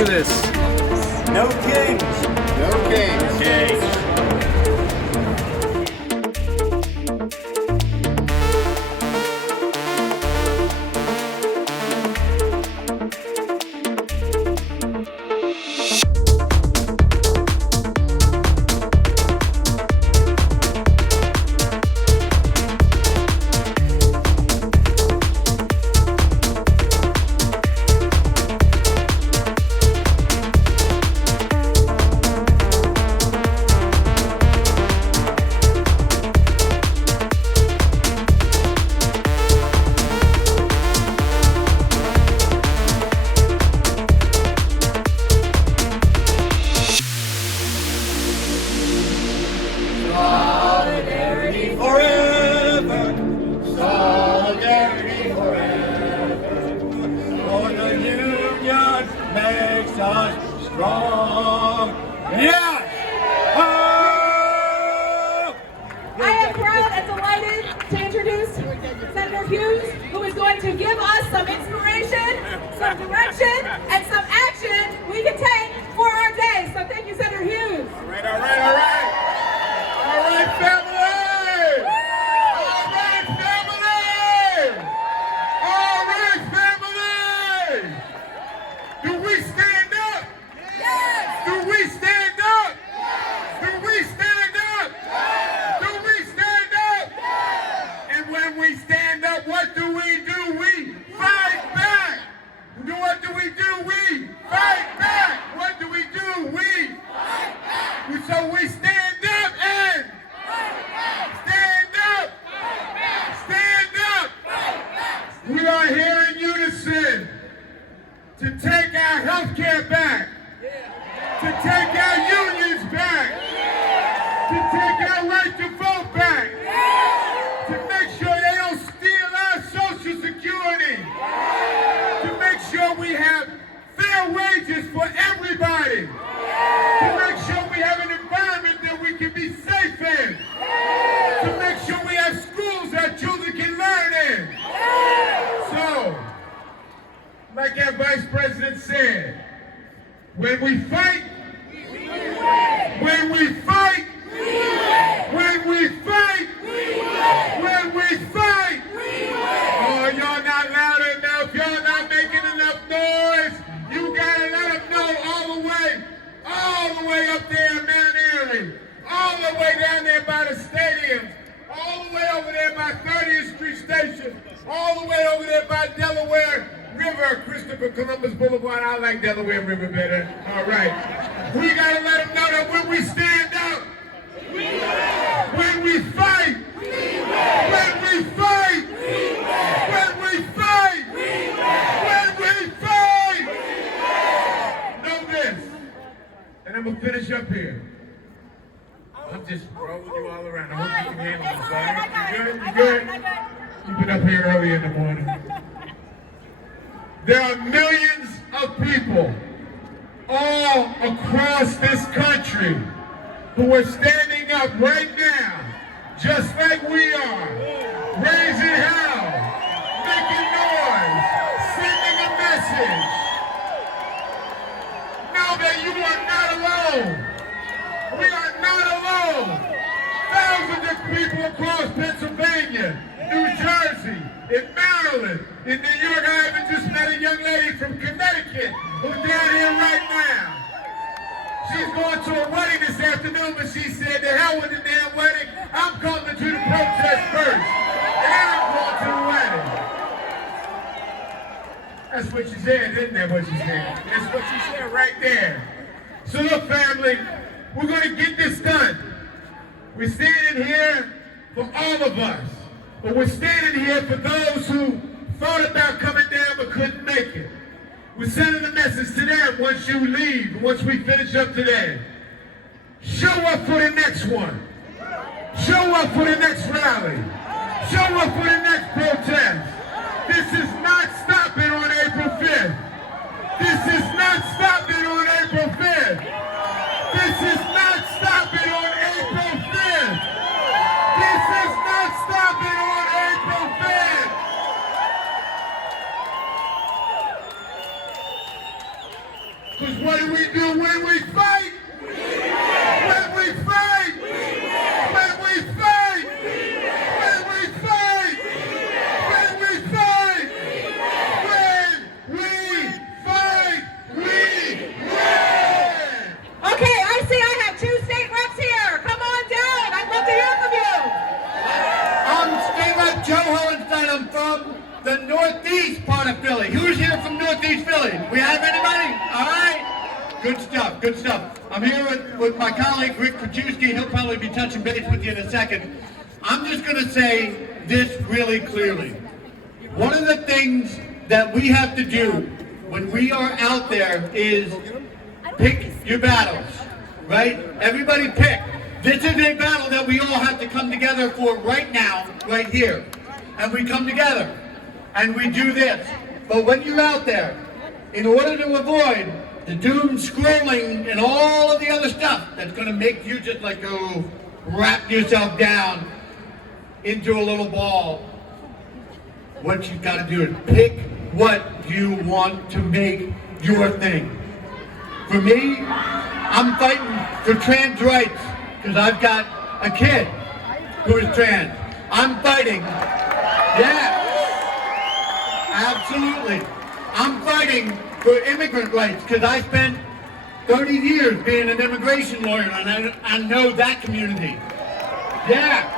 do this. No kings. No kings. Kings. Senator Hughes, who is going to give us some inspiration, some direction, and some action we can take for our day. So thank you, Senator Hughes. All right, all right, all right. All right, family. All right, family. All right, family. Do we stand up? Yes. Do we stand up? Yes. Do we stand up? Yes. Do we stand up? Yes. And when we stand up, what do? We fight back. What do? We fight back. What do? We fight back. So we stand up and stand up. Stand up. We are here in unison to take our health care back, to take our unions back, to take our right to vote back, to make sure they don't steal our Social Security, to make sure we have fair wages for everybody, to make sure we have an environment that we can be safe in, to make sure we have schools our children can learn in. So, like our Vice President said, when we fight, when we fight, when we fight, when we fight, oh, y'all not loud enough, y'all not making enough noise. You gotta let them know all the way up there in Mount Airy, all the way down there by the stadiums, all the way over there by 30th Street Station, all the way over there by Delaware River, Christopher Columbus Boulevard. I like Delaware River better. All right. We gotta let them know that when we stand up, when we fight, when we fight, when we fight, when we fight, know this, and I'm gonna finish up here. I'm just rolling you all around. I hope you can handle this, right? You good? You good? You've been up here early in the morning. There are millions of people all across this country who are standing up right now, just like we are, raising hell, making noise, sending a message. Know that you are not alone. We are not alone. Thousands of people across Pennsylvania, New Jersey, in Maryland, in New York. I even just met a young lady from Connecticut who's down here right now. She's going to a wedding this afternoon, but she said, to hell with the damn wedding. I'm coming to the protest first, and I'm going to the wedding. That's what she said, isn't that what she said? That's what she said right there. So look, family, we're going to get this done. We're standing here for all of us, but we're standing here for those who thought about coming down but couldn't make it. We're sending a message to them once you leave, once we finish up today. Show up for the next one. Show up for the next rally. Show up for the next protest. This is not stopping on April 5th. This is not stopping on April 5th. This is not stopping on April 5th. This is not stopping on April 5th. Because do we do when we fight? When we fight! When we fight! When we fight! When we fight! When we fight, we win! Okay, I see I have 2 state reps here. Come on down. I'd love to hear from you. I'm State Rep Joe Hohenstein. I'm from the northeast part of Philly. Who's here from northeast Philly? We have anybody? All right. Good stuff, good stuff. I'm here with my colleague Rick Krajewski. He'll probably be touching base with you in a second. I'm just going to say this really clearly. One of the things that we have to do when we are out there is pick your battles, right? Everybody pick. This is a battle that we all have to come together for right now, right here. And we come together and we do this. But when you're out there, in order to avoid the doom scrolling and all of the other stuff that's going to make you just like go wrap yourself down into a little ball, what you've got to do is pick what you want to make your thing. For me, I'm fighting for trans rights because I've got a kid who is trans. I'm fighting, yeah, absolutely. I'm fighting for immigrant rights because I spent 30 years being an immigration lawyer and I know that community. Yeah,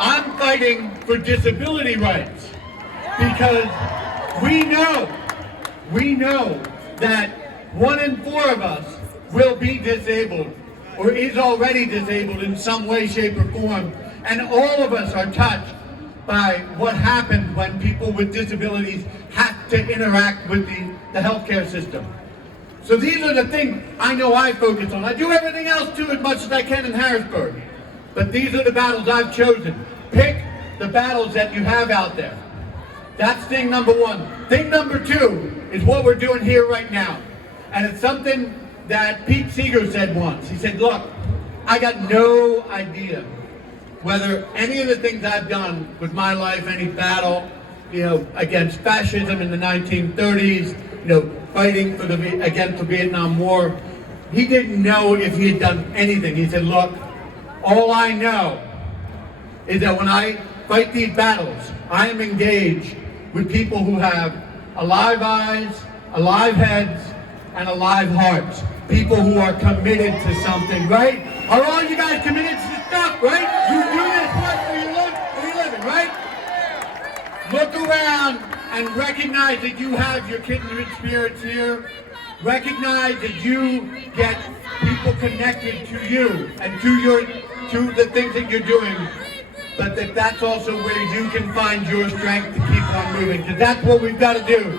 I'm fighting for disability rights because we know that 1 in 4 of us will be disabled or is already disabled in some way, shape, or form. And all of us are touched by what happens when people with disabilities have to interact with the healthcare system. So these are the things I know I focus on. I do everything else too as much as I can in Harrisburg. But these are the battles I've chosen. Pick the battles that you have out there. That's thing number 1. Thing number 2 is what we're doing here right now. And it's something that Pete Seeger said once. He said, look, I got no idea whether any of the things I've done with my life, any battle, against fascism in the 1930s, fighting against the Vietnam War. He didn't know if he had done anything. He said, look, all I know is that when I fight these battles, I am engaged with people who have alive eyes, alive heads, and alive hearts. People who are committed to something, right? Are all you guys committed to stuff, right? You do this work for your living, right? Look around and recognize that you have your kindred spirits here. Recognize that you get people connected to you and to the things that you're doing. But that's also where you can find your strength to keep on moving. Because that's what we've got to do.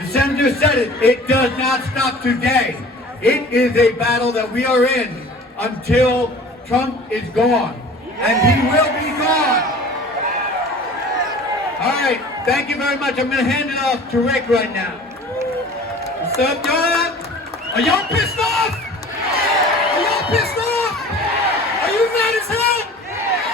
The senator said it. It does not stop today. It is a battle that we are in until Trump is gone. And he will be gone. All right. Thank you very much. I'm going to hand it off to Rick right now. What's up, y'all? Are y'all pissed off? Are y'all pissed off? Are you mad as hell?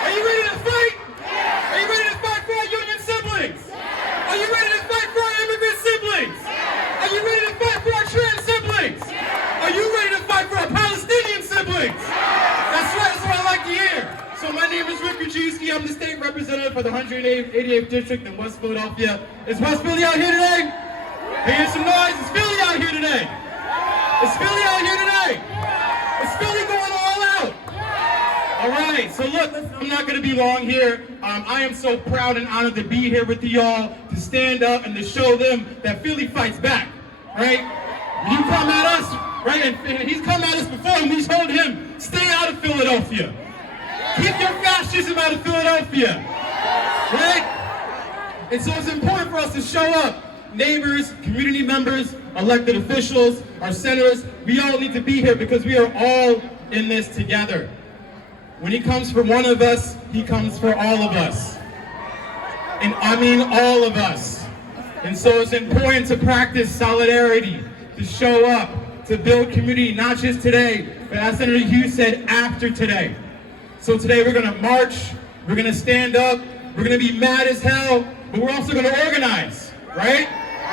Are you ready to fight? Are you ready to fight for our union siblings? Are you ready to fight for our immigrant siblings? Are you ready to fight for our trans siblings? Are you ready to fight for our Palestinian siblings? That's right, that's what I like to hear. So my name is Rick Krajewski. I'm the state representative for the 188th District in West Philadelphia. Is West Philly out here today? Hear some noise. Is Philly out here today? Is Philly out here today? Is Philly going all out? All right, so look, I'm not going to be long here. I am so proud and honored to be here with y'all, to stand up and to show them that Philly fights back, right? You come at us, right, and he's come at us before, and we told him, stay out of Philadelphia. Keep your fascism out of Philadelphia, right? And so it's important for us to show up. Neighbors, community members, elected officials, our senators, we all need to be here because we are all in this together. When he comes for one of us, he comes for all of us. And I mean all of us. And so it's important to practice solidarity, to show up, to build community, not just today, but as Senator Hughes said, after today. So today we're gonna march, we're gonna stand up, we're gonna be mad as hell, but we're also gonna organize, right?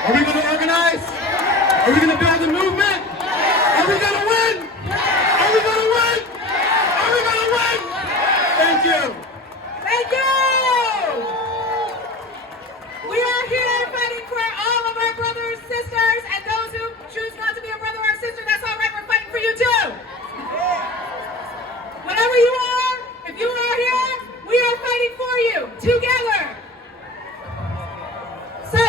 Are we gonna organize? Are we gonna build a movement? Are we together. So,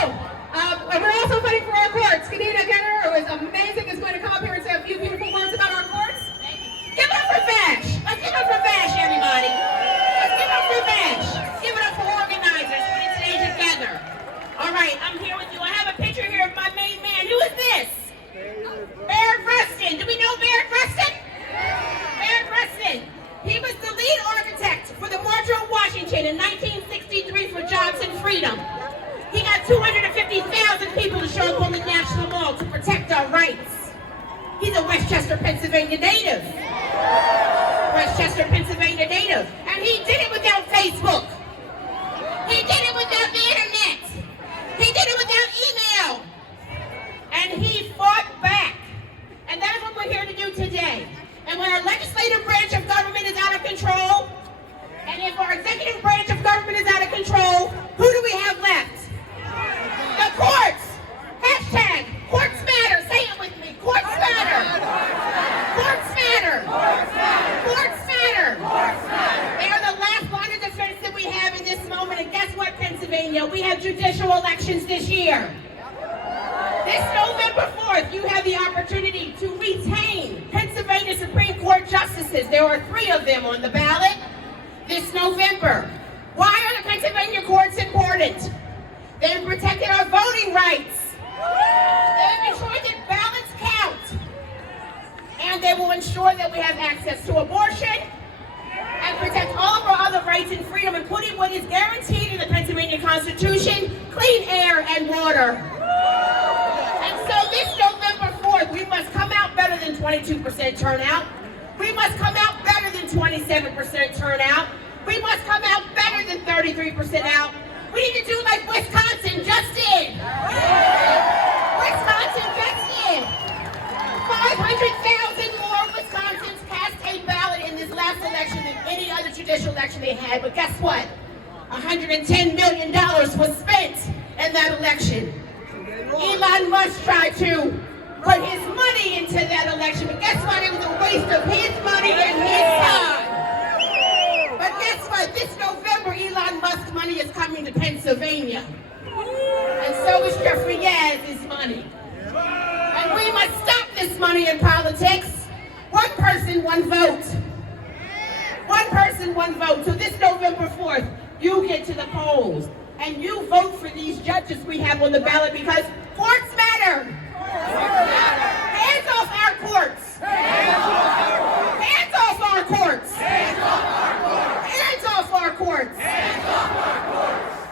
we're also fighting for our courts. Kadida, who is amazing, is going to come up here and say a few beautiful words about our courts. Give it up for Vash. Let's give it up for Vash, everybody. Let's give it up for Vash. Give it up for organizers putting today together. All right, I'm here with you. I have a picture here of my main man. Who is this? Barrett Rustin. Do we know Barrett Rustin? Barrett Rustin. He was the lead architect for the March on Washington in 1963 for Jobs and Freedom. He got 250,000 people to show up on the National Mall to protect our rights. He's a Westchester, Pennsylvania native. Westchester, Pennsylvania native. And he did it without Facebook. He did it without the internet. He did it without email. And he fought back. And that is what we're here to do today. And when our legislative branch of government is out of control, and if our executive branch of government is out of control, who do we have left? The courts. Hashtag courts matter. Say it with me. Courts matter. Courts matter. Courts matter. They are the last line of defense that we have in this moment. And guess what, Pennsylvania? We have judicial elections this year. This November 4th, you have the opportunity to retain Pennsylvania Supreme Court justices. There are 3 of them on the ballot this November. Why are the Pennsylvania courts important? They've protected our voting rights. They've ensured that ballots count. And they will ensure that we have access to abortion and protect all of our other rights and freedom, including what is guaranteed in the Pennsylvania Constitution, clean air and water. And so this November 4th, we must come out better than 22% turnout. We must come out better than 27% turnout. We must come out better than 33% out. We need to do like Wisconsin just did. Wisconsin just did. 500,000 more Wisconsins cast a ballot in this last election than any other judicial election they had. But guess what? $110 million was spent in that election. Elon Musk tried to put his money into that election, but guess what? It was a waste of his money and his time. But guess what? This November, Elon Musk's money is coming to Pennsylvania. And so is Jeffrey Yaz's money. And we must stop this money in politics. One person, one vote. One person, one vote. So this November 4th, you get to the polls. And you vote for these judges we have on the ballot because courts matter. Hands off our courts. Hands off our courts. Hands off our courts.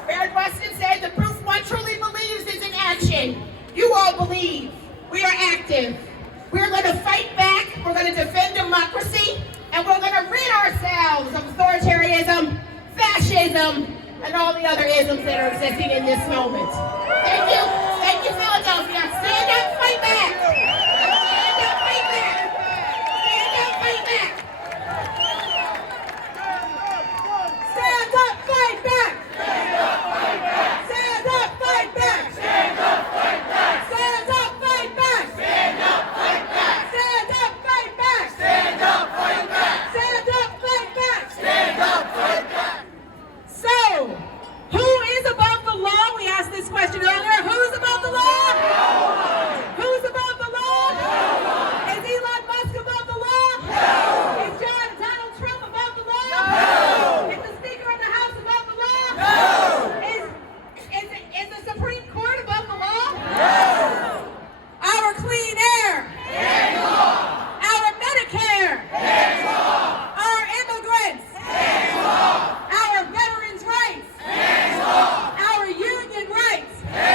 Barrett Rustin said the proof one truly believes is in action. You all believe. We are active. We're going to fight back. We're going to defend democracy. And we're going to rid ourselves of authoritarianism, fascism, and all the other isms that are existing in this moment. Thank you. Thank you, Philadelphia. Stand up, fight back. Stand up, fight back. Stand up, fight back. Stand up, fight back. Stand up, fight back. Stand up, fight back. Stand up, fight back. Stand up, fight back. Stand up, fight back. Stand up, fight back. Stand up, fight back. Stand up, fight back. Stand up, fight back. So, who is above the law? We asked this question earlier. Who's above the law? No one. Who's above the law? No one. Is Elon Musk above the law? No. Is Donald Trump above the law? No. Is the Speaker of the House above the law? No. Is the Supreme Court above the law? No. Our clean air. Hands off. Our Medicare. Hands off. Our immigrants. Hands off. Our veterans' rights. Hands off. Our union rights. Hands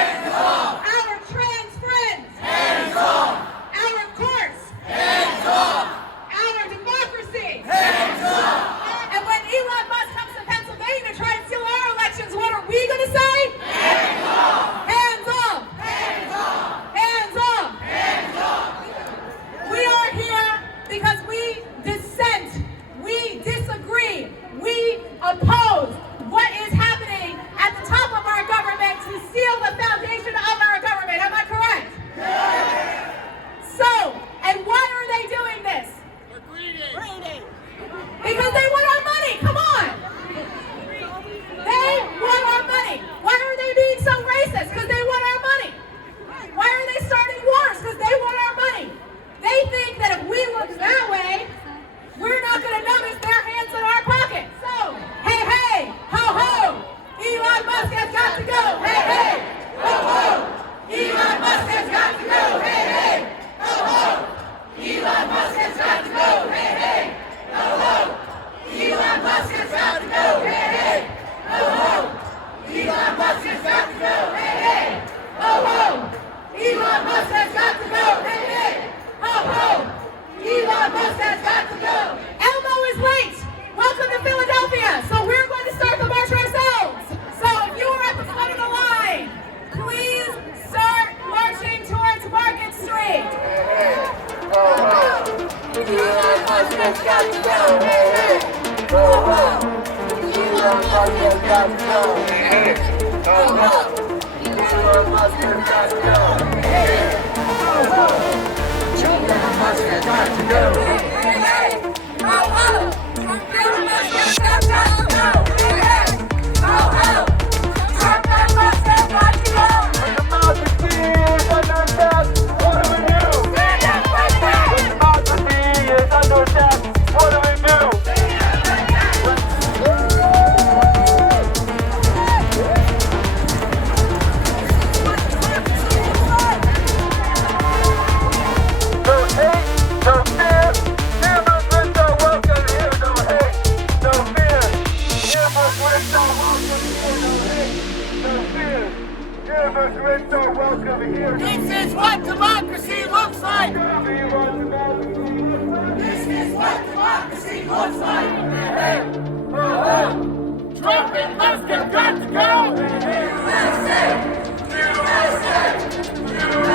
got to go. Elon Musk has got to go. Elon Musk has got to go. When democracy is under attack, what do we do? When democracy is under attack, what do we do? No hate, no fear, dear Muslims are welcome here. No hate, no fear, dear Muslims are welcome here. No hate, no fear, dear Muslims are welcome here. This is what democracy looks like. This is what democracy looks like. Trump and Musk have got to go. USA! USA! USA!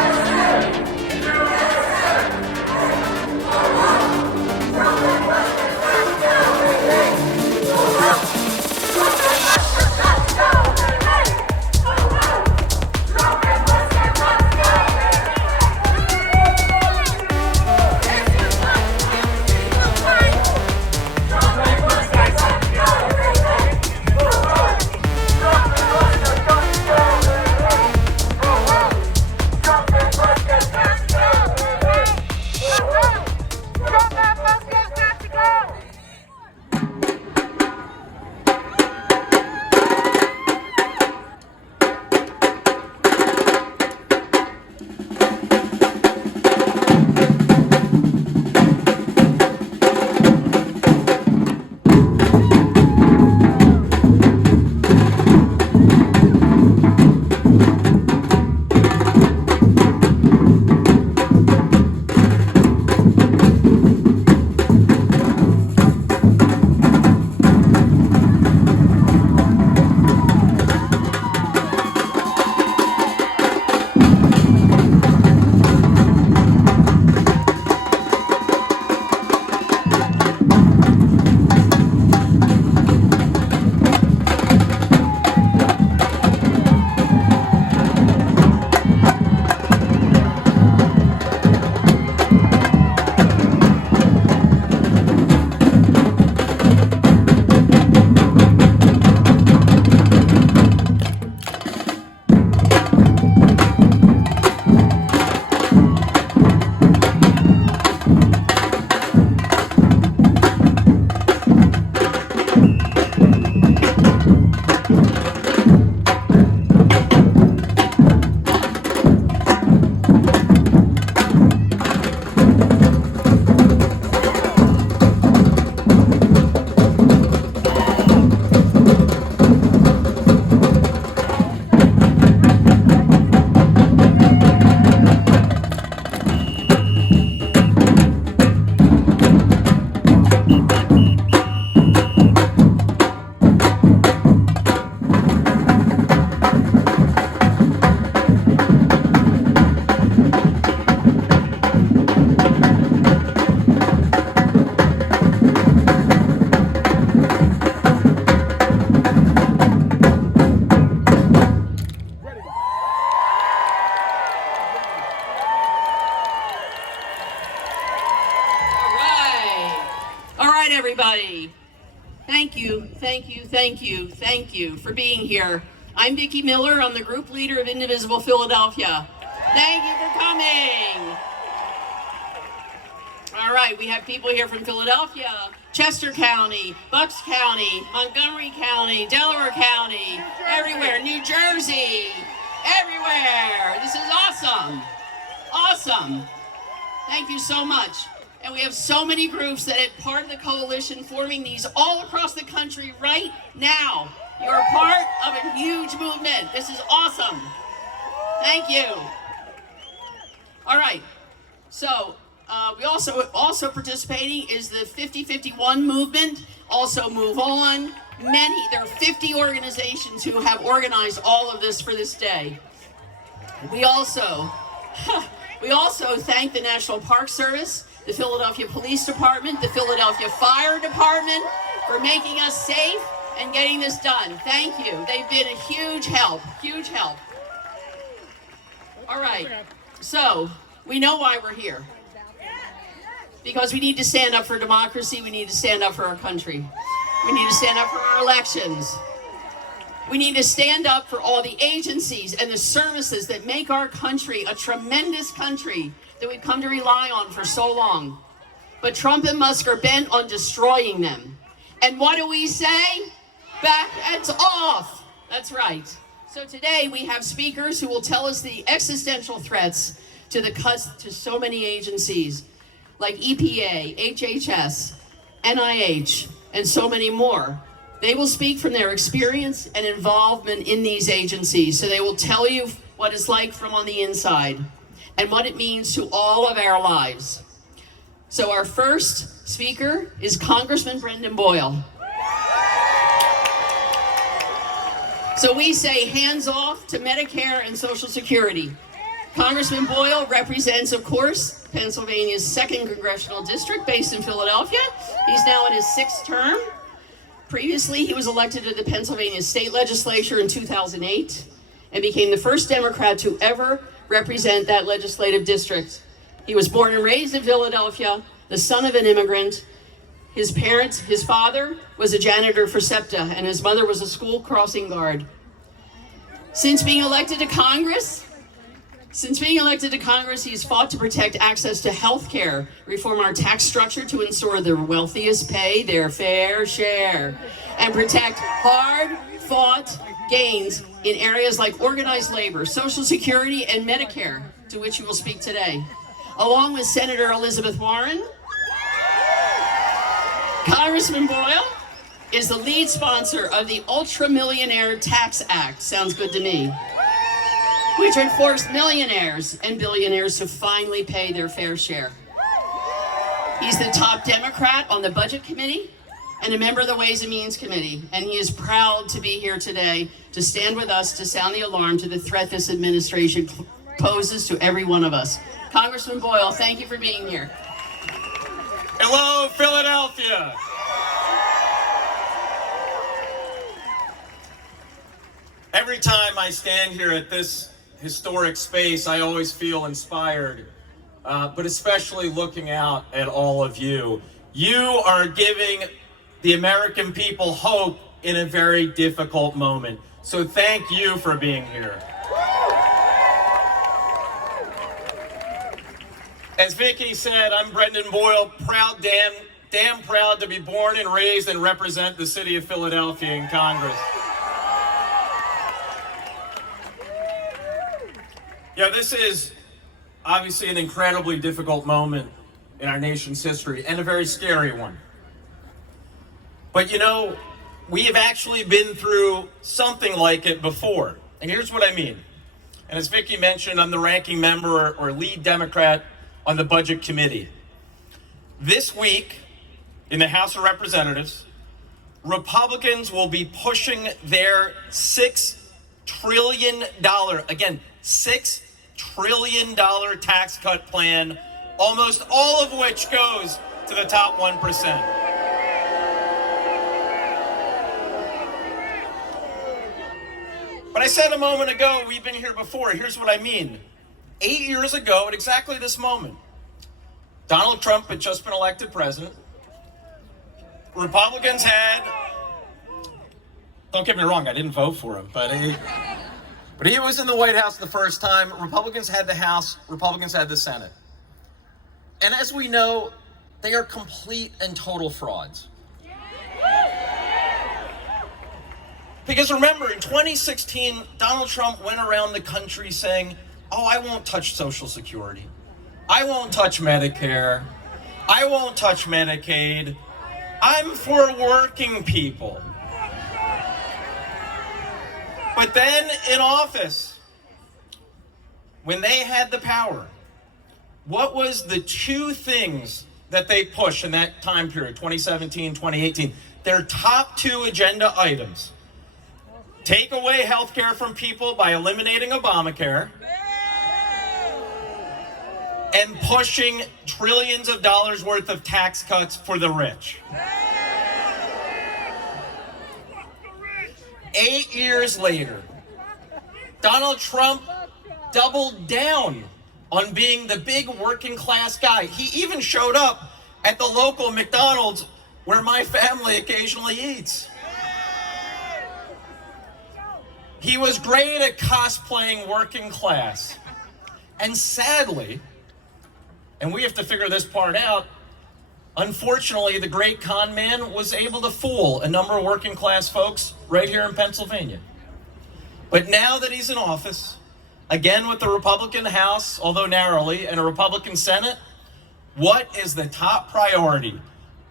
everybody. Thank you for being here. I'm Vicky Miller. I'm the group leader of Indivisible Philadelphia. Thank you for coming. All right, we have people here from Philadelphia, Chester County, Bucks County, Montgomery County, Delaware County, everywhere, New Jersey, everywhere. This is awesome. Awesome. Thank you so much. And we have so many groups that are part of the coalition forming these all across the country right now. You're part of a huge movement. This is awesome. Thank you. All right. So we also participating is the 5051 movement. Also Move On. There are 50 organizations who have organized all of this for this day. We also thank the National Park Service, the Philadelphia Police Department, the Philadelphia Fire Department for making us safe and getting this done. Thank you. They've been a huge help, huge help. All right, so we know why we're here. Because we need to stand up for democracy, we need to stand up for our country. We need to stand up for our elections. We need to stand up for all the agencies and the services that make our country a tremendous country that we've come to rely on for so long. But Trump and Musk are bent on destroying them. And what do we say? Back and off. That's right. So today we have speakers who will tell us the existential threats to the cuts to so many agencies like EPA, HHS, NIH, and so many more. They will speak from their experience and involvement in these agencies. So they will tell you what it's like from on the inside and what it means to all of our lives. So our first speaker is Congressman Brenda Boyle. So we say hands off to Medicare and Social Security. Congressman Boyle represents, of course, Pennsylvania's 2nd Congressional District based in Philadelphia. He's now in his 6th term. Previously, he was elected to the Pennsylvania State Legislature in 2008 and became the first Democrat to ever represent that legislative district. He was born and raised in Philadelphia, the son of an immigrant. His father was a janitor for SEPTA, and his mother was a school crossing guard. Since being elected to Congress, he's fought to protect access to health care, reform our tax structure to ensure the wealthiest pay their fair share, and protect hard-fought gains in areas like organized labor, Social Security, and Medicare, to which you will speak today. Along with Senator Elizabeth Warren, Congressman Boyle is the lead sponsor of the Ultra-Millionaire Tax Act, sounds good to me, which would force millionaires and billionaires to finally pay their fair share. He's the top Democrat on the Budget Committee and a member of the Ways and Means Committee, and he is proud to be here today to stand with us to sound the alarm to the threat this administration poses to every one of us. Congressman Boyle, thank you for being here. Hello, Philadelphia. Every time I stand here at this historic space, I always feel inspired, but especially looking out at all of you. You are giving the American people hope in a very difficult moment. So thank you for being here. As Vicky said, I'm Brendan Boyle, damn proud to be born and raised and represent the city of Philadelphia in Congress. Yeah, this is obviously an incredibly difficult moment in our nation's history and a very scary one. But you know, we have actually been through something like it before. And here's what I mean. And as Vicky mentioned, I'm the ranking member or lead Democrat on the Budget Committee. This week, in the House of Representatives, Republicans will be pushing their $6 trillion, again, $6 trillion tax cut plan, almost all of which goes to the top 1%. But I said a moment ago, we've been here before. Here's what I mean. 8 years ago, at exactly this moment, Donald Trump had just been elected president. Republicans had, don't get me wrong, I didn't vote for him, but he was in the White House the first time. Republicans had the House, Republicans had the Senate. And as we know, they are complete and total frauds. Because remember, in 2016, Donald Trump went around the country saying, oh, I won't touch Social Security. I won't touch Medicare. I won't touch Medicaid. I'm for working people. But then in office, when they had the power, what was the two things that they pushed in that time period, 2017, 2018? Their top two agenda items. Take away health care from people by eliminating Obamacare, and pushing trillions of dollars worth of tax cuts for the rich. 8 years later, Donald Trump doubled down on being the big working class guy. He even showed up at the local McDonald's where my family occasionally eats. He was great at cosplaying working class. And sadly, and we have to figure this part out, unfortunately, the great con man was able to fool a number of working class folks right here in Pennsylvania. But now that he's in office, again with the Republican House, although narrowly, and a Republican Senate, what is the top priority?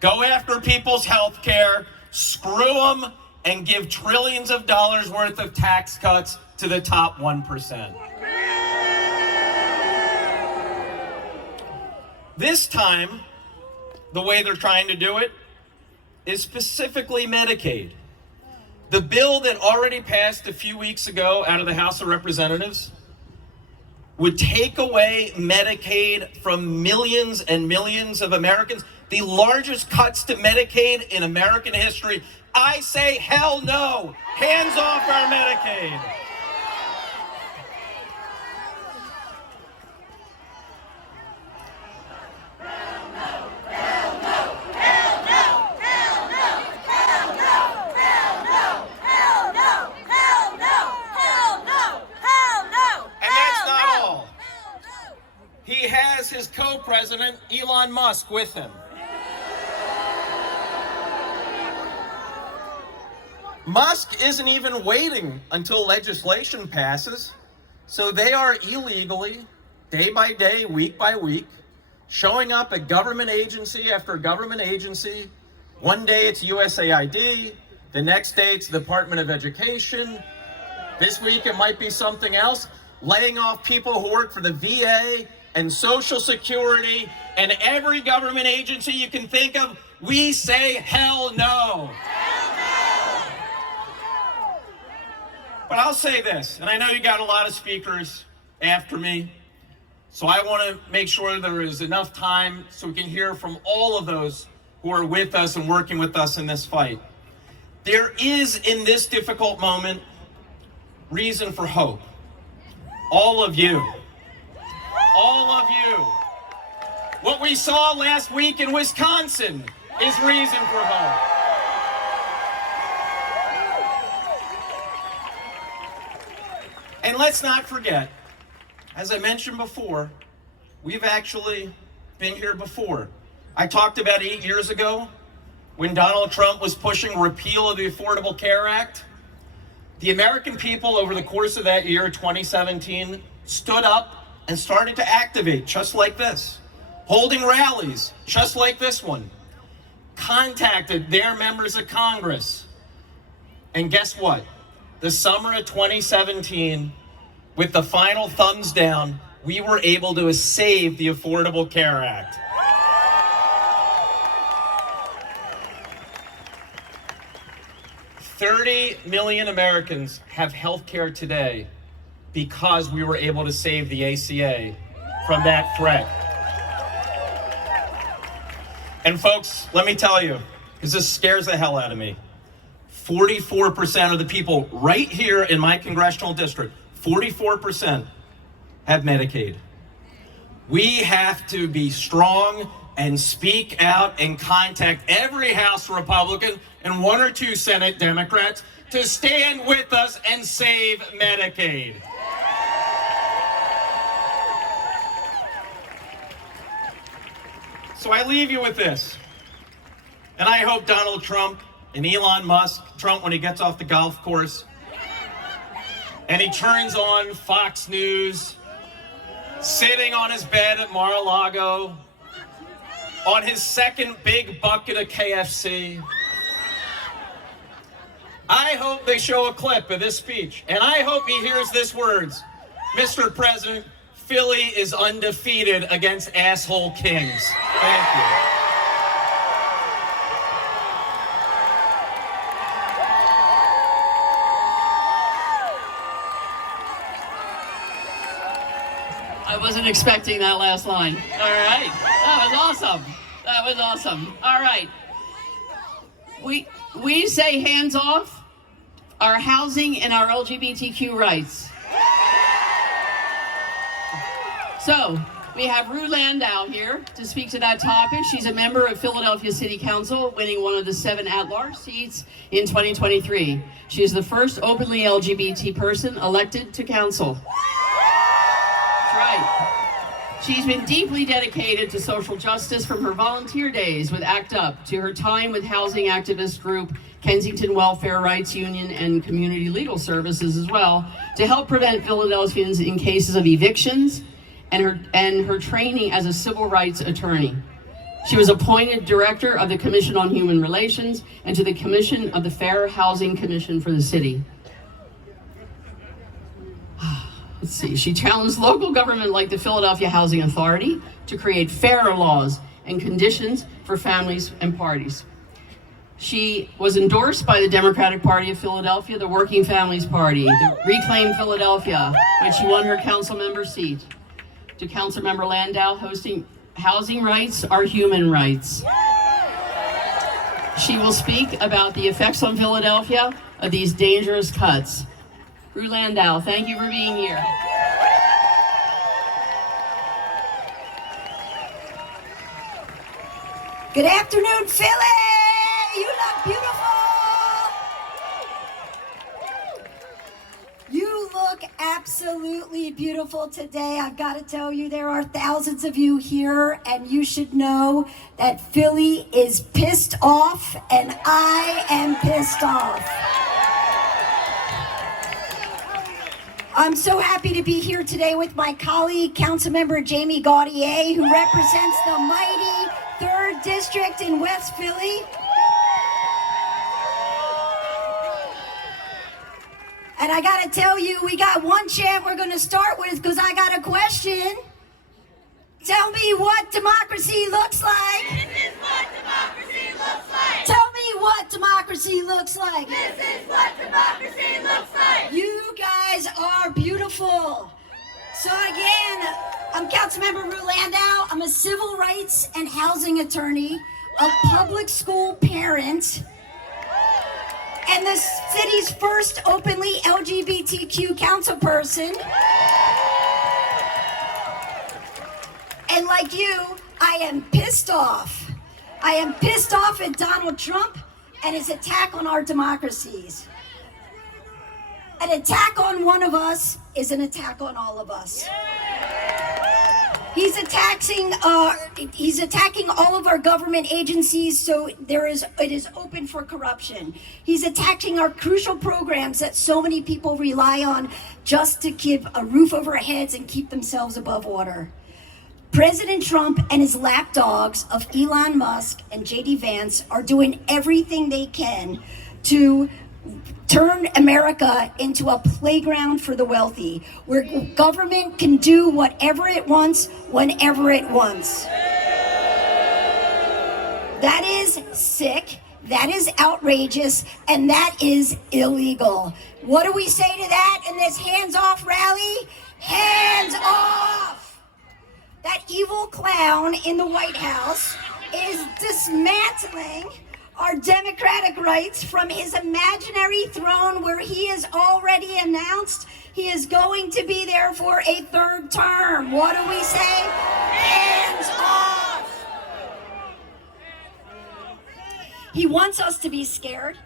Go after people's health care, screw them, and give trillions of dollars worth of tax cuts to the top 1%. This time, the way they're trying to do it is specifically Medicaid. The bill that already passed a few weeks ago out of the House of Representatives would take away Medicaid from millions and millions of Americans, the largest cuts to Medicaid in American history. I say hell no! Hands off our Medicaid! He has his co-president, Elon Musk, with him. Musk isn't even waiting until legislation passes, so they are illegally, day by day, week by week, showing up at government agency after government agency. One day it's USAID, the next day it's the Department of Education. This week it might be something else, laying off people who work for the VA and Social Security and every government agency you can think of. We say hell no. Hell no. But I'll say this, and I know you got a lot of speakers after me, so I want to make sure there is enough time so we can hear from all of those who are with us and working with us in this fight. There is, in this difficult moment, reason for hope. All of you. All of you. What we saw last week in Wisconsin is reason for hope. And let's not forget, as I mentioned before, we've actually been here before. I talked about 8 years ago when Donald Trump was pushing repeal of the Affordable Care Act. The American people over the course of that year, 2017, stood up and started to activate just like this, holding rallies just like this one, contacted their members of Congress. And guess what? The summer of 2017, with the final thumbs down, we were able to save the Affordable Care Act. $30 million Americans have health care today because we were able to save the ACA from that threat. And folks, let me tell you, because this scares the hell out of me, 44% of the people right here in my congressional district, 44% have Medicaid. We have to be strong and speak out and contact every House Republican and 1 or 2 Senate Democrats to stand with us and save Medicaid. So I leave you with this, and I hope Donald Trump and Elon Musk, Trump when he gets off the golf course, and he turns on Fox News, sitting on his bed at Mar-a-Lago, on his second big bucket of KFC. I hope they show a clip of this speech, and I hope he hears this words: Mr. President, Philly is undefeated against asshole kings. Thank you. I wasn't expecting that last line. All right. That was awesome. That was awesome. All right. We say hands off our housing and our LGBTQ rights. So, we have Rue Landau here to speak to that topic. She's a member of Philadelphia City Council, winning one of the 7 at-large seats in 2023. She is the first openly LGBT person elected to council. That's right. She's been deeply dedicated to social justice from her volunteer days with ACT UP to her time with housing activist group Kensington Welfare Rights Union and Community Legal Services as well, to help prevent Philadelphians in cases of evictions, and her training as a civil rights attorney. She was appointed director of the Commission on Human Relations and to the Commission of the Fair Housing Commission for the city. Let's see, she challenged local government like the Philadelphia Housing Authority to create fairer laws and conditions for families and parties. She was endorsed by the Democratic Party of Philadelphia, the Working Families Party, the Reclaim Philadelphia, when she won her council member seat. To Councilmember Landau, hosting Housing Rights Are Human Rights. She will speak about the effects on Philadelphia of these dangerous cuts. Rue Landau, thank you for being here. Good afternoon, Philly! You look beautiful! You look absolutely beautiful today. I've got to tell you, there are thousands of you here, and you should know that Philly is pissed off, and I am pissed off. I'm so happy to be here today with my colleague, Councilmember Jamie Gaudier, who represents the mighty 3rd District in West Philly. And I gotta tell you, we got one chant we're gonna start with because I got a question. Tell me what democracy looks like. This is what democracy looks like. Tell me what democracy looks like. This is what democracy looks like. You guys are beautiful. So again, I'm Councilmember Rue Landau. I'm a civil rights and housing attorney, a public school parent, and the city's first openly LGBTQ councilperson. And like you, I am pissed off. I am pissed off at Donald Trump and his attack on our democracies. An attack on one of us is an attack on all of us. He's attacking all of our government agencies, so it is open for corruption. He's attacking our crucial programs that so many people rely on just to keep a roof over our heads and keep themselves above water. President Trump and his lapdogs of Elon Musk and J.D. Vance are doing everything they can to turn America into a playground for the wealthy, where government can do whatever it wants, whenever it wants. That is sick, that is outrageous, and that is illegal. What do we say to that in this hands-off rally? Hands off! That evil clown in the White House is dismantling our democratic rights from his imaginary throne, where he has already announced he is going to be there for a 3rd term. What do we say? Hands off! He wants us to be scared.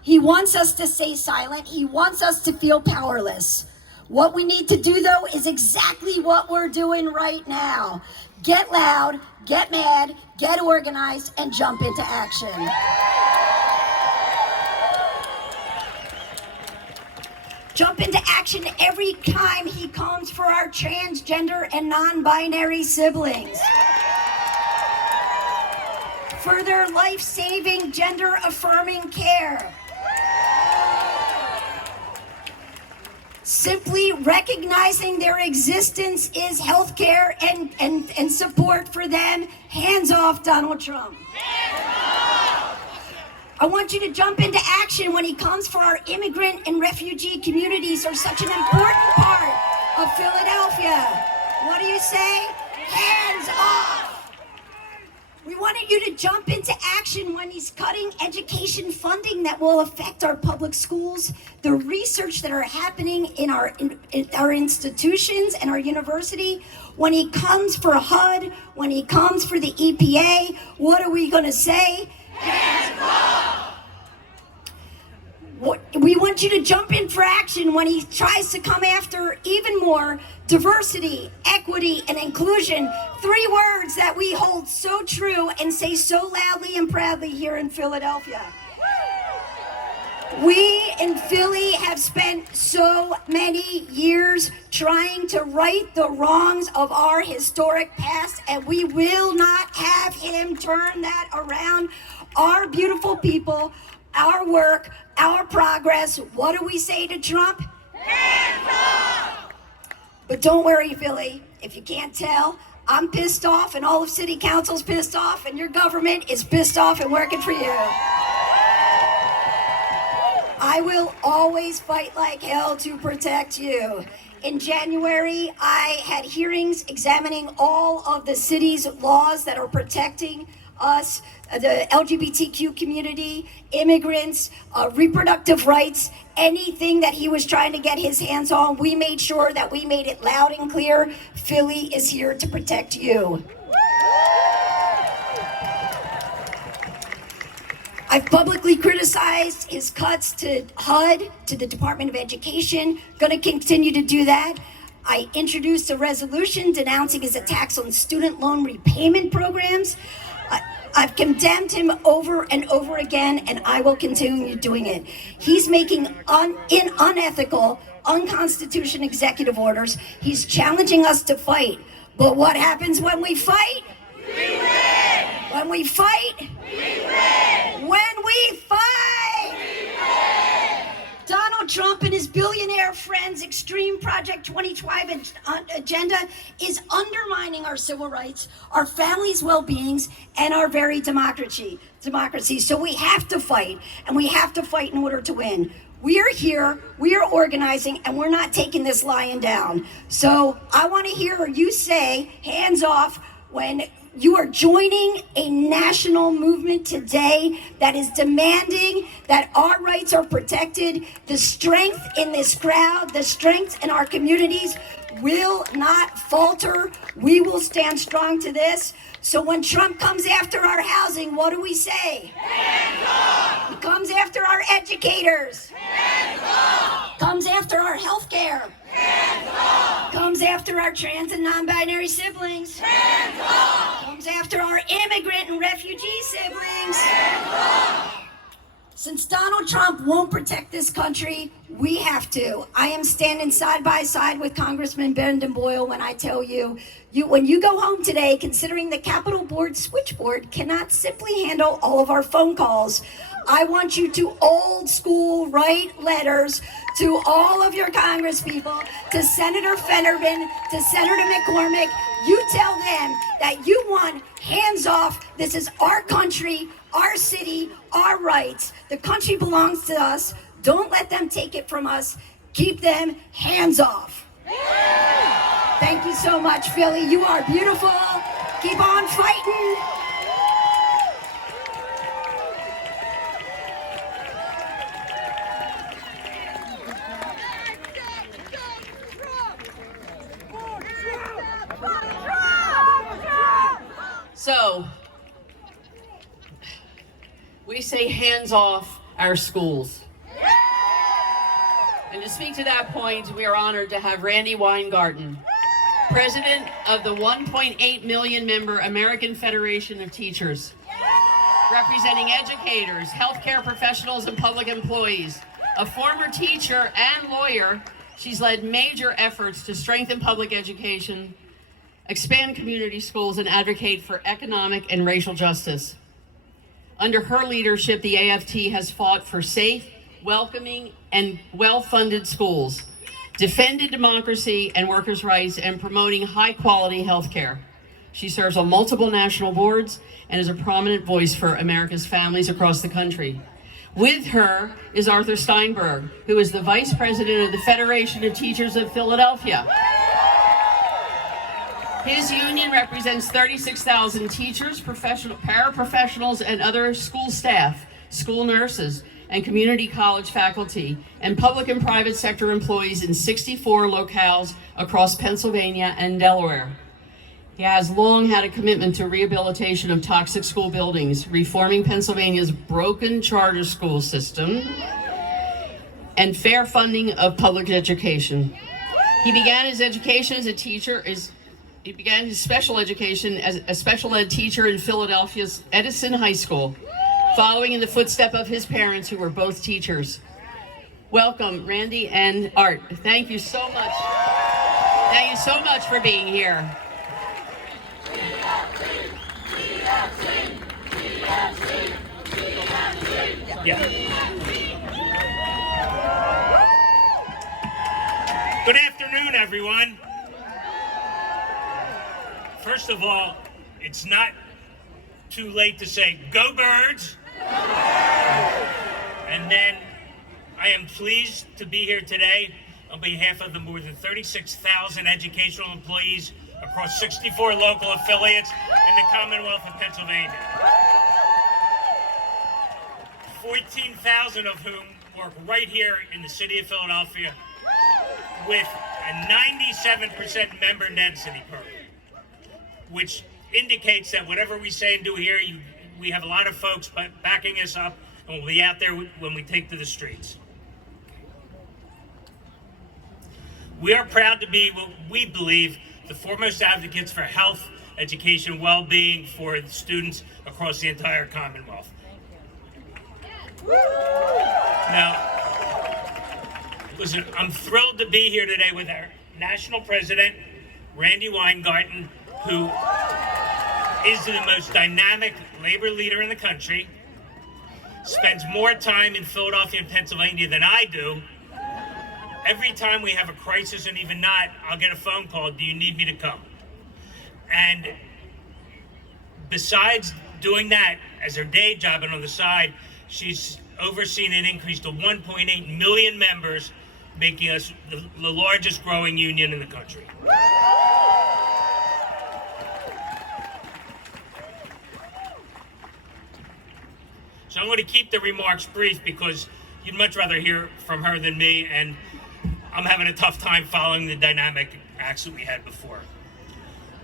He wants us to stay silent. He wants us to feel powerless. What we need to do, though, is exactly what we're doing right now. Get loud, get mad, get organized, and jump into action. Jump into action every time he comes for our transgender and non-binary siblings. For their life-saving, gender-affirming care. Simply recognizing their existence is health care and support for them. Hands off, Donald Trump. I want you to jump into action when he comes for our immigrant and refugee communities, are such an important part of Philadelphia. What do you say? Hands off. We wanted you to jump into action when he's cutting education funding that will affect our public schools, the research that are happening in our institutions and our university. When he comes for HUD, when he comes for the EPA, what are we going to say? Hands off! We want you to jump in for action when he tries to come after even more diversity, equity, and inclusion. 3 words that we hold so true and say so loudly and proudly here in Philadelphia. We in Philly have spent so many years trying to right the wrongs of our historic past, and we will not have him turn that around. Our beautiful people, our work, our progress. What do we say to Trump? Hands off! But don't worry, Philly. If you can't tell, I'm pissed off, and all of City Council's pissed off, and your government is pissed off and working for you. I will always fight like hell to protect you. In January, I had hearings examining all of the city's laws that are protecting us, the LGBTQ community, immigrants, reproductive rights, anything that he was trying to get his hands on. We made sure that we made it loud and clear. Philly is here to protect you. I've publicly criticized his cuts to HUD, to the Department of Education. Going to continue to do that. I introduced a resolution denouncing his attacks on student loan repayment programs. I've condemned him over and over again, and I will continue doing it. He's making unethical, unconstitutional executive orders. He's challenging us to fight. But what happens when we fight? We win! When we fight? We win! When we fight! We win! Donald Trump and his billionaire friends' extreme Project 2025 agenda is undermining our civil rights, our families' well-beings, and our very democracy. So we have to fight, and we have to fight in order to win. We are here, we are organizing, and we're not taking this lying down. So I want to hear you say, hands off, when you are joining a national movement today that is demanding that our rights are protected. The strength in this crowd, the strength in our communities will not falter. We will stand strong to this. So when Trump comes after our housing, what do we say? Hands off! He comes after our educators. Hands off! Comes after our health care. Hands off! Comes after our trans and non-binary siblings. Hands off! Comes after our immigrant and refugee siblings. Hands off! Since Donald Trump won't protect this country, we have to. I am standing side by side with Congressman Brenda and Boyle when I tell you, when you go home today, considering the Capitol Board switchboard cannot simply handle all of our phone calls, I want you to old school write letters to all of your congresspeople, to Senator Fetterman, to Senator McCormick. You tell them that you want hands off. This is our country, our city, our rights. The country belongs to us. Don't let them take it from us. Keep them hands off. Thank you so much, Philly. You are beautiful. Keep on fighting. So, we say hands off our schools. And to speak to that point, we are honored to have Randy Weingarten, president of the 1.8 million member American Federation of Teachers, representing educators, healthcare professionals, and public employees. A former teacher and lawyer, she's led major efforts to strengthen public education, expand community schools, and advocate for economic and racial justice. Under her leadership, the AFT has fought for safe, welcoming, and well-funded schools, defended democracy and workers' rights, and promoting high-quality health care. She serves on multiple national boards and is a prominent voice for America's families across the country. With her is Arthur Steinburg, who is the vice president of the Federation of Teachers of Philadelphia. His union represents 36,000 teachers, paraprofessionals, and other school staff, school nurses, and community college faculty, and public and private sector employees in 64 locales across Pennsylvania and Delaware. He has long had a commitment to rehabilitation of toxic school buildings, reforming Pennsylvania's broken charter school system, and fair funding of public education. He began his education as a teacher. He began his special education as a special ed teacher in Philadelphia's Edison High School, following in the footsteps of his parents, who were both teachers. Welcome, Randy and Art. Thank you so much. Thank you so much for being here. Yeah. Good afternoon, everyone. First of all, it's not too late to say, go birds. And then I am pleased to be here today on behalf of the more than 36,000 educational employees across 64 local affiliates in the Commonwealth of Pennsylvania. 14,000 of whom work right here in the city of Philadelphia with a 97% member density program, which indicates that whatever we say and do here, we have a lot of folks backing us up, and we'll be out there when we take to the streets. We are proud to be what we believe the foremost advocates for health, education, well-being for the students across the entire Commonwealth. Now, listen, I'm thrilled to be here today with our national president, Randy Weingarten, who is the most dynamic labor leader in the country, spends more time in Philadelphia and Pennsylvania than I do. Every time we have a crisis, and even not, I'll get a phone call, do you need me to come? And besides doing that as her day job and on the side, she's overseen an increase to 1.8 million members, making us the largest growing union in the country. So I'm going to keep the remarks brief because you'd much rather hear from her than me, and I'm having a tough time following the dynamic acts that we had before.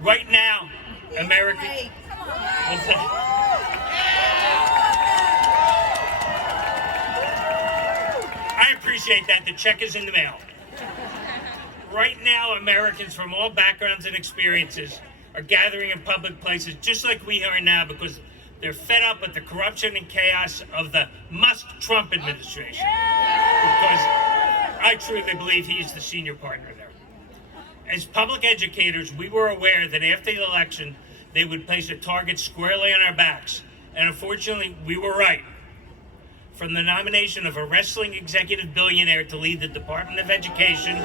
Right now, America... I appreciate that. The check is in the mail. Right now, Americans from all backgrounds and experiences are gathering in public places just like we are now because they're fed up with the corruption and chaos of the Musk-Trump administration. Because I truly believe he's the senior partner there. As public educators, we were aware that after the election, they would place a target squarely on our backs. And unfortunately, we were right. From the nomination of a wrestling executive billionaire to lead the Department of Education,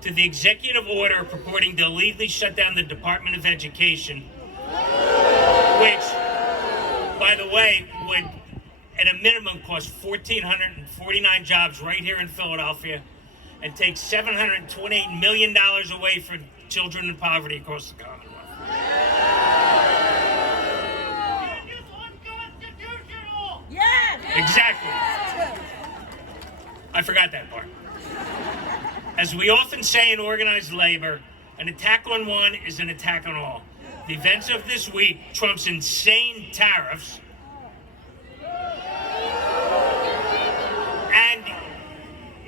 to the executive order purporting to illegally shut down the Department of Education, which, by the way, would at a minimum cost 1,449 jobs right here in Philadelphia and take $728 million away from children in poverty across the Commonwealth. Exactly. I forgot that part. As we often say in organized labor, an attack on one is an attack on all. The events of this week, Trump's insane tariffs, and,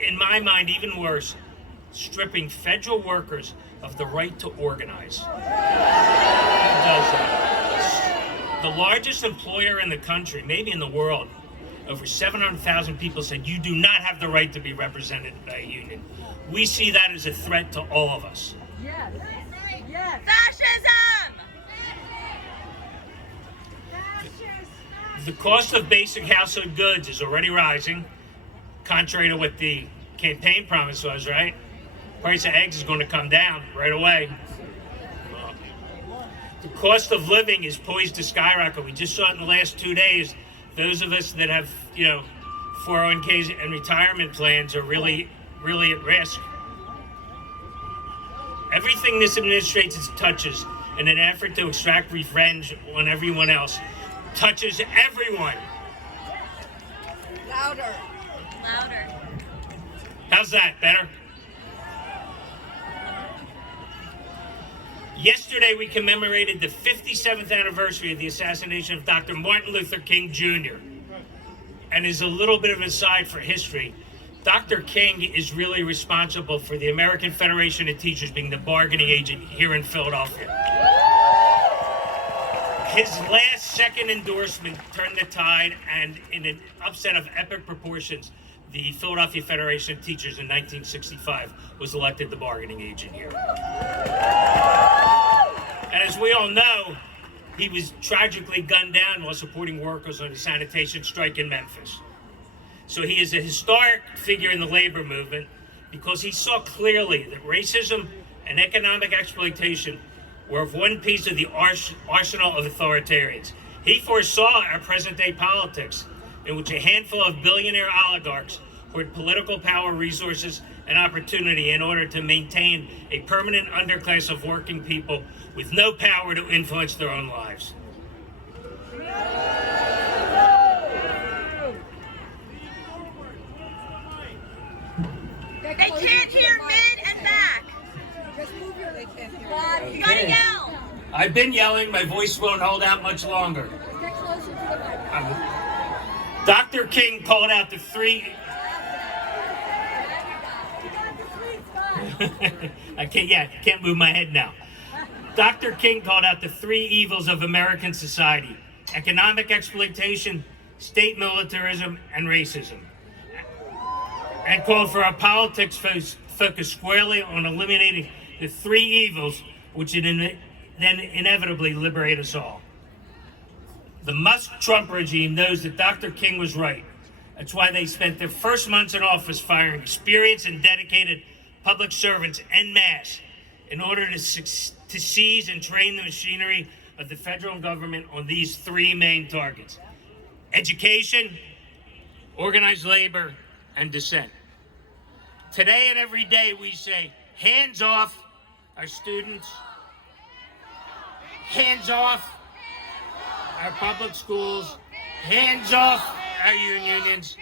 in my mind, even worse, stripping federal workers of the right to organize. Who does that? The largest employer in the country, maybe in the world, over 700,000 people said, you do not have the right to be represented by a union. We see that as a threat to all of us. Yes. Yes. Fascism! The cost of basic household goods is already rising, contrary to what the campaign promise was, right? Price of eggs is going to come down right away. The cost of living is poised to skyrocket. We just saw it in the last 2 days. Those of us that have, 401ks and retirement plans are really, really at risk. Everything this administration touches in an effort to extract revenge on everyone else touches everyone. Louder. Louder. How's that? Better? Yesterday, we commemorated the 57th anniversary of the assassination of Dr. Martin Luther King Jr. And as a little bit of an aside for history, Dr. King is really responsible for the American Federation of Teachers being the bargaining agent here in Philadelphia. His last second endorsement turned the tide, and in an upset of epic proportions, the Philadelphia Federation of Teachers in 1965 was elected the bargaining agent here. And as we all know, he was tragically gunned down while supporting workers on a sanitation strike in Memphis. So he is a historic figure in the labor movement because he saw clearly that racism and economic exploitation were of one piece of the arsenal of authoritarians. He foresaw our present-day politics, in which a handful of billionaire oligarchs hoard political power, resources, and opportunity in order to maintain a permanent underclass of working people with no power to influence their own lives. They can't hear mid and back. You gotta yell. I've been yelling. My voice won't hold out much longer. Dr. King called out the three... I can't move my head now. Dr. King called out the three evils of American society: economic exploitation, state militarism, and racism. And called for our politics focused squarely on eliminating the three evils, which then inevitably liberate us all. The Musk-Trump regime knows that Dr. King was right. That's why they spent their first months in office firing experienced and dedicated public servants en masse in order to seize and train the machinery of the federal government on these three main targets: education, organized labor, and dissent. Today and every day we say, hands off our students, hands off our public schools, hands off our unions,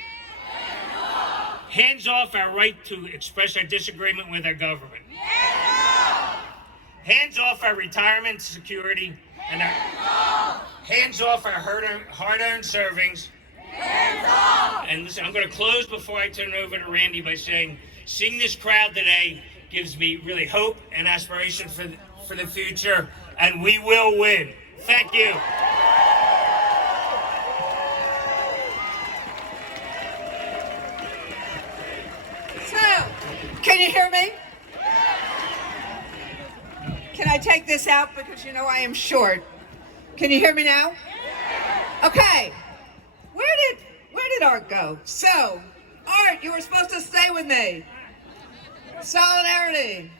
hands off our right to express our disagreement with our government, hands off our retirement security, and hands off our hard-earned servings. And listen, I'm going to close before I turn it over to Randy by saying, seeing this crowd today gives me really hope and aspiration for the future, and we will win. Thank you. So, can you hear me? Can I take this out because you know I am short? Can you hear me now? Okay. Where did Art go? So, Art, you were supposed to stay with me. Solidarity.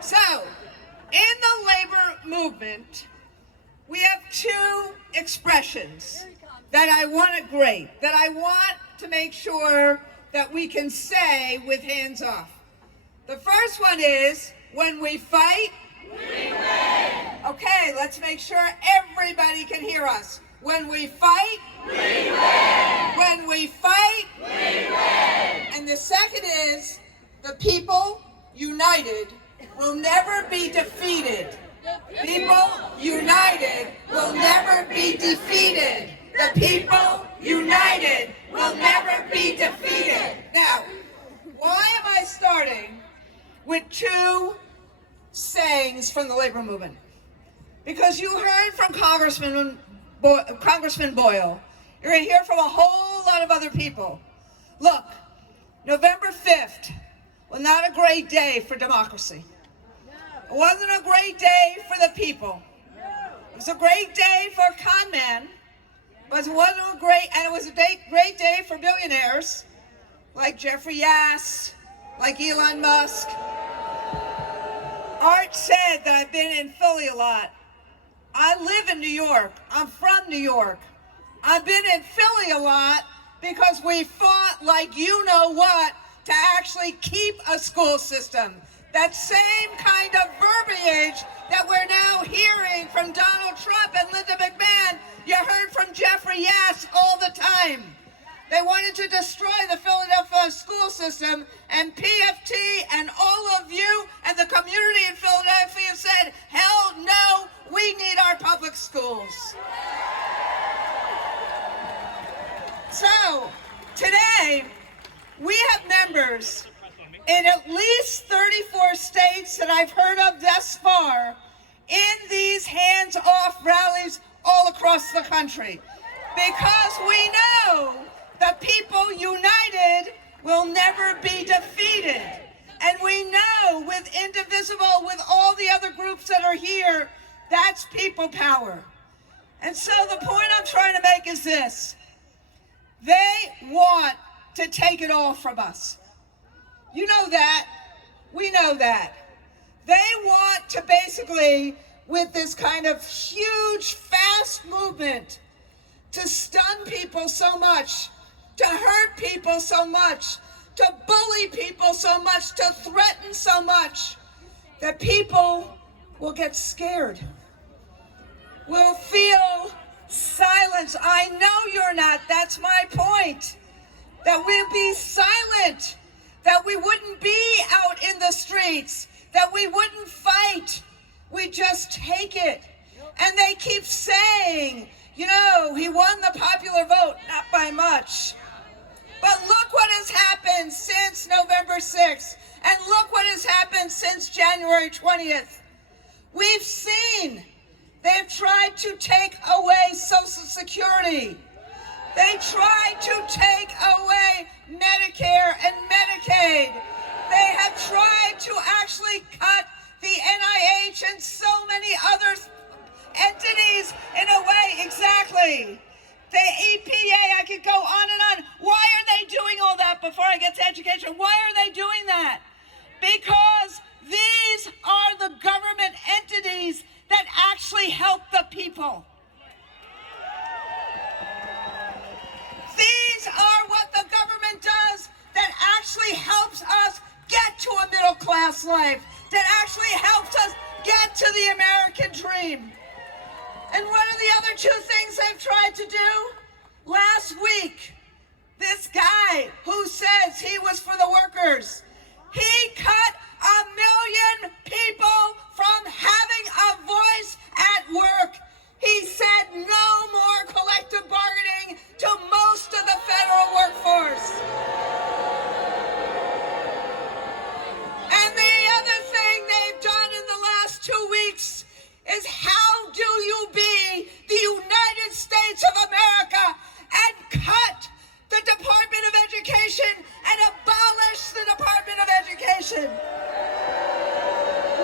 So, in the labor movement, we have two expressions that I want to make sure that we can say with hands off. The first one is, when we fight, we win. Okay, let's make sure everybody can hear us. When we fight, we win. When we fight, we win. And the second is, the people united will never be defeated. People united will never be defeated. The people united will never be defeated. Now, why am I starting with two sayings from the labor movement? Because you heard from Congressman Boyle. You're going to hear from a whole lot of other people. Look, November 5th was not a great day for democracy. It wasn't a great day for the people. It was a great day for con men, but it wasn't a great, and it was a great day for billionaires like Jeffrey Yass, like Elon Musk. Art said that I've been in Philly a lot. I live in New York. I'm from New York. I've been in Philly a lot because we fought like you know what to actually keep a school system. that same kind of verbiage that we're now hearing from Donald Trump and Linda McMahon, you heard from Jeffrey Yass all the time. They wanted to destroy the Philadelphia school system, and PFT and all of you and the community in Philadelphia said, hell no, we need our public schools. So, today, we have members in at least 34 states that I've heard of thus far in these hands-off rallies all across the country. Because we know the people united will never be defeated. And we know with Indivisible, with all the other groups that are here, that's people power. And so the point I'm trying to make is this. They want to take it all from us. You know that. We know that. They want to basically, with this kind of huge, fast movement, to stun people so much, to hurt people so much, to bully people so much, to threaten so much, that people will get scared, will feel silence. I know you're not. That's my point. That we'll be silent, that we wouldn't be out in the streets, that we wouldn't fight. We just take it. And they keep saying, you know, he won the popular vote, not by much. But look what has happened since November 6th, and look what has happened since January 20th. We've seen they've tried to take away Social Security. They tried to take away Medicare and Medicaid. They have tried to actually cut the NIH and so many other entities in a way, exactly. The EPA, I could go on and on. Why are they doing all that before I get to education? Why are they doing that? Because these are the government entities that actually help the people. These are what the government does that actually helps us get to a middle class life, that actually helps us get to the American dream. And what are the other two things they've tried to do? Last week, this guy who says he was for the workers, he cut 1 million people from having a voice at work. He said no more collective bargaining to most of the federal workforce. And the other thing they've done in the last 2 weeks is how do you be the United States of America and cut the Department of Education and abolish the Department of Education?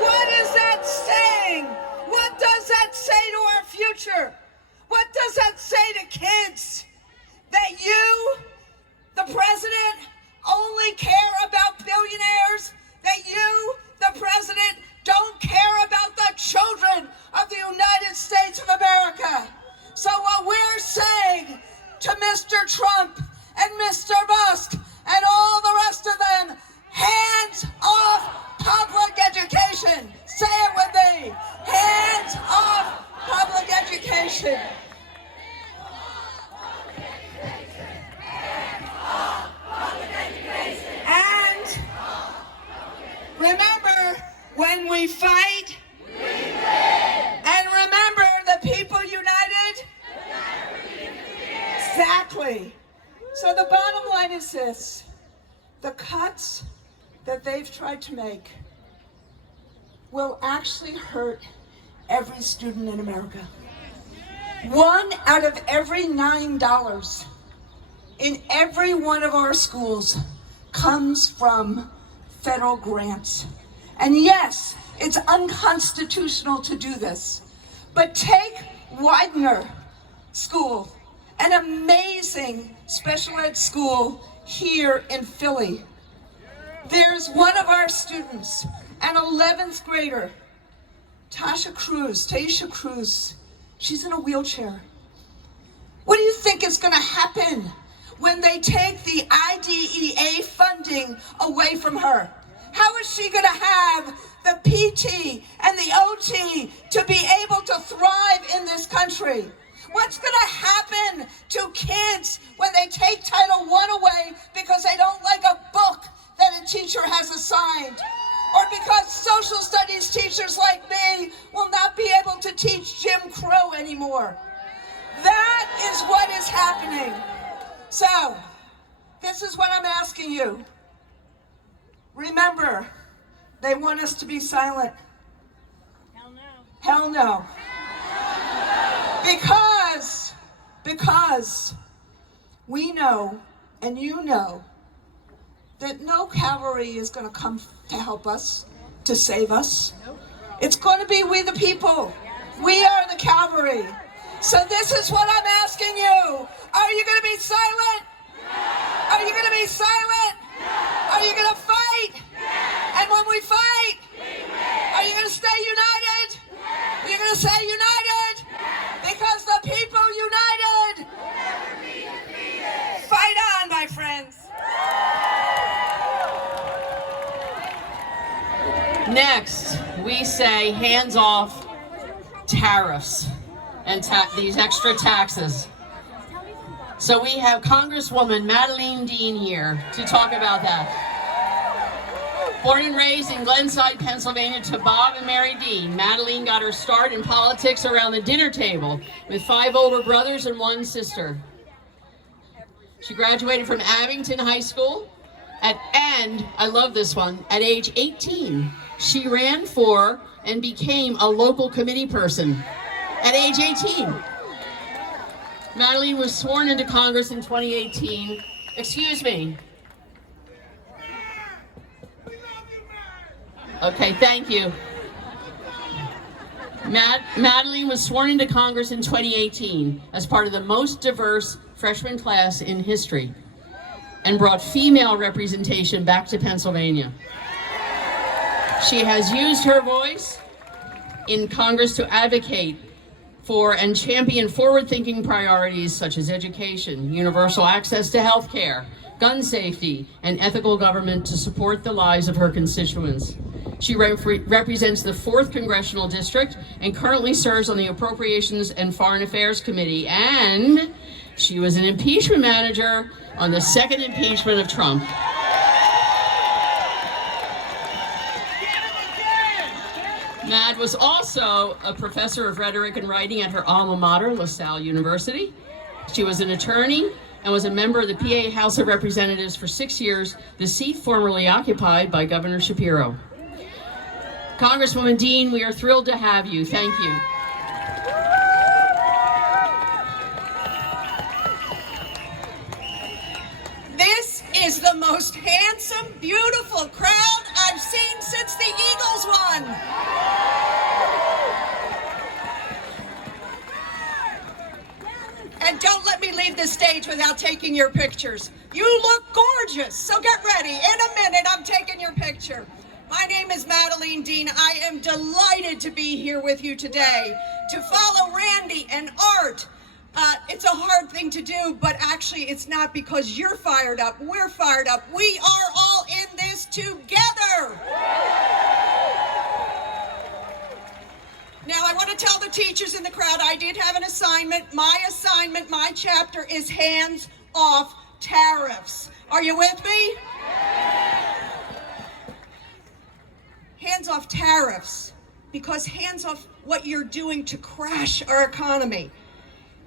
What is that saying? What does that say to our future? What does that say to kids? That you, the president, only care about billionaires? That you, the president, don't care about the children of the United States of America? So what we're saying to Mr. Trump and Mr. Musk and all the rest of them, hands off public education. Say it with me. Hands off public education. And remember, when we fight, we win. And remember, the people united. Exactly. So the bottom line is this. The cuts that they've tried to make will actually hurt every student in America. 1 out of every $9 in every one of our schools comes from federal grants. And yes, it's unconstitutional to do this, but take Widener School, an amazing special ed school here in Philly. There's one of our students, an 11th grader, Taisha Cruz. She's in a wheelchair. What do you think is going to happen when they take the IDEA funding away from her? How is she going to have the PT and the OT to be able to thrive in this country? What's going to happen to kids when they take Title I away because they don't like a book that a teacher has assigned? Or because social studies teachers like me will not be able to teach Jim Crow anymore? That is what is happening. So, this is what I'm asking you. Remember, they want us to be silent. Hell no. Hell no. Because we know, and you know, that no cavalry is going to come to help us, to save us. It's going to be we the people. We are the cavalry. So this is what I'm asking you. Are you going to be silent? Are you going to be silent? Are you going to fight? And when we fight, are you going to stay united? Are you going to stay united? Because the people united. Fight on, my friends. Next, we say hands off tariffs and these extra taxes. So we have Congresswoman Madeleine Dean here to talk about that. Born and raised in Glenside, Pennsylvania to Bob and Mary Dean, Madeleine got her start in politics around the dinner table with 5 older brothers and 1 sister. She graduated from Abington High School and I love this one, at age 18, she ran for and became a local committee person at age 18. Madeleine was sworn into Congress in 2018. Excuse me. Okay, thank you. Madeleine was sworn into Congress in 2018 as part of the most diverse freshman class in history and brought female representation back to Pennsylvania. She has used her voice in Congress to advocate for and champion forward-thinking priorities such as education, universal access to health care, gun safety, and ethical government to support the lives of her constituents. She represents the 4th Congressional District and currently serves on the Appropriations and Foreign Affairs Committee, and she was an impeachment manager on the 2nd impeachment of Trump. Mad was also a professor of rhetoric and writing at her alma mater, LaSalle University. She was an attorney and was a member of the PA House of Representatives for 6 years, the seat formerly occupied by Governor Shapiro. Congresswoman Dean, we are thrilled to have you. Thank you. This is the most handsome, beautiful crowd I've seen since the Eagles won. And don't let me leave the stage without taking your pictures. You look gorgeous, so get ready. In a minute, I'm taking your picture. My name is Madeleine Dean. I am delighted to be here with you today to follow Randy and Art. It's a hard thing to do, but actually it's not because you're fired up. We're fired up. We are all in this together. Now I want to tell the teachers in the crowd I did have an assignment. My chapter is hands off tariffs. Are you with me? Hands off tariffs, because hands off what you're doing to crash our economy,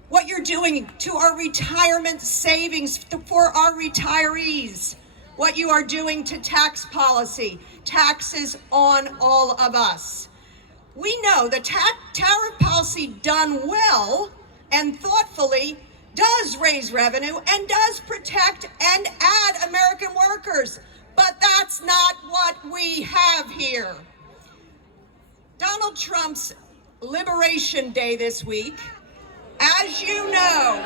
what you're doing to our retirement savings for our retirees, what you are doing to tax policy, taxes on all of us. We know the tariff policy done well and thoughtfully does raise revenue and does protect and add American workers. But that's not what we have here. Donald Trump's Liberation Day this week, as you know,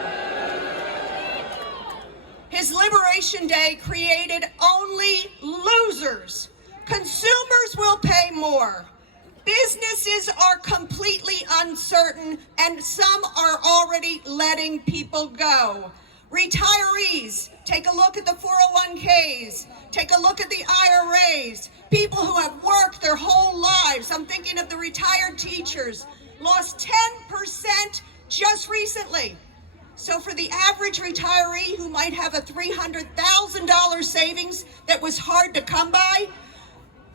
his Liberation Day created only losers. Consumers will pay more. Businesses are completely uncertain, and some are already letting people go. Retirees, take a look at the 401ks. Take a look at the IRAs. People who have worked their whole lives. I'm thinking of the retired teachers. Lost 10% just recently. So for the average retiree who might have a $300,000 savings that was hard to come by,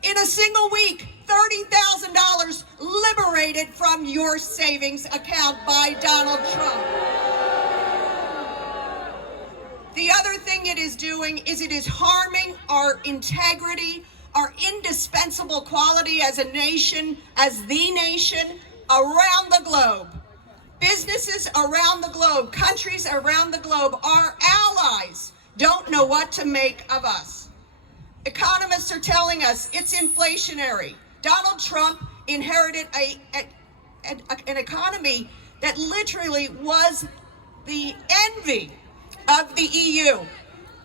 in a single week, $30,000 liberated from your savings account by Donald Trump. The other thing it is doing is it is harming our integrity, our indispensable quality as a nation, as the nation around the globe. Businesses around the globe, countries around the globe, our allies don't know what to make of us. Economists are telling us it's inflationary. Donald Trump inherited an economy that literally was the envy of the EU.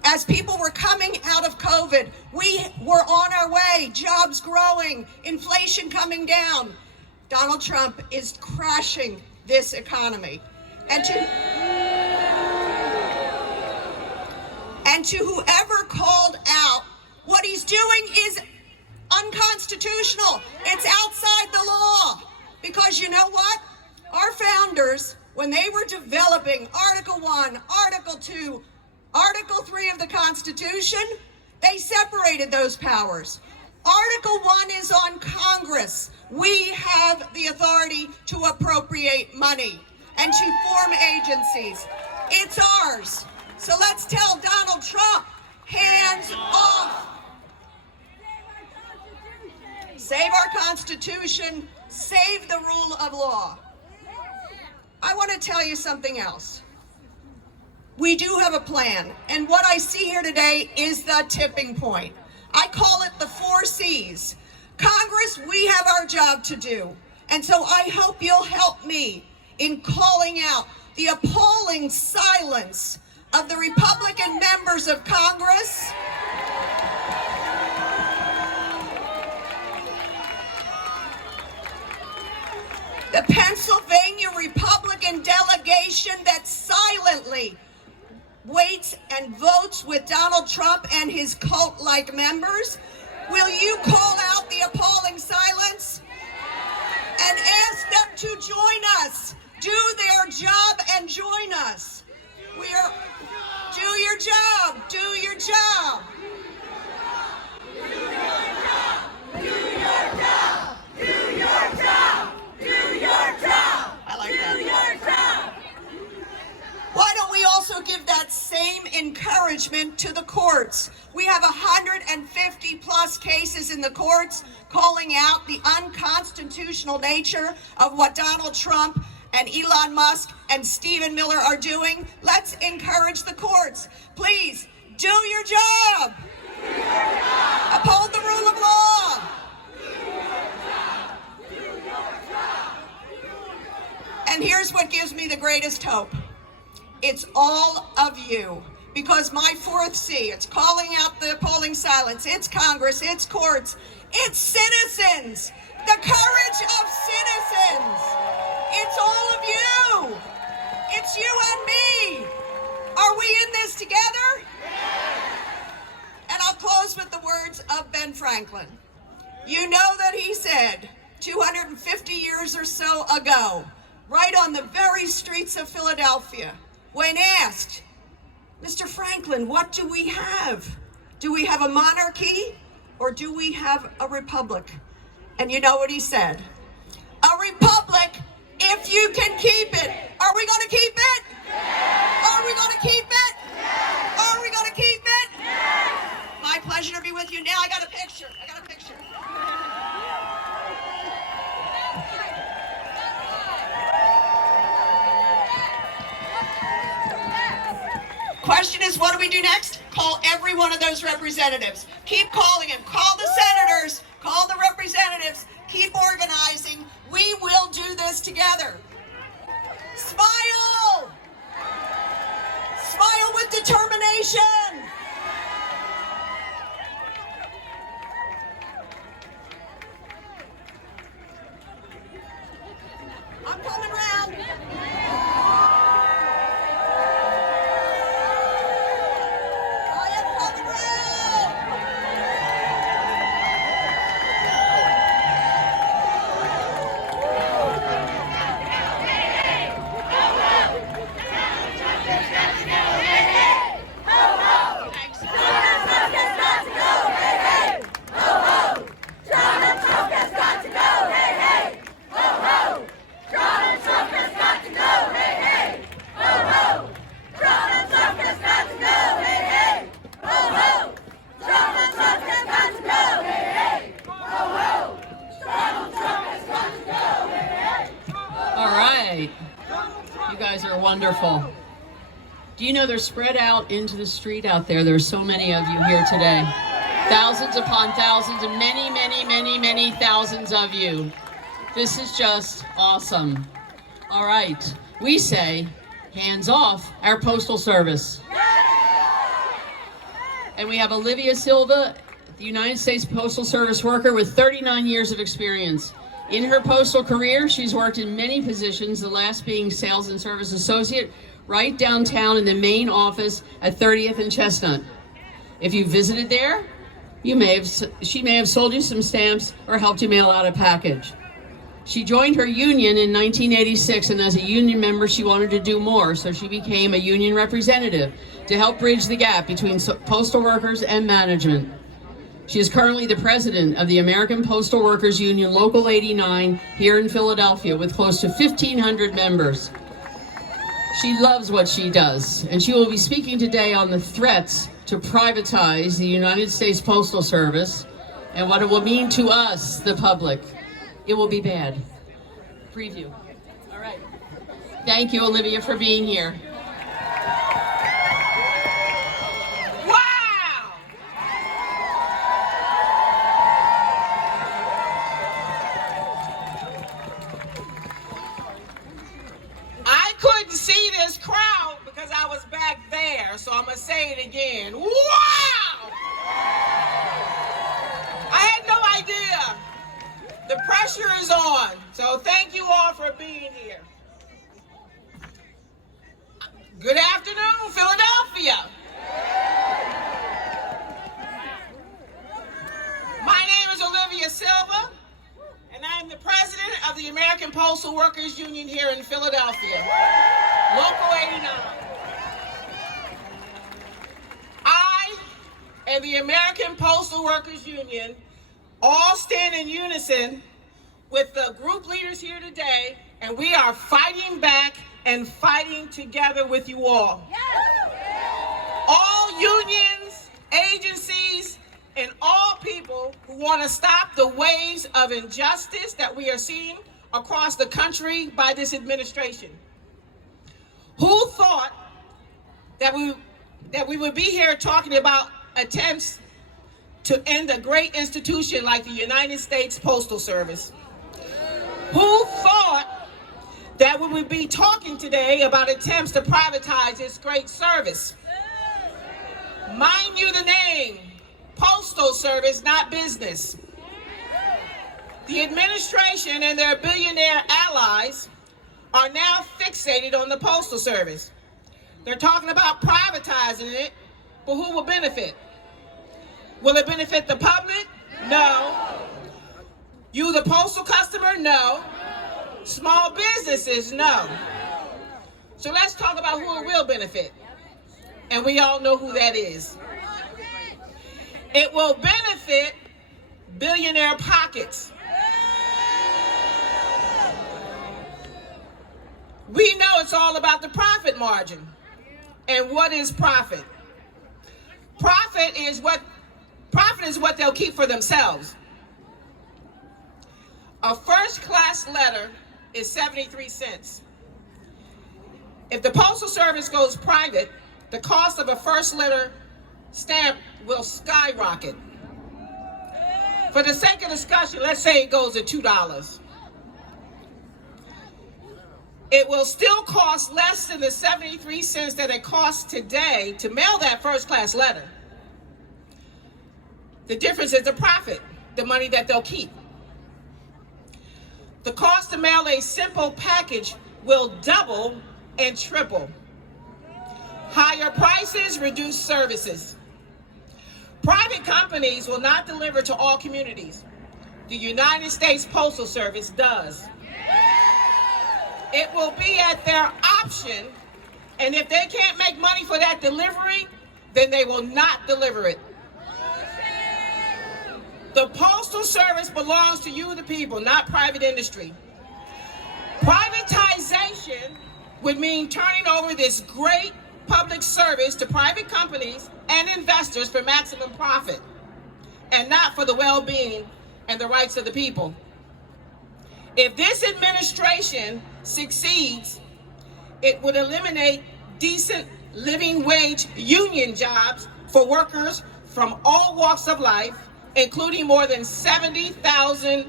As people were coming out of COVID, we were on our way, jobs growing, inflation coming down. Donald Trump is crashing this economy. And to whoever called out, what he's doing is unconstitutional. It's outside the law. Because you know what? Our founders, when they were developing Article 1, Article 2, Article 3 of the Constitution, they separated those powers. Article 1 is on Congress. We have the authority to appropriate money and to form agencies. It's ours. So let's tell Donald Trump, hands off. Save our Constitution, save the rule of law. I want to tell you something else. We do have a plan, and what I see here today is the tipping point. I call it the 4 C's. Congress, we have our job to do, and so I hope you'll help me in calling out the appalling silence of the Republican members of Congress. The Pennsylvania Republican delegation that silently waits and votes with Donald Trump and his cult-like members. Will you call out the appalling silence and ask them to join us, do their job and join us? Do your job, do your job. Do your job, do your job, do your job, do your job. I like that. Do your job. Why don't we also give that same encouragement to the courts? We have 150 plus cases in the courts calling out the unconstitutional nature of what Donald Trump and Elon Musk and Stephen Miller are doing. Let's encourage the courts. Please, do your job. Do your job. Uphold the rule of law. Do your job. Do your job. And here's what gives me the greatest hope. It's all of you. Because my 4th C, it's calling out the appalling silence. It's Congress, it's courts, it's citizens. The courage of citizens. It's all of you. It's you and me. Are we in this together? And I'll close with the words of Ben Franklin. You know that he said 250 years or so ago, right on the very streets of Philadelphia, when asked, Mr. Franklin, what do we have? Do we have a monarchy or do we have a republic? And you know what he said? A republic if you can keep it. Are we going to keep it? Are we going to keep it? Are we going to keep it? My pleasure to be with you. Now I got a picture. Question is, what do we do next? Call every one of those representatives. Keep calling them. Call the senators. Call the representatives. Keep organizing. We will do this together. Smile! Smile with determination! I'm coming around. I am coming around. wonderful. Do you know they're spread out into the street out there? There are so many of you here today. Thousands upon thousands and many, many, many, many thousands of you. This is just awesome. All right, we say, hands off our Postal Service. And we have Olivia Silva, the United States Postal Service worker with 39 years of experience. In her postal career, she's worked in many positions, the last being Sales and Service Associate, right downtown in the main office at 30th and Chestnut. If you visited there, she may have sold you some stamps or helped you mail out a package. She joined her union in 1986, and as a union member, she wanted to do more, so she became a union representative to help bridge the gap between postal workers and management. She is currently the president of the American Postal Workers Union Local 89 here in Philadelphia with close to 1,500 members. She loves what she does, and she will be speaking today on the threats to privatize the United States Postal Service and what it will mean to us, the public. It will be bad. Preview. All right. Thank you, Olivia, for being here. Wow! I couldn't see this crowd because I was back there, so I'm going to say it again. Wow! I had no idea. The pressure is on, so thank you all for being here. Good afternoon, Philadelphia. My name is Olivia Silva, and I am the president of the American Postal Workers Union here in Philadelphia, Local 89. I and the American Postal Workers Union all stand in unison with the group leaders here today, and we are fighting back and fighting together with you all. All unions, agencies, and all people who want to stop the waves of injustice that we are seeing across the country by this administration. Who thought that we would be here talking about attempts to end a great institution like the United States Postal Service? Who thought that we would be talking today about attempts to privatize this great service? Mind you the name, Postal Service, not business. The administration and their billionaire allies are now fixated on the Postal Service. They're talking about privatizing it, but who will benefit? Will it benefit the public? No. You, the postal customer? No. Small businesses? No. So let's talk about who it will benefit. And we all know who that is. It will benefit billionaire pockets. We know it's all about the profit margin. And what is profit? Profit is what they'll keep for themselves. A first-class letter is 73 cents. If the Postal Service goes private, the cost of a first letter stamp will skyrocket. For the sake of discussion, let's say it goes to $2. It will still cost less than the 73 cents that it costs today to mail that first-class letter. The difference is the profit, the money that they'll keep. The cost to mail a simple package will double and triple. Higher prices, reduced services. Private companies will not deliver to all communities. The United States Postal Service does. It will be at their option, and if they can't make money for that delivery, then they will not deliver it. The Postal Service belongs to you, the people, not private industry. Privatization would mean turning over this great public service to private companies and investors for maximum profit, and not for the well-being and the rights of the people. If this administration succeeds, It would eliminate decent living wage union jobs for workers from all walks of life, including more than 70,000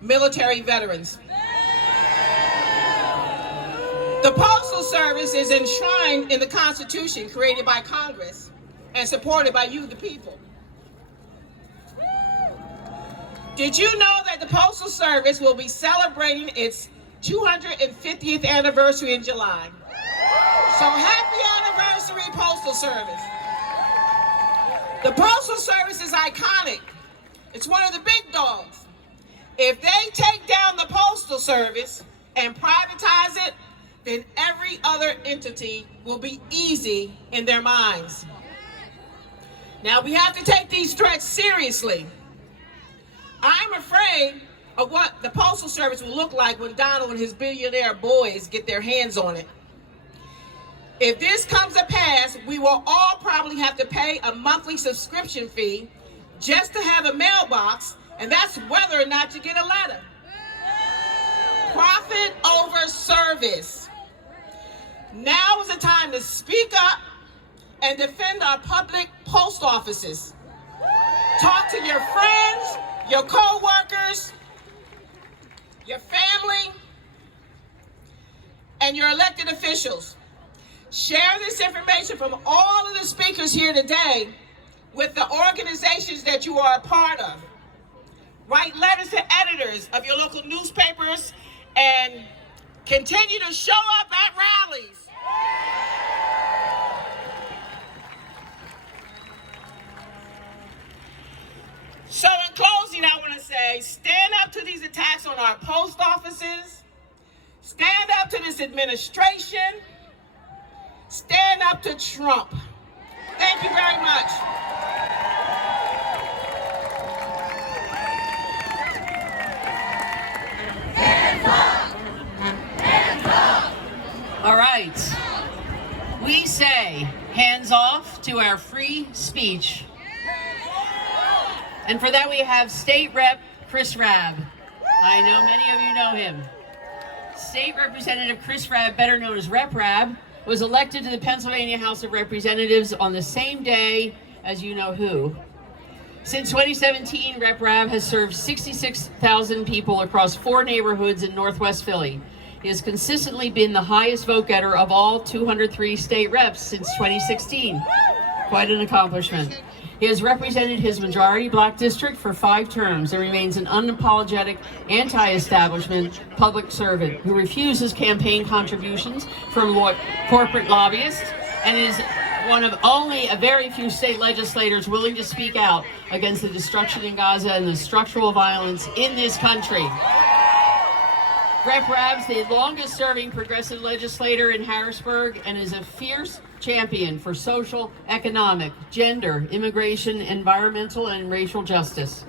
military veterans. The Postal Service is enshrined in the Constitution created by Congress and supported by you, the people. Did you know that the Postal Service will be celebrating its 250th anniversary in July? So happy anniversary, Postal Service. The Postal Service is iconic. It's one of the big dogs. If they take down the Postal Service and privatize it, then every other entity will be easy in their minds. Now we have to take these threats seriously. I'm afraid of what the Postal Service will look like when Donald and his billionaire boys get their hands on it. If this comes to pass, we will all probably have to pay a monthly subscription fee just to have a mailbox, and that's whether or not you get a letter. Profit over service. Now is the time to speak up and defend our public post offices. Talk to your friends, your co-workers, your family, and your elected officials. Share this information from all of the speakers here today with the organizations that you are a part of. Write letters to editors of your local newspapers and continue to show up at rallies. So in closing, I want to say, stand up to these attacks on our post offices. Stand up to this administration. Stand up to Trump. Thank you very much. All right. We say hands off to our free speech. And for that we have State Rep Chris Rabb. I know many of you know him. State Representative Chris Rabb, better known as Rep Rabb, was elected to the Pennsylvania House of Representatives on the same day as you know who. Since 2017, Rep Rabb has served 66,000 people across 4 neighborhoods in Northwest Philly. He has consistently been the highest vote getter of all 203 state reps since 2016. Quite an accomplishment. He has represented his majority black district for 5 terms and remains an unapologetic anti-establishment public servant who refuses campaign contributions from corporate lobbyists and is one of only a very few state legislators willing to speak out against the destruction in Gaza and the structural violence in this country. Rep Rabb's the longest serving progressive legislator in Harrisburg and is a fierce champion for social, economic, gender, immigration, environmental, and racial justice.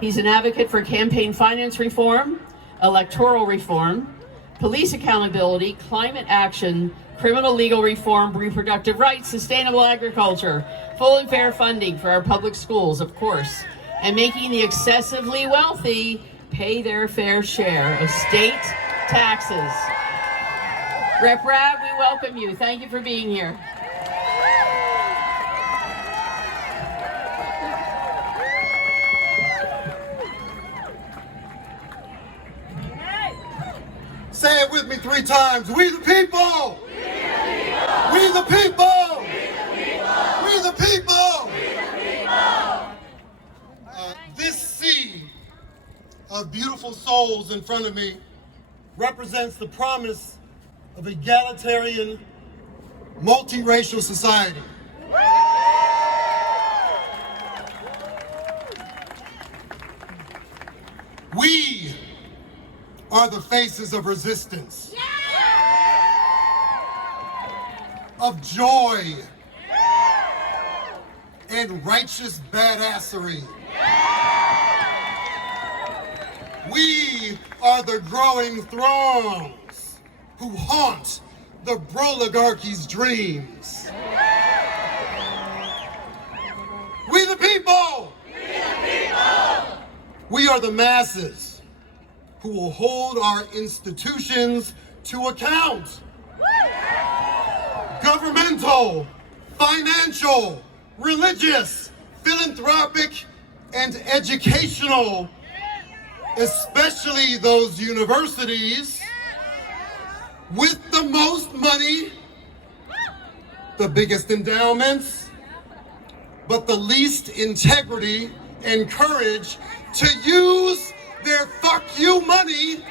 He's an advocate for campaign finance reform, electoral reform, police accountability, climate action, criminal legal reform, reproductive rights, sustainable agriculture, full and fair funding for our public schools, of course, and making the excessively wealthy pay their fair share of state taxes. Rep Rabb, we welcome you. Thank you for being here. Say it with me 3 times. We the people! We the people! We the people! This sea of beautiful souls in front of me represents the promise of egalitarian, multiracial society. We are the faces of resistance, of joy, and righteous badassery. We are the growing throngs who haunt the broligarchy's dreams. We the people! We the people! We are the masses who will hold our institutions to account. governmental, financial, religious, philanthropic, and educational, especially those universities with the most money, the biggest endowments, but the least integrity and courage to use their fuck you money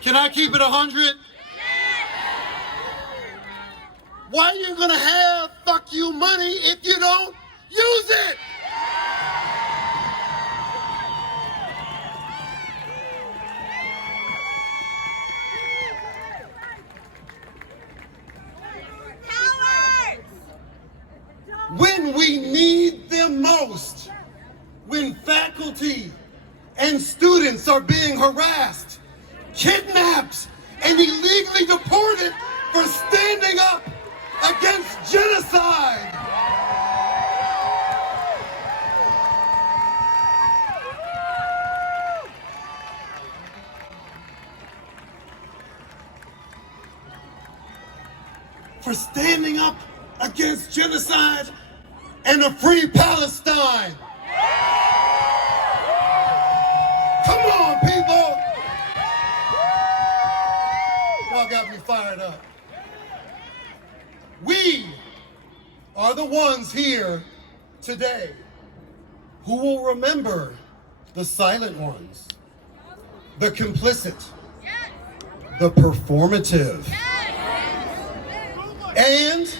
Can I keep it 100? Why are you gonna have fuck you money if you don't use it? When we need them most, when faculty and students are being harassed, kidnapped, and illegally deported for standing up against genocide. For standing up against genocide and a free Palestine. Come on, people. Y'all got me fired up. We are the ones here today who will remember the silent ones, the complicit, the performative, and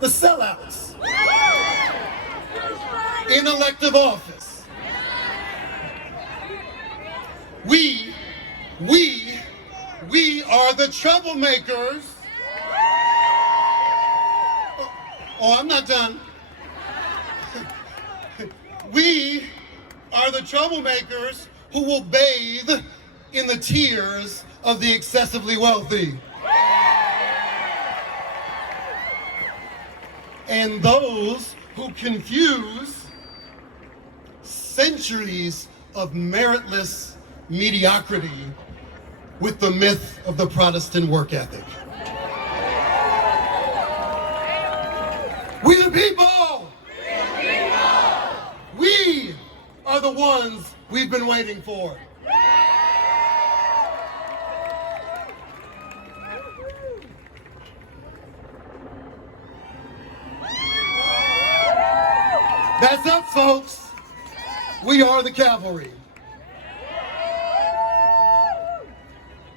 the sellouts in elective office. We are the troublemakers. Oh, I'm not done. We are the troublemakers who will bathe in the tears of the excessively wealthy. And those who confuse centuries of meritless mediocrity with the myth of the Protestant work ethic. We the people! We are the ones we've been waiting for. That's us, folks. We are the cavalry.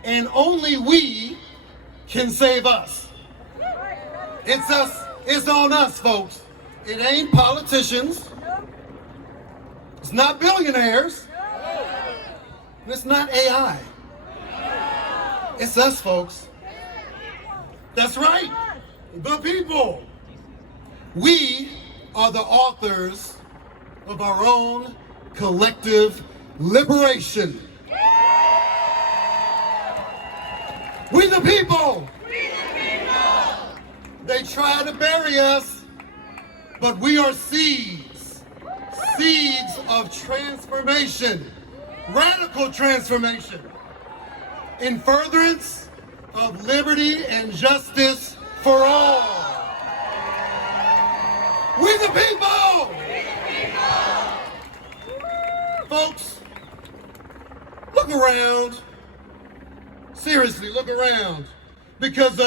And only we can save us. It's us, it's on us, folks. It ain't politicians. It's not billionaires. And it's not AI. It's us, folks. That's right, the people. We are the authors of our own collective liberation. We the people! We the people! They try to bury us, but we are seeds. Seeds of transformation. Radical transformation. In furtherance of liberty and justice for all. We the people! We the people! Folks, look around. Seriously, look around. Because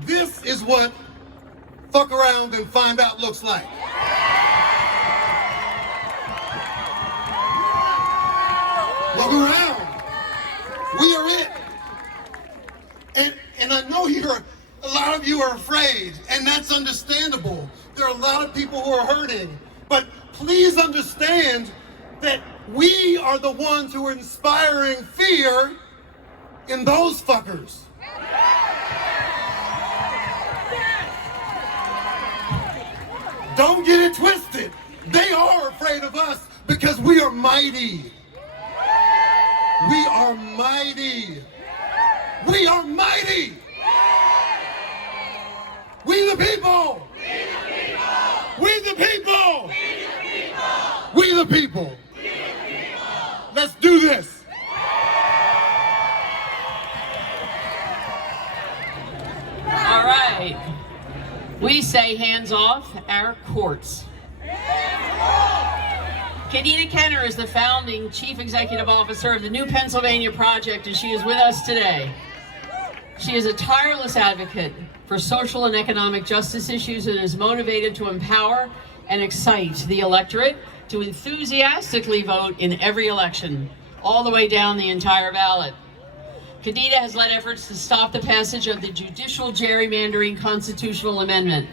this is what fuck around and find out looks like. Look around. We are it. And I know a lot of you are afraid, and that's understandable. There are a lot of people who are hurting. But please understand that we are the ones who are inspiring fear in those fuckers. Don't get it twisted. They are afraid of us because we are mighty. We are mighty. We are mighty. We the people. We the people. We the people. We the people. right. We say hands off our courts. Kadida Kenner is the founding Chief Executive Officer of the New Pennsylvania Project, and she is with us today. She is a tireless advocate for social and economic justice issues and is motivated to empower and excite the electorate to enthusiastically vote in every election, all the way down the entire ballot. Kadida has led efforts to stop the passage of the judicial gerrymandering constitutional amendment,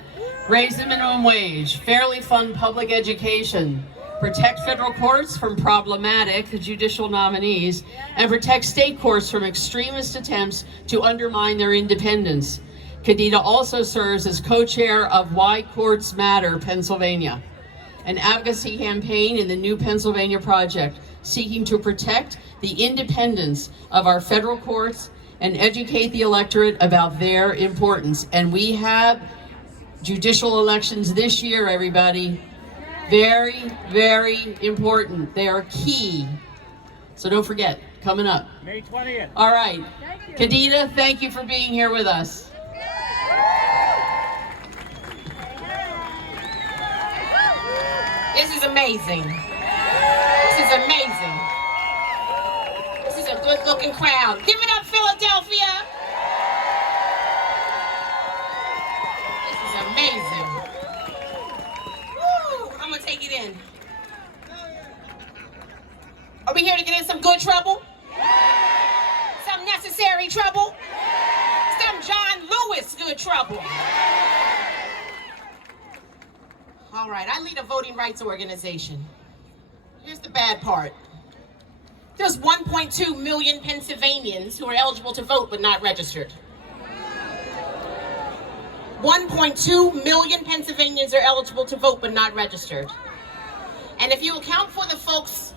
raise the minimum wage, fairly fund public education, protect federal courts from problematic judicial nominees, and protect state courts from extremist attempts to undermine their independence. Kadida also serves as co-chair of Why Courts Matter Pennsylvania, an advocacy campaign in the New Pennsylvania Project seeking to protect the independence of our federal courts and educate the electorate about their importance. And we have judicial elections this year, everybody. Very, very important. They are key. So don't forget, coming up. May 20th. All right. Kadida, thank you for being here with us. This is amazing. This is amazing. This is a good-looking crowd. Give it up, Philadelphia. This is amazing. Woo, I'm gonna take it in. Are we here to get in some good trouble? Some necessary trouble? Some John Lewis good trouble? All right, I lead a voting rights organization. Here's the bad part. There's 1.2 million Pennsylvanians who are eligible to vote but not registered. 1.2 million Pennsylvanians are eligible to vote but not registered. And if you account for the folks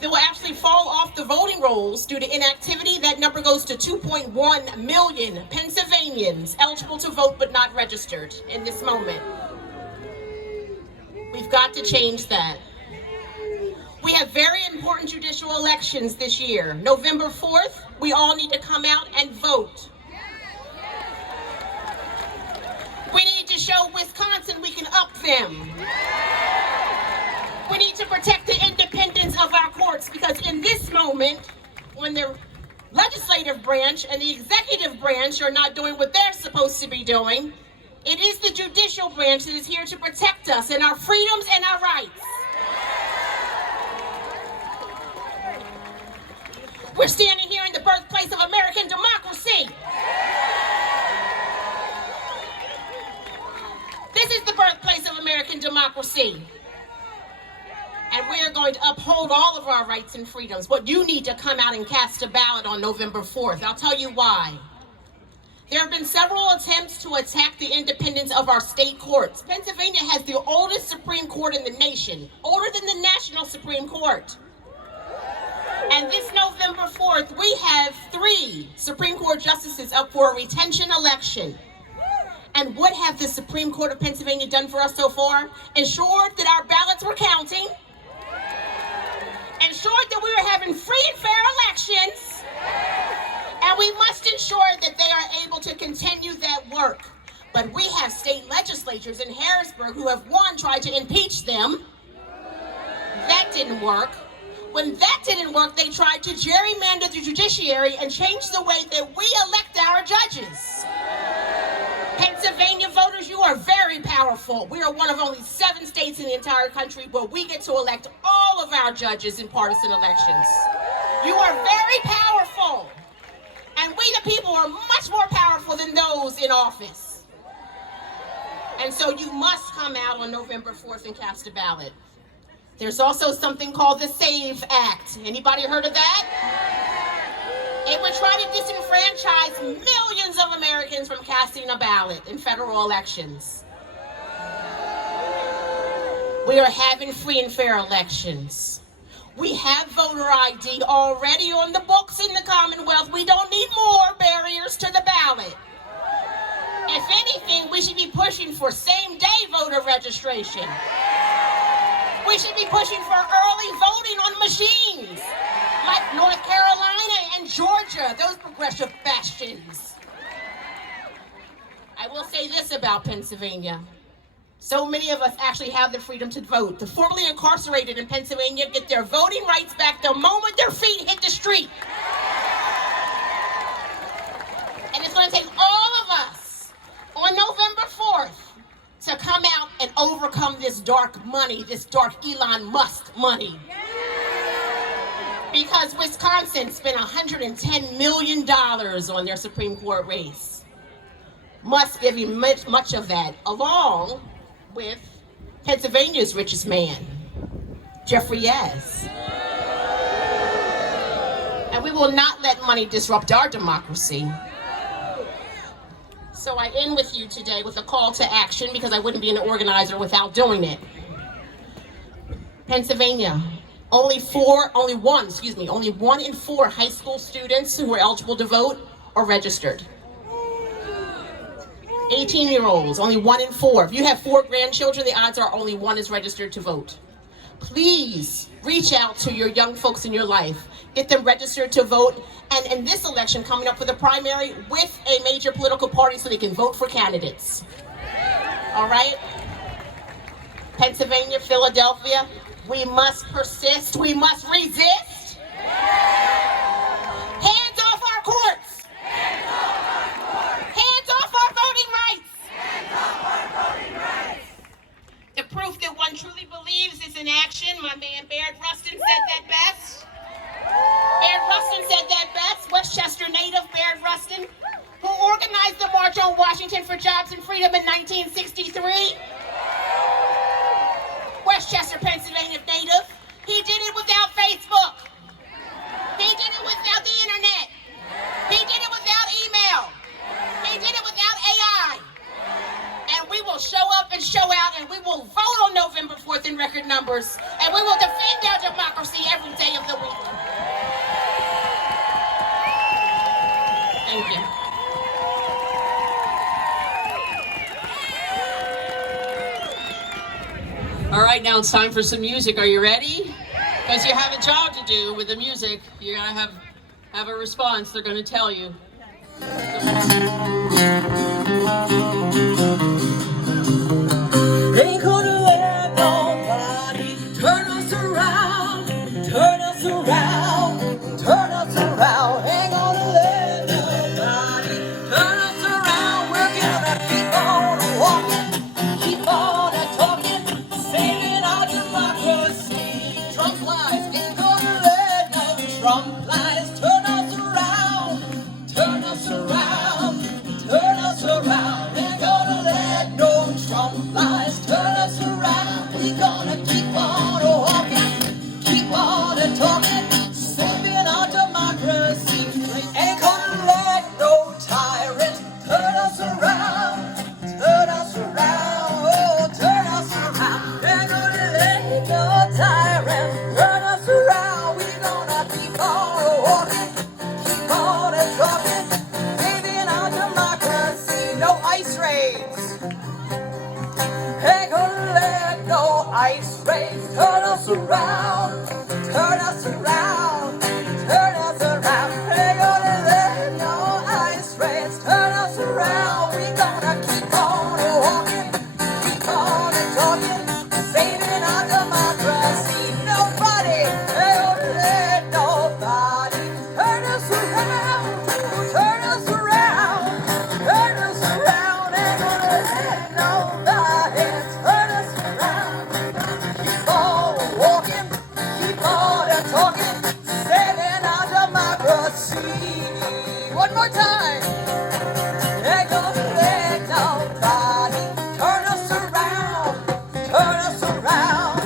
that will actually fall off the voting rolls due to inactivity, that number goes to 2.1 million Pennsylvanians eligible to vote but not registered in this moment. We've got to change that. We have very important judicial elections this year. November 4th, we all need to come out and vote. We need to show Wisconsin we can up them. We need to protect the independence of our courts, because in this moment, when the legislative branch and the executive branch are not doing what they're supposed to be doing, it is the judicial branch that is here to protect us and our freedoms and our rights. We're standing here in the birthplace of American democracy. This is the birthplace of American democracy. And we are going to uphold all of our rights and freedoms. But you need to come out and cast a ballot on November 4th. I'll tell you why. There have been several attempts to attack the independence of our state courts. Pennsylvania has the oldest Supreme Court in the nation, older than the national Supreme Court. And this November 4th, we have 3 Supreme Court justices up for a retention election. And what have the Supreme Court of Pennsylvania done for us so far? Ensured that our ballots were counting, ensured that we were having free and fair elections, and we must ensure that they are able to continue that work. But we have state legislatures in Harrisburg who have, one, tried to impeach them. That didn't work. When that didn't work, they tried to gerrymander the judiciary and change the way that we elect our judges. Pennsylvania voters, you are very powerful. We are one of only 7 states in the entire country where we get to elect all of our judges in partisan elections. You are very powerful. And we, the people, are much more powerful than those in office. And so you must come out on November 4th and cast a ballot. There's also something called the SAVE Act. Anybody heard of that? It would try to disenfranchise millions of Americans from casting a ballot in federal elections. We are having free and fair elections. We have voter ID already on the books in the Commonwealth. We don't need more barriers to the ballot. If anything, we should be pushing for same-day voter registration. We should be pushing for early voting on machines, like North Carolina and Georgia, those progressive bastions. I will say this about Pennsylvania. So many of us actually have the freedom to vote. The formerly incarcerated in Pennsylvania get their voting rights back the moment their feet hit the street. And it's going to take all of us on November 4th to come out and overcome this dark money, this dark Elon Musk money. Because Wisconsin spent $110 million on their Supreme Court race. Musk gave you much of that, along with Pennsylvania's richest man, Jeffrey Yes. And we will not let money disrupt our democracy. So I end with you today with a call to action, because I wouldn't be an organizer without doing it. Pennsylvania, only one in four high school students who are eligible to vote are registered. 18-year-olds, only 1 in 4. If you have 4 grandchildren, the odds are only 1 is registered to vote. Please reach out to your young folks in your life. Get them registered to vote. And in this election coming up for the primary, with a major political party so they can vote for candidates. All right? Pennsylvania, Philadelphia, we must persist. We must resist. Hands off our courts. Hands off our voting rights. The proof that one truly believes is in action. My man Baird Rustin said that best. Westchester native Baird Rustin, who organized the March on Washington for Jobs and Freedom in 1963. Westchester, Pennsylvania native. He did it without Facebook. He did it without the internet. He did it without email. He did it without AI. And we will show up and show out, and we will vote on November 4th in record numbers, and we will defend our democracy every day of the week. Thank you. All right, now it's time for some music. Are you ready? Because you have a job to do with the music. You're going to have a response. They're going to tell you. Ain't gonna let nobody turn us around, turn us around, turn us around. Ain't gonna let nobody turn us around. We're gonna keep on walking, keep on talking, saving our democracy. Trump lies, ain't gonna let no Trump lies turn us around, turn us around, turn us around. Ain't gonna let no Trump lies turn us around. We gonna keep on walking, keep on talking, saving our democracy. Ain't gonna let no tyrant turn us around, turn us around, oh, turn us around. Ain't gonna let no tyrant turn us around. We gonna keep on walking, keep on talking, saving our democracy. No ice raids. Ain't gonna let no ice raids turn us around, turn us around, turn us around. Ain't gonna let no ice raids turn us around. We gonna keep on walking, keep on talking, saving our democracy. Nobody, ain't gonna let nobody turn us around, turn us around, turn us around. Ain't gonna let nobody turn us around. Keep on walking, keep on talking, saving our democracy. One more time. Ain't gonna let nobody turn us around, turn us around,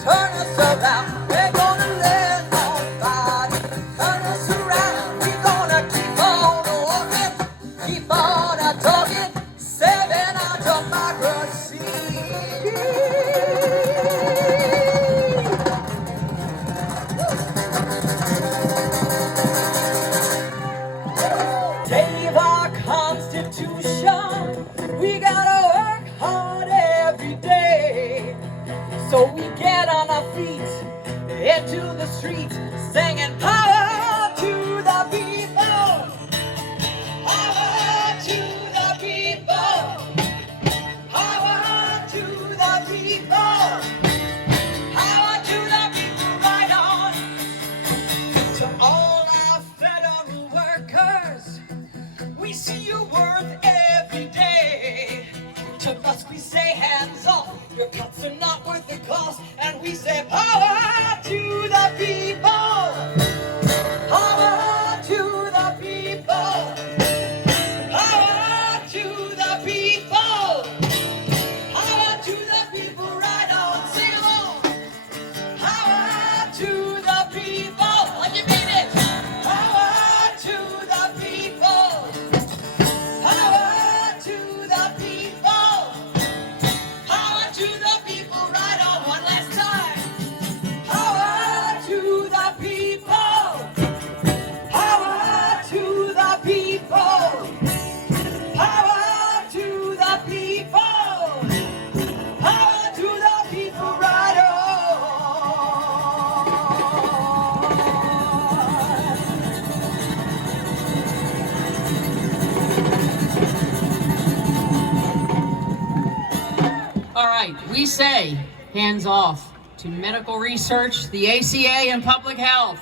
turn us around. Ain't gonna let nobody turn us around. We gonna keep on walking, keep on talking, saving our democracy. Save our Constitution. We gotta work hard every day. So we get on our feet, into the streets, singing power to the people. Power to the people. see your worth every day. To us we say hands off, your cuts are not worth the cost, and we say power to the people. Power to the people. Power to the people. Power to the people, right on, sing along. Power to the people, like you mean it. Power to the people. Power to the people. Power to the people, right on, one last time. Power to the people. Power to the people. Power to the people. Power to the people, right on. All right, we say hands off to medical research, the ACA, and public health.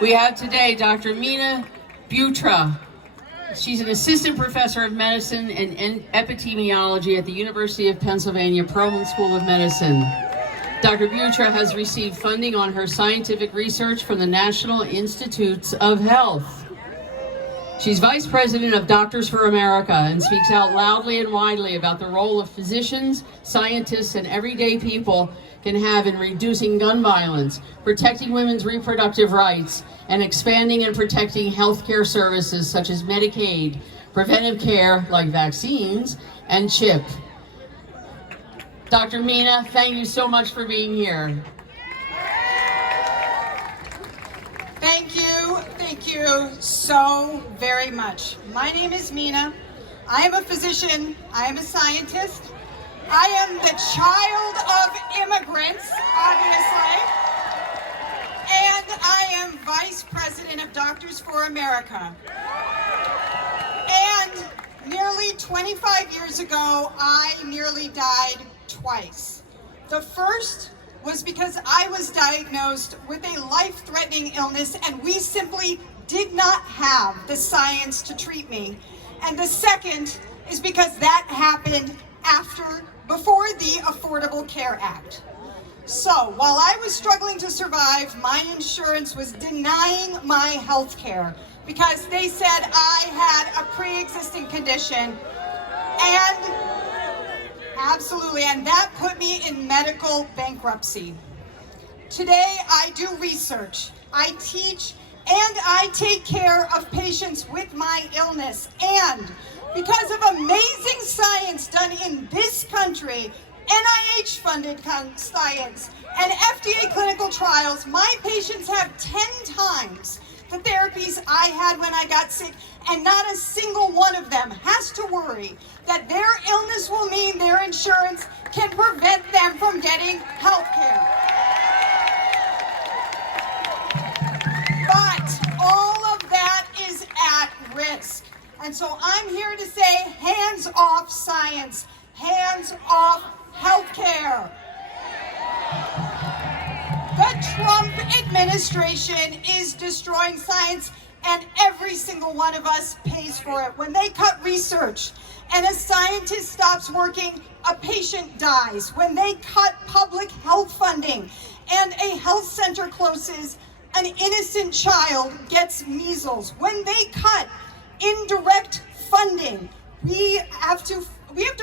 We have today Dr. Meena Bewtra. She's an assistant professor of medicine and epidemiology at the University of Pennsylvania Perelman School of Medicine. Dr. Bewtra has received funding on her scientific research from the National Institutes of Health. She's vice president of Doctors for America and speaks out loudly and widely about the role of physicians, scientists, and everyday people can have in reducing gun violence, protecting women's reproductive rights, and expanding and protecting healthcare services such as Medicaid, preventive care like vaccines, and CHIP. Dr. Meena, thank you so much for being here. Thank you so very much. My name is Meena. I am a physician. I am a scientist. I am the child of immigrants, obviously. And I am vice president of Doctors for America. And nearly 25 years ago, I nearly died twice. The first was because I was diagnosed with a life-threatening illness and we simply did not have the science to treat me. And the second is because that happened before the Affordable Care Act. So while I was struggling to survive, my insurance was denying my health care because they said I had a pre-existing condition, and absolutely, and that put me in medical bankruptcy. Today, I do research, I teach, and I take care of patients with my illness. And because of amazing science done in this country, NIH-funded science, and FDA clinical trials, my patients have 10 times the therapies I had when I got sick, and not a single one of them has to worry that their illness will mean their insurance can prevent them from getting health care. But all of that is at risk. And so I'm here to say hands off science, hands off health care. The Trump administration is destroying science, and every single one of us pays for it. When they cut research and a scientist stops working, a patient dies. When they cut public health funding and a health center closes, an innocent child gets measles. When they cut indirect funding, we have to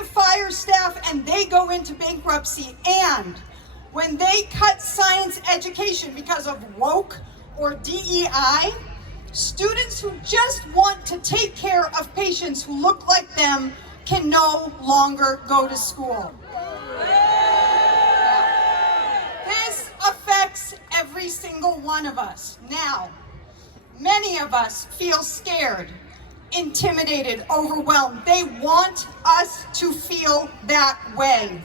fire staff and they go into bankruptcy. And when they cut science education because of woke or DEI, students who just want to take care of patients who look like them can no longer go to school. This affects every single one of us. Now, many of us feel scared, intimidated, overwhelmed. They want us to feel that way.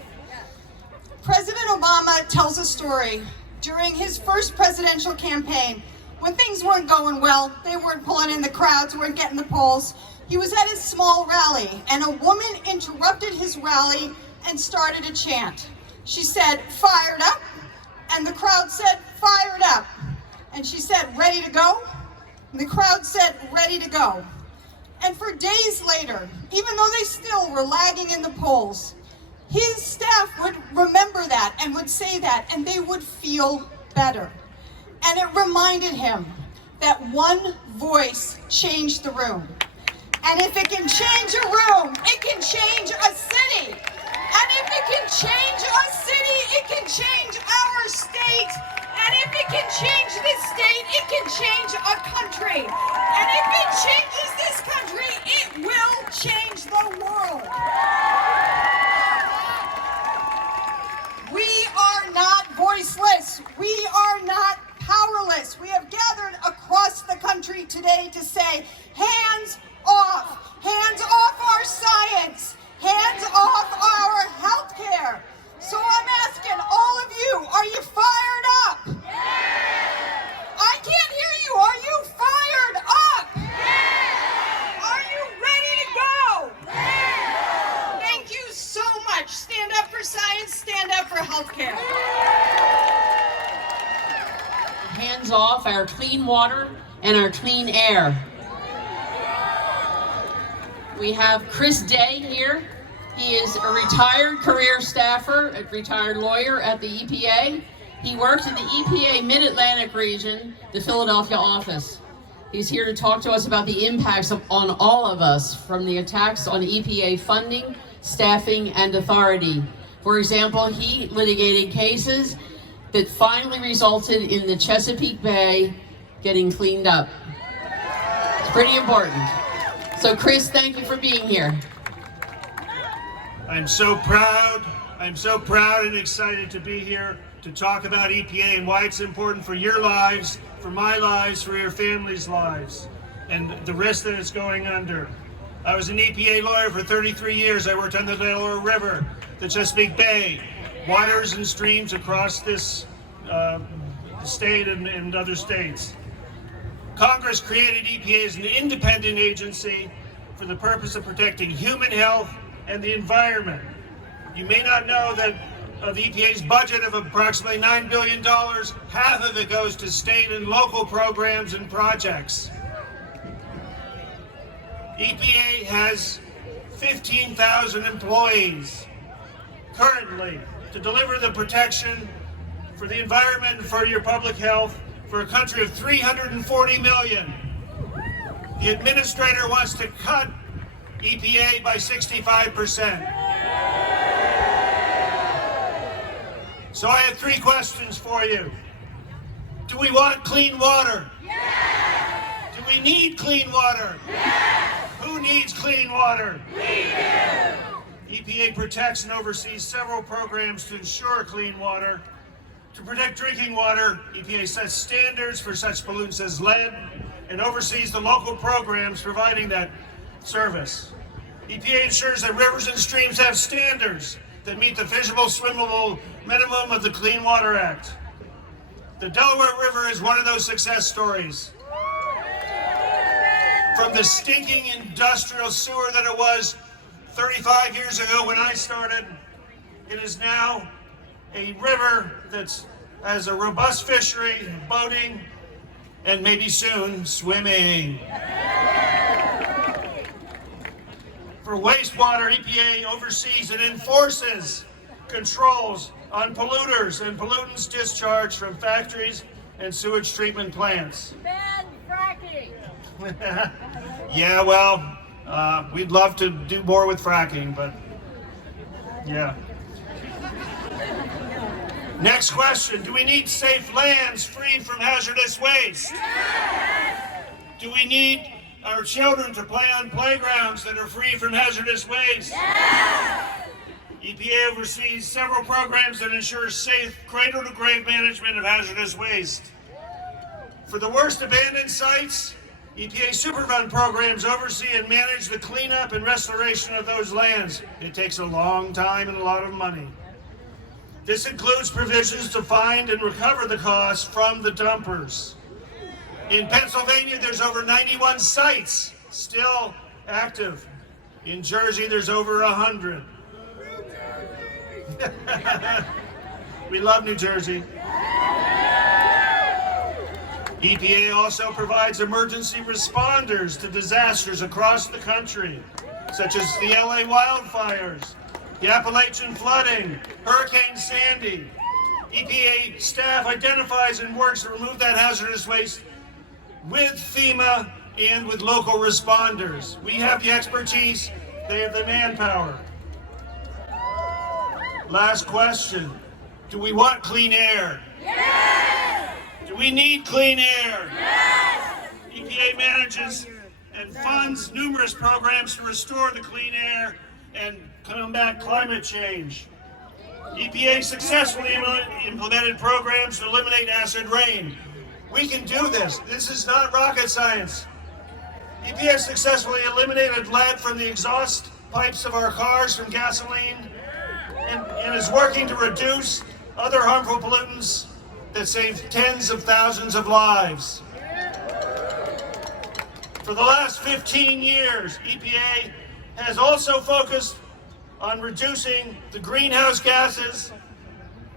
President Obama tells a story during his first presidential campaign when things weren't going well. They weren't pulling in the crowds, weren't getting the polls. He was at his small rally, and a woman interrupted his rally and started a chant. She said, "Fired up," and the crowd said, "Fired up." And she said, "Ready to go?" And the crowd said, "Ready to go." And for days later, even though they still were lagging in the polls, his staff would remember that and would say that, and they would feel better. And it reminded him that one voice changed the room. And if it can change a room, it can change a city. And if it can change a city, it can change our state. And if it can change this state, it can change a country. And if it changes this country, it will change the world. We are not voiceless. We are not powerless. We have gathered across the country today to say, hands off our science, hands off our health care. So I'm asking all of you, are you fired up? Yeah. I can't hear you. Are you fired up? Yeah. Are you ready to go? Yeah. Thank you so much. Stand up for science, stand up for health care. Hands off our clean water and our clean air. We have Chris Day here. He is a retired career staffer, a retired lawyer at the EPA. He works in the EPA Mid-Atlantic region, the Philadelphia office. He's here to talk to us about the impacts on all of us from the attacks on EPA funding, staffing, and authority. For example, he litigated cases that finally resulted in the Chesapeake Bay getting cleaned up. It's pretty important. So Chris, thank you for being here. I'm so proud and excited to be here to talk about EPA and why it's important for your lives, for my lives, for your family's lives, and the risk that it's going under. I was an EPA lawyer for 33 years. I worked on the Delaware River, the Chesapeake Bay, waters and streams across this state and other states. Congress created EPA as an independent agency for the purpose of protecting human health and the environment. You may not know that of the EPA's budget of approximately $9 billion, half of it goes to state and local programs and projects. EPA has 15,000 employees currently to deliver the protection for the environment and for your public health for a country of 340 million. The administrator wants to cut EPA by 65%. So I have three questions for you. Do we want clean water? Yes! Do we need clean water? Yes! Who needs clean water? We do! EPA protects and oversees several programs to ensure clean water. To protect drinking water, EPA sets standards for such pollutants as lead and oversees the local programs providing that service. EPA ensures that rivers and streams have standards that meet the fishable, swimmable minimum of the Clean Water Act. The Delaware River is one of those success stories. From the stinking industrial sewer that it was 35 years ago when I started, it is now a river that has a robust fishery, boating, and maybe soon swimming. For wastewater, EPA oversees and enforces controls on polluters and pollutants discharged from factories and sewage treatment plants. Ban fracking! Yeah, well, we'd love to do more with fracking, but yeah. Next question, do we need safe lands free from hazardous waste? Yes! Do we need our children to play on playgrounds that are free from hazardous waste? Yes! EPA oversees several programs that ensure safe cradle-to-grave management of hazardous waste. For the worst abandoned sites, EPA Superfund programs oversee and manage the cleanup and restoration of those lands. It takes a long time and a lot of money. This includes provisions to find and recover the costs from the dumpers. In Pennsylvania, there's over 91 sites still active. In Jersey, there's over 100. We love New Jersey. EPA also provides emergency responders to disasters across the country, such as the LA wildfires, the Appalachian flooding, Hurricane Sandy. EPA staff identifies and works to remove that hazardous waste with FEMA and with local responders. We have the expertise, they have the manpower. Last question. Do we want clean air? Yes! Do we need clean air? Yes! EPA manages and funds numerous programs to restore the clean air and combat climate change. EPA successfully implemented programs to eliminate acid rain. We can do this. This is not rocket science. EPA successfully eliminated lead from the exhaust pipes of our cars from gasoline and is working to reduce other harmful pollutants that save tens of thousands of lives. For the last 15 years, EPA has also focused on reducing the greenhouse gases,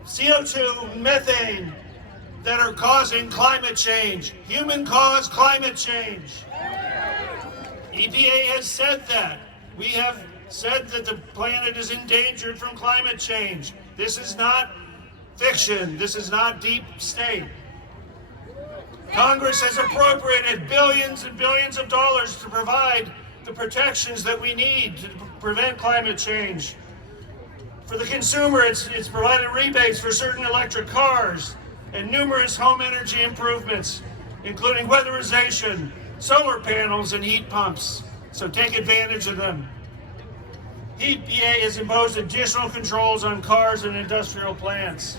CO2, methane, that are causing climate change, human-caused climate change. EPA has said that. We have said that the planet is endangered from climate change. This is not fiction. This is not deep state. Congress has appropriated billions and billions of dollars to provide the protections that we need to prevent climate change. For the consumer, it's provided rebates for certain electric cars and numerous home energy improvements, including weatherization, solar panels, and heat pumps. So take advantage of them. EPA has imposed additional controls on cars and industrial plants.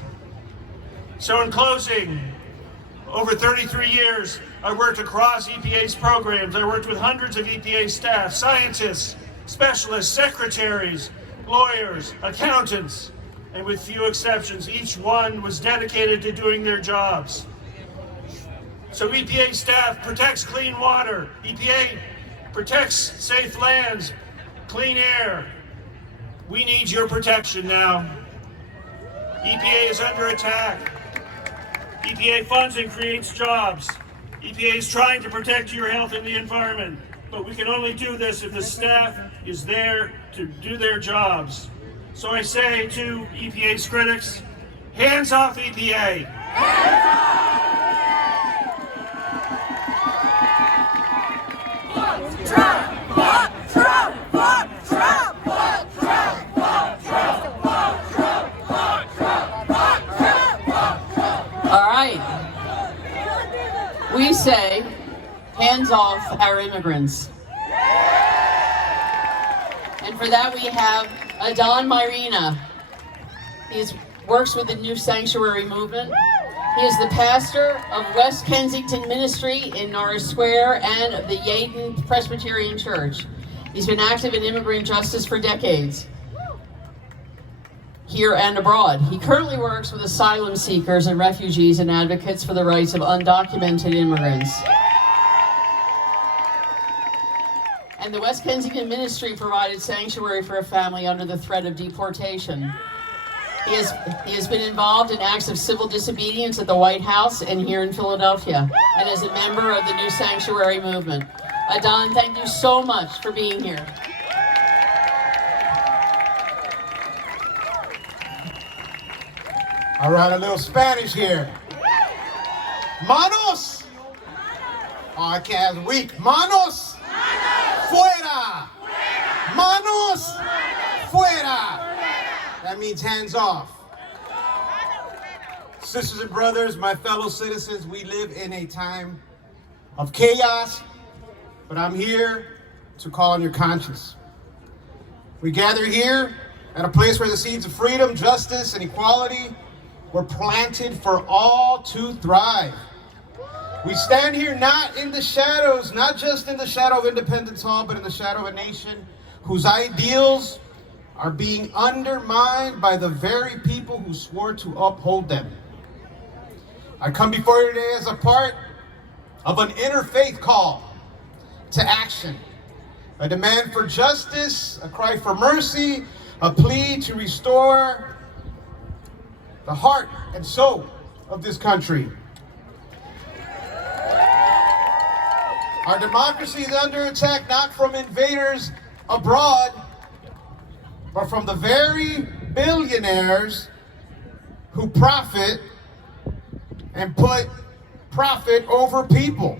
So in closing, over 33 years, I worked across EPA's programs. I worked with hundreds of EPA staff, scientists, specialists, secretaries, lawyers, accountants, and with few exceptions, each one was dedicated to doing their jobs. So EPA staff protects clean water. EPA protects safe lands, clean air. We need your protection now. EPA is under attack. EPA funds and creates jobs. EPA is trying to protect your health and the environment, but we can only do this if the staff is there to do their jobs. So I say to EPA's critics, hands off EPA. Hands off! Fuck Trump! Fuck Trump! Fuck Trump! Fuck Trump! Fuck Trump! Fuck Trump! Fuck Trump! Fuck Trump! Fuck Trump! All right. We say, hands off our immigrants. And for that we have Adan Mairena. He works with the New Sanctuary Movement. He is the pastor of West Kensington Ministry in Norris Square and of the Yaden Presbyterian Church. He's been active in immigrant justice for decades, here and abroad. He currently works with asylum seekers and refugees and advocates for the rights of undocumented immigrants. And the West Kensington Ministry provided sanctuary for a family under the threat of deportation. He has been involved in acts of civil disobedience at the White House and here in Philadelphia, and is a member of the New Sanctuary Movement. Adan, thank you so much for being here. All right, a little Spanish here. Manos! Oh, I can't, it's weak. Manos! Fuera! Manos! Fuera! That means hands off. Sisters and brothers, my fellow citizens, we live in a time of chaos, but I'm here to call on your conscience. We gather here at a place where the seeds of freedom, justice, and equality were planted for all to thrive. We stand here not in the shadows, not just in the shadow of Independence Hall, but in the shadow of a nation whose ideals are being undermined by the very people who swore to uphold them. I come before you today as a part of an interfaith call to action, a demand for justice, a cry for mercy, a plea to restore the heart and soul of this country. Our democracy is under attack not from invaders abroad, but from the very billionaires who profit and put profit over people.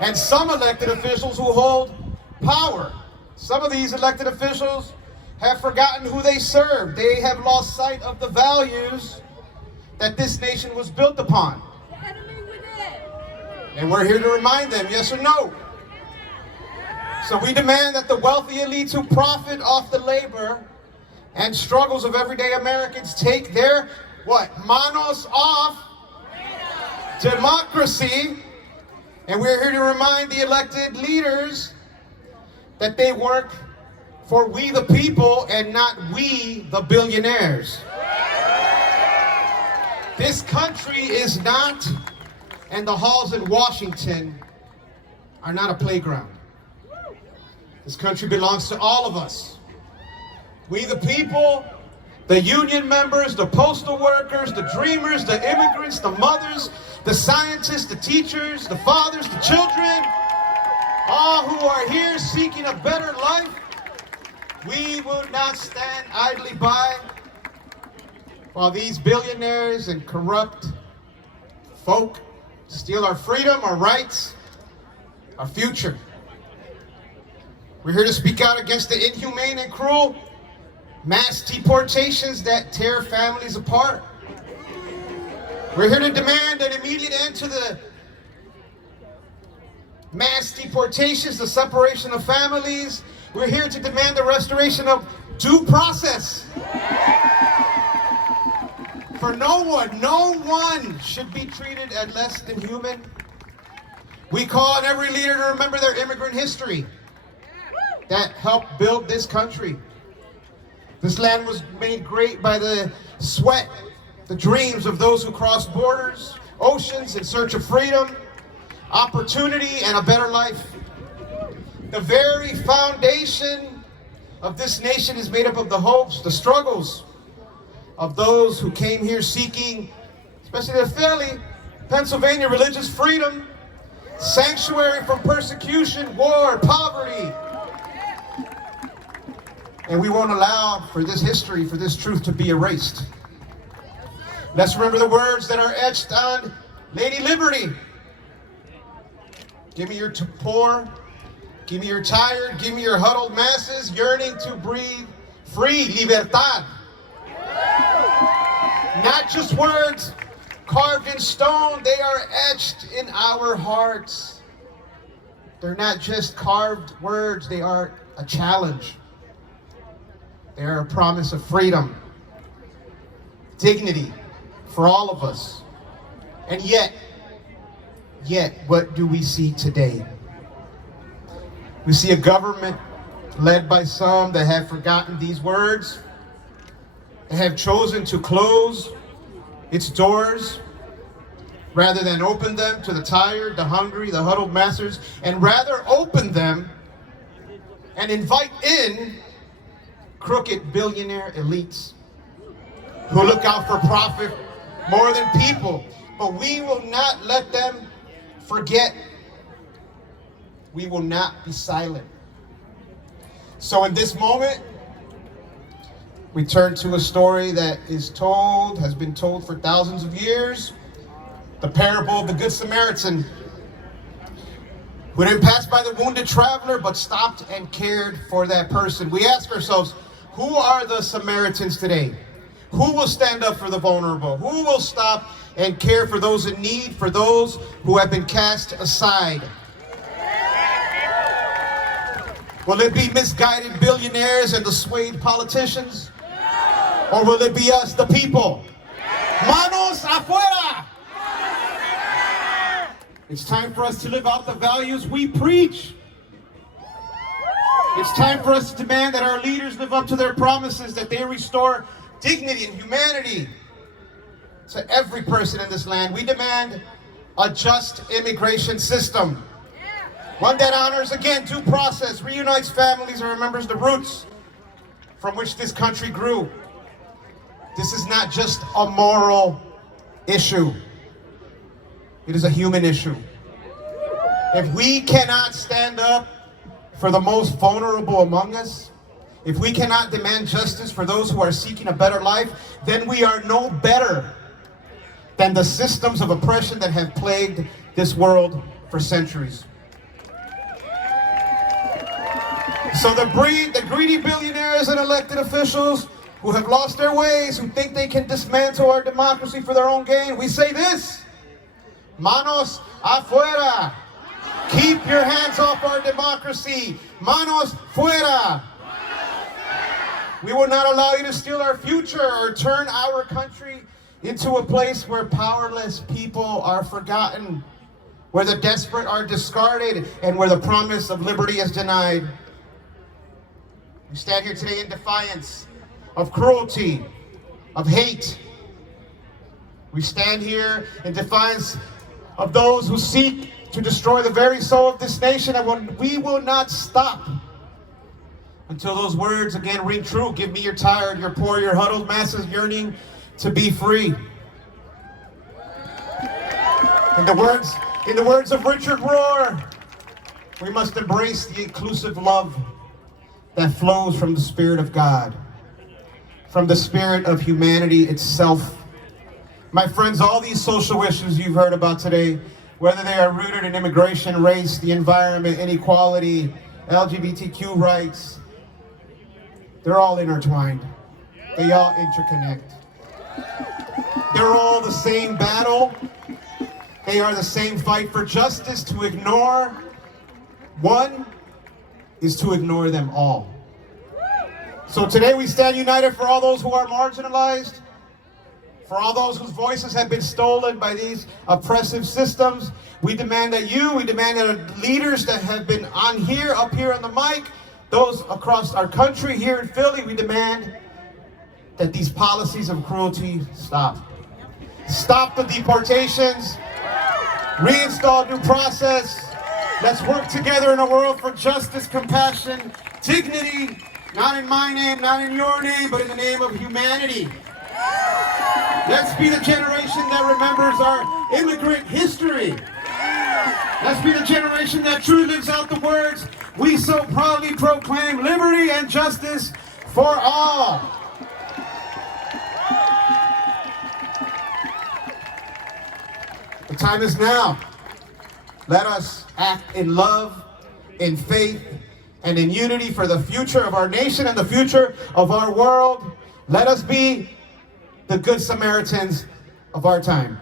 And some elected officials who hold power. Some of these elected officials have forgotten who they serve. They have lost sight of the values that this nation was built upon. And we're here to remind them, yes or no? So we demand that the wealthy elites who profit off the labor and struggles of everyday Americans take their, what, manos off democracy. And we're here to remind the elected leaders that they work for we the people and not we the billionaires. This country is not, and the halls in Washington are not a playground. This country belongs to all of us. We the people, the union members, the postal workers, the dreamers, the immigrants, the mothers, the scientists, the teachers, the fathers, the children, all who are here seeking a better life. We will not stand idly by while these billionaires and corrupt folk steal our freedom, our rights, our future. We're here to speak out against the inhumane and cruel mass deportations that tear families apart. We're here to demand an immediate end to the mass deportations, the separation of families. We're here to demand the restoration of due process. For no one should be treated as less than human. We call on every leader to remember their immigrant history that helped build this country. This land was made great by the sweat, the dreams of those who crossed borders, oceans in search of freedom, opportunity, and a better life. The very foundation of this nation is made up of the hopes, the struggles of those who came here seeking, especially the Philly, Pennsylvania, religious freedom, sanctuary from persecution, war, poverty. And we won't allow for this history, for this truth to be erased. Let's remember the words that are etched on Lady Liberty. Give me your poor, give me your tired, give me your huddled masses yearning to breathe free, libertad. Not just words carved in stone, they are etched in our hearts. They're not just carved words, they are a challenge. They are a promise of freedom, dignity for all of us. And yet, what do we see today? We see a government led by some that have forgotten these words, that have chosen to close its doors rather than open them to the tired, the hungry, the huddled masses, and rather open them and invite in crooked billionaire elites who look out for profit more than people. But we will not let them forget. We will not be silent. So in this moment, we turn to a story that is told, has been told for thousands of years. The parable of the Good Samaritan, who didn't pass by the wounded traveler, but stopped and cared for that person. We ask ourselves, who are the Samaritans today? Who will stand up for the vulnerable? Who will stop and care for those in need, for those who have been cast aside? Will it be misguided billionaires and the swayed politicians? Or will it be us, the people? Manos afuera! It's time for us to live out the values we preach. It's time for us to demand that our leaders live up to their promises, that they restore dignity and humanity to every person in this land. We demand a just immigration system. One that honors, again, due process, reunites families, and remembers the roots from which this country grew. This is not just a moral issue. It is a human issue. If we cannot stand up for the most vulnerable among us, if we cannot demand justice for those who are seeking a better life, then we are no better than the systems of oppression that have plagued this world for centuries. So the greedy billionaires and elected officials who have lost their ways, who think they can dismantle our democracy for their own gain, we say this: manos afuera. Keep your hands off our democracy. Manos fuera. We will not allow you to steal our future or turn our country into a place where powerless people are forgotten, where the desperate are discarded, and where the promise of liberty is denied. We stand here today in defiance of cruelty, of hate. We stand here in defiance of those who seek to destroy the very soul of this nation, and we will not stop until those words again ring true. Give me your tired, your poor, your huddled masses yearning to be free. In the words of Richard Rohr, we must embrace the inclusive love that flows from the Spirit of God, from the spirit of humanity itself. My friends, all these social issues you've heard about today, whether they are rooted in immigration, race, the environment, inequality, LGBTQ rights, they're all intertwined. They all interconnect. They're all the same battle. They are the same fight for justice. To ignore one is to ignore them all. So today we stand united for all those who are marginalized, for all those whose voices have been stolen by these oppressive systems. We demand that the leaders that have been up here on the mic, those across our country here in Philly, we demand that these policies of cruelty stop. Stop the deportations, reinstall due process. Let's work together in a world for justice, compassion, dignity, not in my name, not in your name, but in the name of humanity. Let's be the generation that remembers our immigrant history. Let's be the generation that truly lives out the words we so proudly proclaim: liberty and justice for all. The time is now. Let us act in love, in faith, and in unity for the future of our nation and the future of our world. Let us be the good Samaritans of our time.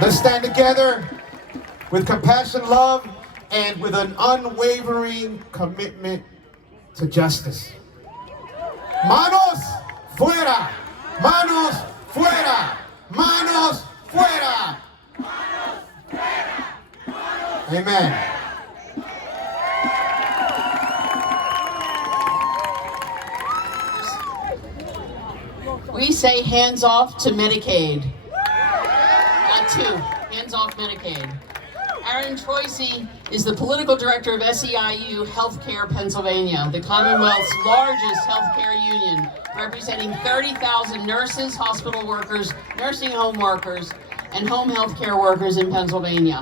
Let's stand together with compassion, love, and with an unwavering commitment to justice. Manos fuera! Manos fuera! Manos fuera! Amen. We say hands off to Medicaid. Not two. Hands off Medicaid. Adan Troisi is the political director of SEIU Healthcare Pennsylvania, the Commonwealth's largest healthcare union, representing 30,000 nurses, hospital workers, nursing home workers, and home healthcare workers in Pennsylvania.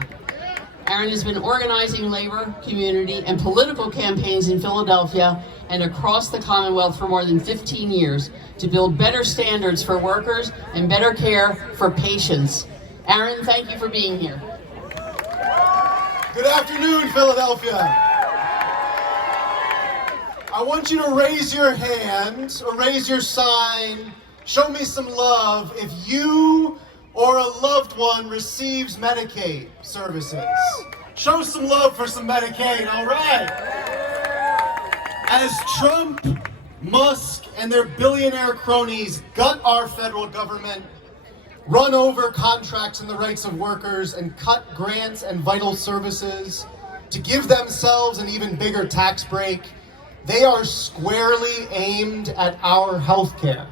Adan has been organizing labor, community, and political campaigns in Philadelphia and across the Commonwealth for more than 15 years to build better standards for workers and better care for patients. Adan, thank you for being here. Good afternoon, Philadelphia. I want you to raise your hand or raise your sign. Show me some love if you or a loved one receives Medicaid services. Show some love for some Medicaid, all right? As Trump, Musk, and their billionaire cronies gut our federal government, run over contracts and the rights of workers, and cut grants and vital services to give themselves an even bigger tax break, they are squarely aimed at our health care.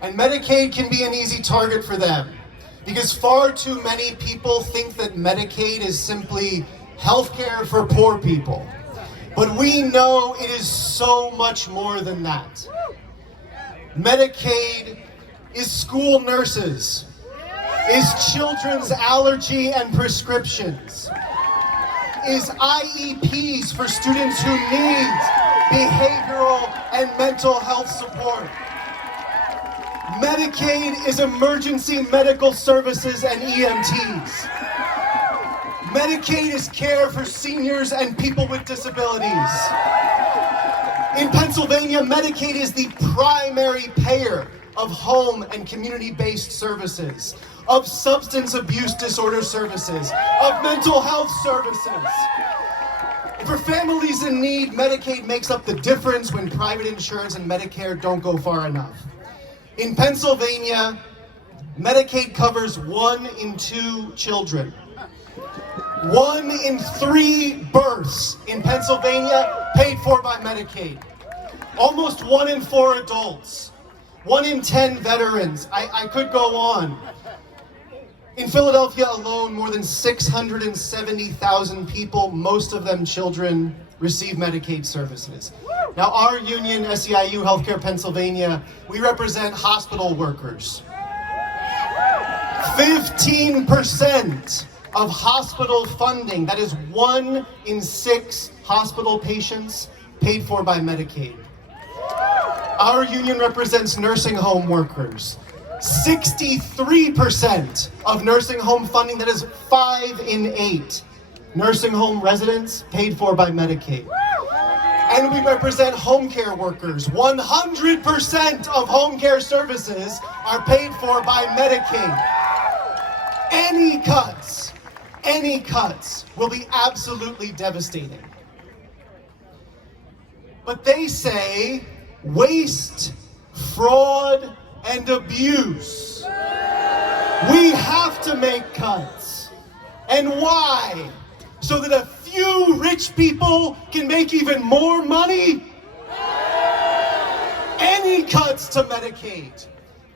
And Medicaid can be an easy target for them because far too many people think that Medicaid is simply health care for poor people. But we know it is so much more than that. Medicaid is school nurses. Is children's allergy and prescriptions. Is IEPs for students who need behavioral and mental health support. Medicaid is emergency medical services and EMTs. Medicaid is care for seniors and people with disabilities. In Pennsylvania, Medicaid is the primary payer of home and community-based services, of substance abuse disorder services, of mental health services. For families in need, Medicaid makes up the difference when private insurance and Medicare don't go far enough. In Pennsylvania, Medicaid covers 1 in 2 children. 1 in 3 births in Pennsylvania paid for by Medicaid. Almost 1 in 4 adults. 1 in 10 veterans. I could go on. In Philadelphia alone, more than 670,000 people, most of them children, receive Medicaid services. Now, our union, SEIU Healthcare Pennsylvania, we represent hospital workers. 15% of hospital funding, that is 1 in 6 hospital patients, paid for by Medicaid. Our union represents nursing home workers. 63% of nursing home funding, that is 5 in 8 nursing home residents, paid for by Medicaid. And we represent home care workers. 100% of home care services are paid for by Medicaid. Any cuts will be absolutely devastating. But they say waste, fraud, and abuse. We have to make cuts. And why? So that a few rich people can make even more money? Any cuts to Medicaid,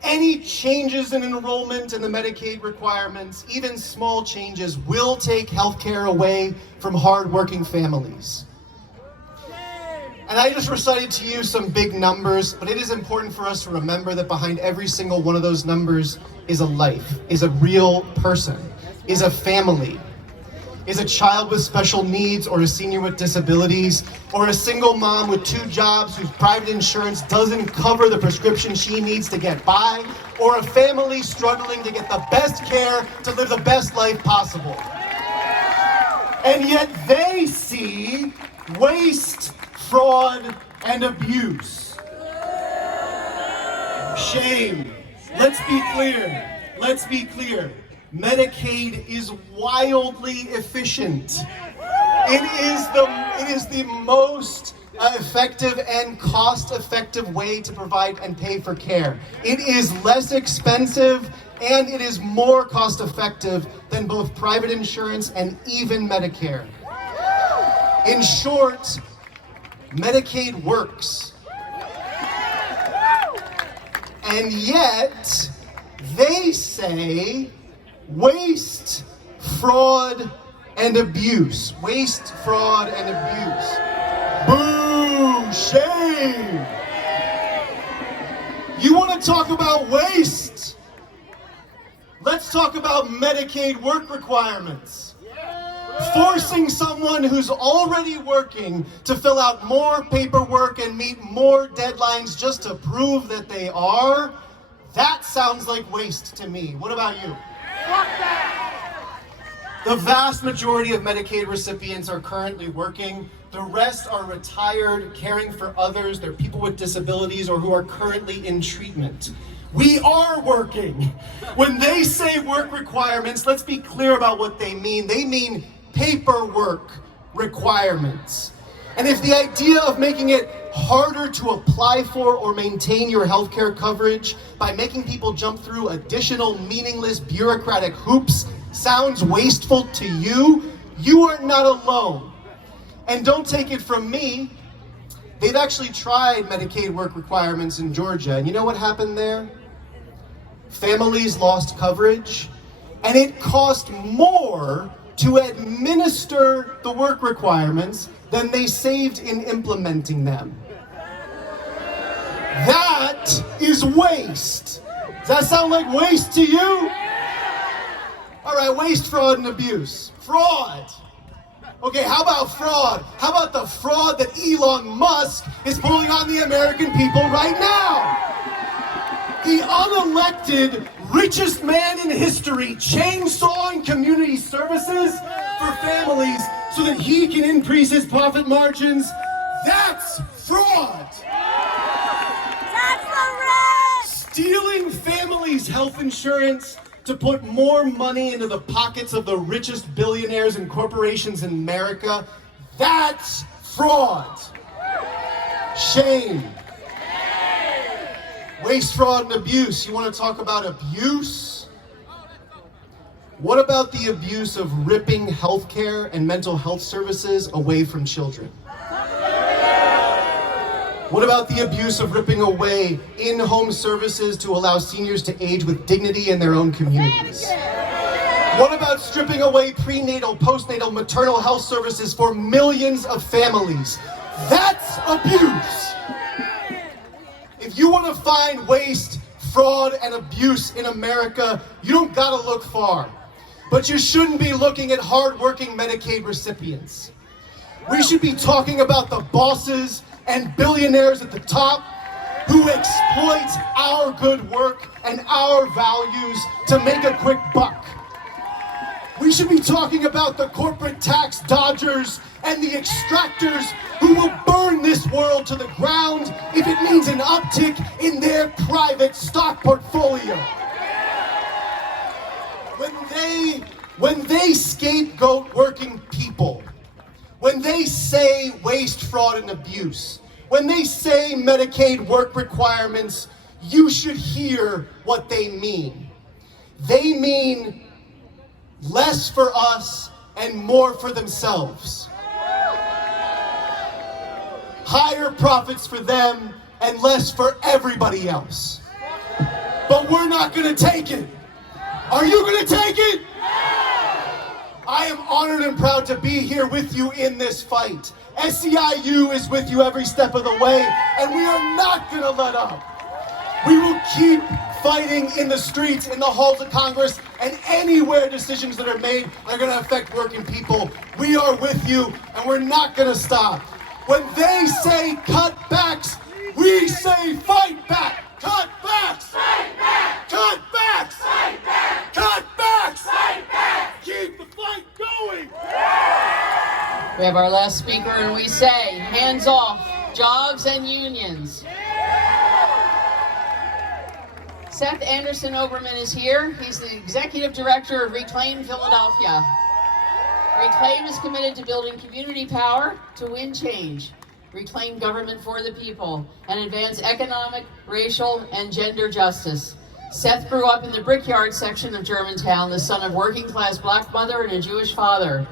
any changes in enrollment in the Medicaid requirements, even small changes, will take health care away from hardworking families. And I just recited to you some big numbers, but it is important for us to remember that behind every single one of those numbers is a life, is a real person, is a family, is a child with special needs, or a senior with disabilities, or a single mom with 2 jobs whose private insurance doesn't cover the prescription she needs to get by, or a family struggling to get the best care to live the best life possible. And yet they see waste, fraud, and abuse. Shame. Let's be clear. Medicaid is wildly efficient. It is the most effective and cost-effective way to provide and pay for care. It is less expensive and it is more cost-effective than both private insurance and even Medicare. In short, Medicaid works. And yet, they say waste, fraud, and abuse. Waste, fraud, and abuse. Boo! Shame! You want to talk about waste? Let's talk about Medicaid work requirements. Forcing someone who's already working to fill out more paperwork and meet more deadlines just to prove that they are, that sounds like waste to me. What about you? The vast majority of Medicaid recipients are currently working. The rest are retired, caring for others. They're people with disabilities or who are currently in treatment. We are working. When they say work requirements, let's be clear about what they mean. They mean paperwork requirements. And if the idea of making it harder to apply for or maintain your healthcare coverage by making people jump through additional meaningless bureaucratic hoops sounds wasteful to you, you are not alone. And don't take it from me, they've actually tried Medicaid work requirements in Georgia, and you know what happened there? Families lost coverage, and it cost more to administer the work requirements than they saved in implementing them. That is waste. Does that sound like waste to you? All right, waste, fraud, and abuse. Fraud. Okay, how about fraud? How about the fraud that Elon Musk is pulling on the American people right now? The unelected richest man in history chainsawing community services for families so that he can increase his profit margins. That's fraud. That's the red! Stealing families' health insurance to put more money into the pockets of the richest billionaires and corporations in America. That's fraud. Shame. Waste, fraud, and abuse. You want to talk about abuse? What about the abuse of ripping healthcare and mental health services away from children? What about the abuse of ripping away in-home services to allow seniors to age with dignity in their own communities? What about stripping away prenatal, postnatal, maternal health services for millions of families? That's abuse. If you want to find waste, fraud, and abuse in America, you don't gotta look far. But you shouldn't be looking at hard-working Medicaid recipients. We should be talking about the bosses and billionaires at the top who exploit our good work and our values to make a quick buck. We should be talking about the corporate tax dodgers and the extractors who will burn this world to the ground if it means an uptick in their private stock portfolio. When they scapegoat working people, when they say waste, fraud, and abuse, when they say Medicaid work requirements, you should hear what they mean. They mean less for us and more for themselves. Higher profits for them and less for everybody else. But we're not gonna take it. Are you gonna take it? I am honored and proud to be here with you in this fight. SEIU is with you every step of the way, and we are not gonna let up. We will keep fighting in the streets, in the halls of Congress, and anywhere decisions that are made are gonna affect working people. We are with you, and we're not gonna stop. When they say cutbacks, we say fight back. Cutbacks! Fight back! Cutbacks! Fight back! Cutbacks! Fight back! Keep the fight going! We have our last speaker, and we say, hands off, jobs and unions. Seth Anderson-Oberman is here. He's the Executive Director of Reclaim Philadelphia. Reclaim is committed to building community power to win change, reclaim government for the people, and advance economic, racial, and gender justice. Seth grew up in the Brickyard section of Germantown, the son of working-class black mother and a Jewish father,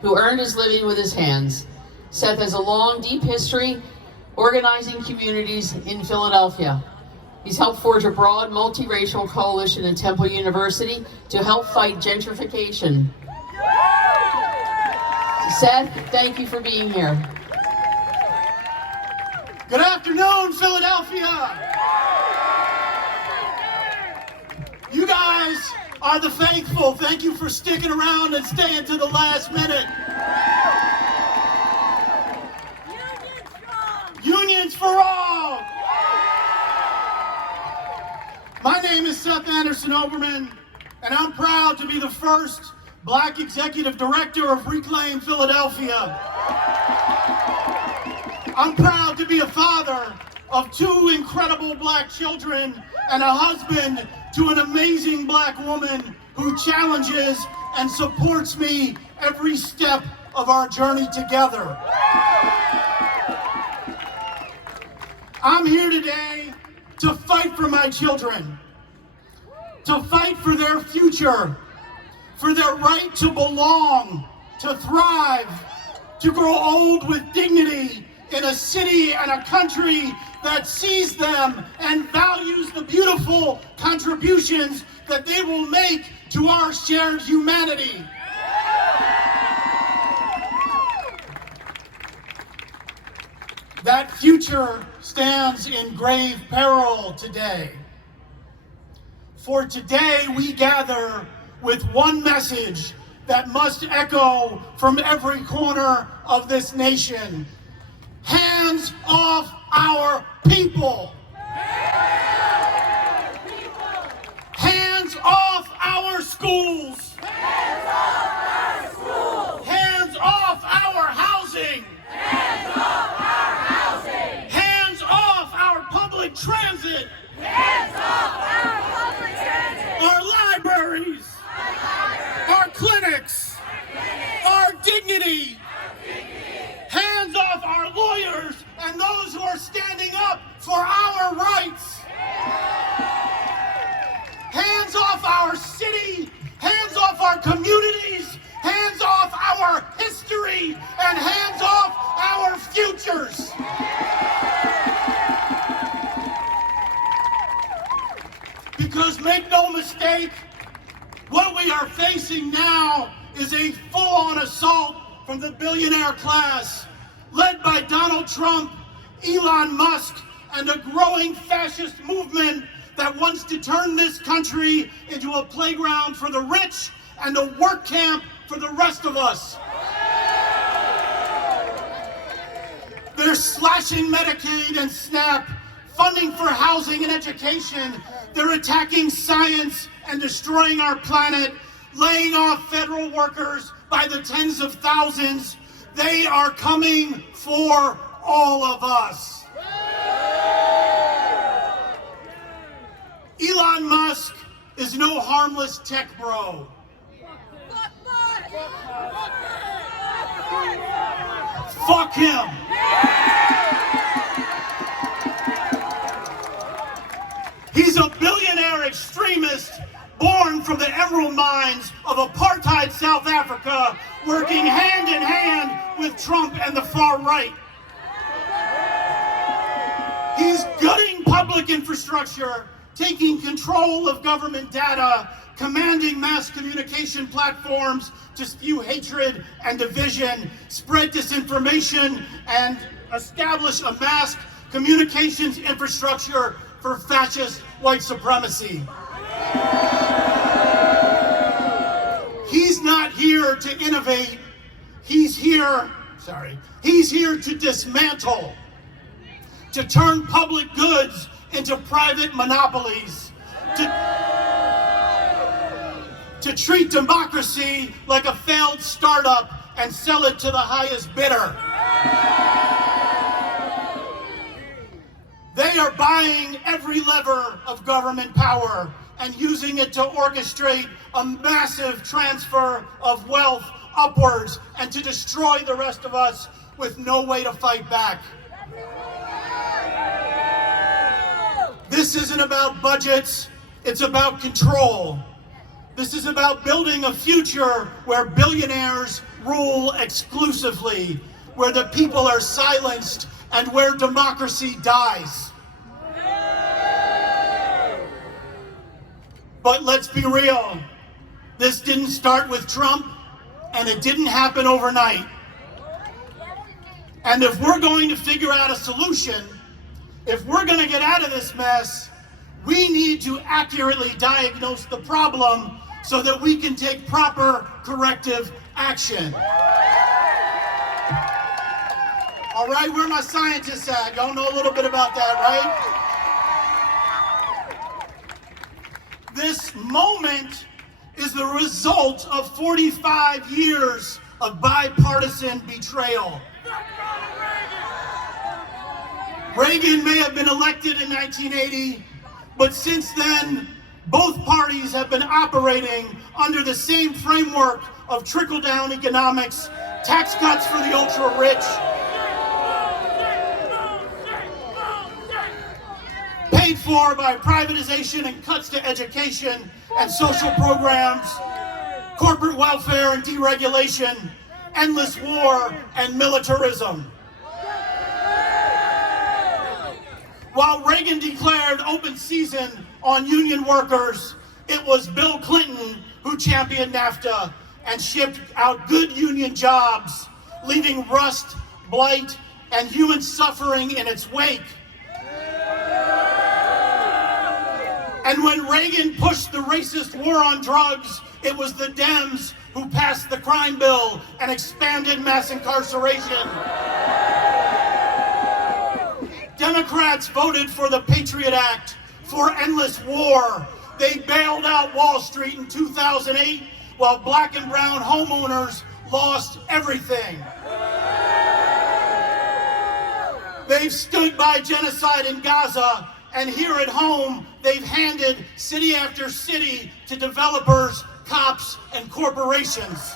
who earned his living with his hands. Seth has a long, deep history organizing communities in Philadelphia. He's helped forge a broad, multiracial coalition at Temple University to help fight gentrification. Seth, thank you for being here. Good afternoon, Philadelphia! You guys are the faithful. Thank you for sticking around and staying to the last minute. Unions for all! My name is Seth Anderson-Oberman, and I'm proud to be the first Black Executive Director of Reclaim Philadelphia. I'm proud to be a father of 2 incredible black children and a husband to an amazing black woman who challenges and supports me every step of our journey together. I'm here today to fight for my children, to fight for their future, for their right to belong, to thrive, to grow old with dignity in a city and a country that sees them and values the beautiful contributions that they will make to our shared humanity. That future stands in grave peril today. For today we gather with one message that must echo from every corner of this nation. Hands off our people! Hands off our schools! Hands off our schools! Hands off our housing! Hands off our housing! Hands off our public transit! Hands off our public transit! Our libraries! Our clinics! Our dignity! Hands off our lawyers and those who are standing up for our rights! Hands off our city! Hands off our communities! Hands off our history! And hands off our futures! Because make no mistake, what we are facing now is a full-on assault from the billionaire class, led by Donald Trump, Elon Musk, and a growing fascist movement that wants to turn this country into a playground for the rich and a work camp for the rest of us. They're slashing Medicaid and SNAP, funding for housing and education. They're attacking science and destroying our planet, laying off federal workers by the tens of thousands. They are coming for all of us. Elon Musk is no harmless tech bro. Fuck him. He's a billionaire extremist born from the emerald mines of apartheid South Africa, working hand in hand with Trump and the far right. He's gutting public infrastructure, taking control of government data, commanding mass communication platforms to spew hatred and division, spread disinformation, and establish a mass communications infrastructure for fascist white supremacy. He's not here to innovate. He's here to dismantle, to turn public goods into private monopolies, to treat democracy like a failed startup and sell it to the highest bidder. They are buying every lever of government power and using it to orchestrate a massive transfer of wealth upwards and to destroy the rest of us with no way to fight back. This isn't about budgets, it's about control. This is about building a future where billionaires rule exclusively, where the people are silenced, and where democracy dies. But let's be real, this didn't start with Trump, and it didn't happen overnight. And if we're going to figure out a solution, if we're going to get out of this mess, we need to accurately diagnose the problem so that we can take proper corrective action. All right, where are my scientists at? Y'all know a little bit about that, right? This moment is the result of 45 years of bipartisan betrayal. Reagan may have been elected in 1980, but since then, both parties have been operating under the same framework of trickle-down economics, tax cuts for the ultra-rich, paid for by privatization and cuts to education and social programs, corporate welfare and deregulation, endless war and militarism. While Reagan declared open season on union workers, it was Bill Clinton who championed NAFTA and shipped out good union jobs, leaving rust, blight, and human suffering in its wake. And when Reagan pushed the racist war on drugs It was the Dems who passed the crime bill and expanded mass incarceration. Democrats voted for the Patriot Act, for endless war. They bailed out Wall Street in 2008 while black and brown homeowners lost everything. They've stood by genocide in Gaza, and here at home, they've handed city after city to developers, cops, and corporations.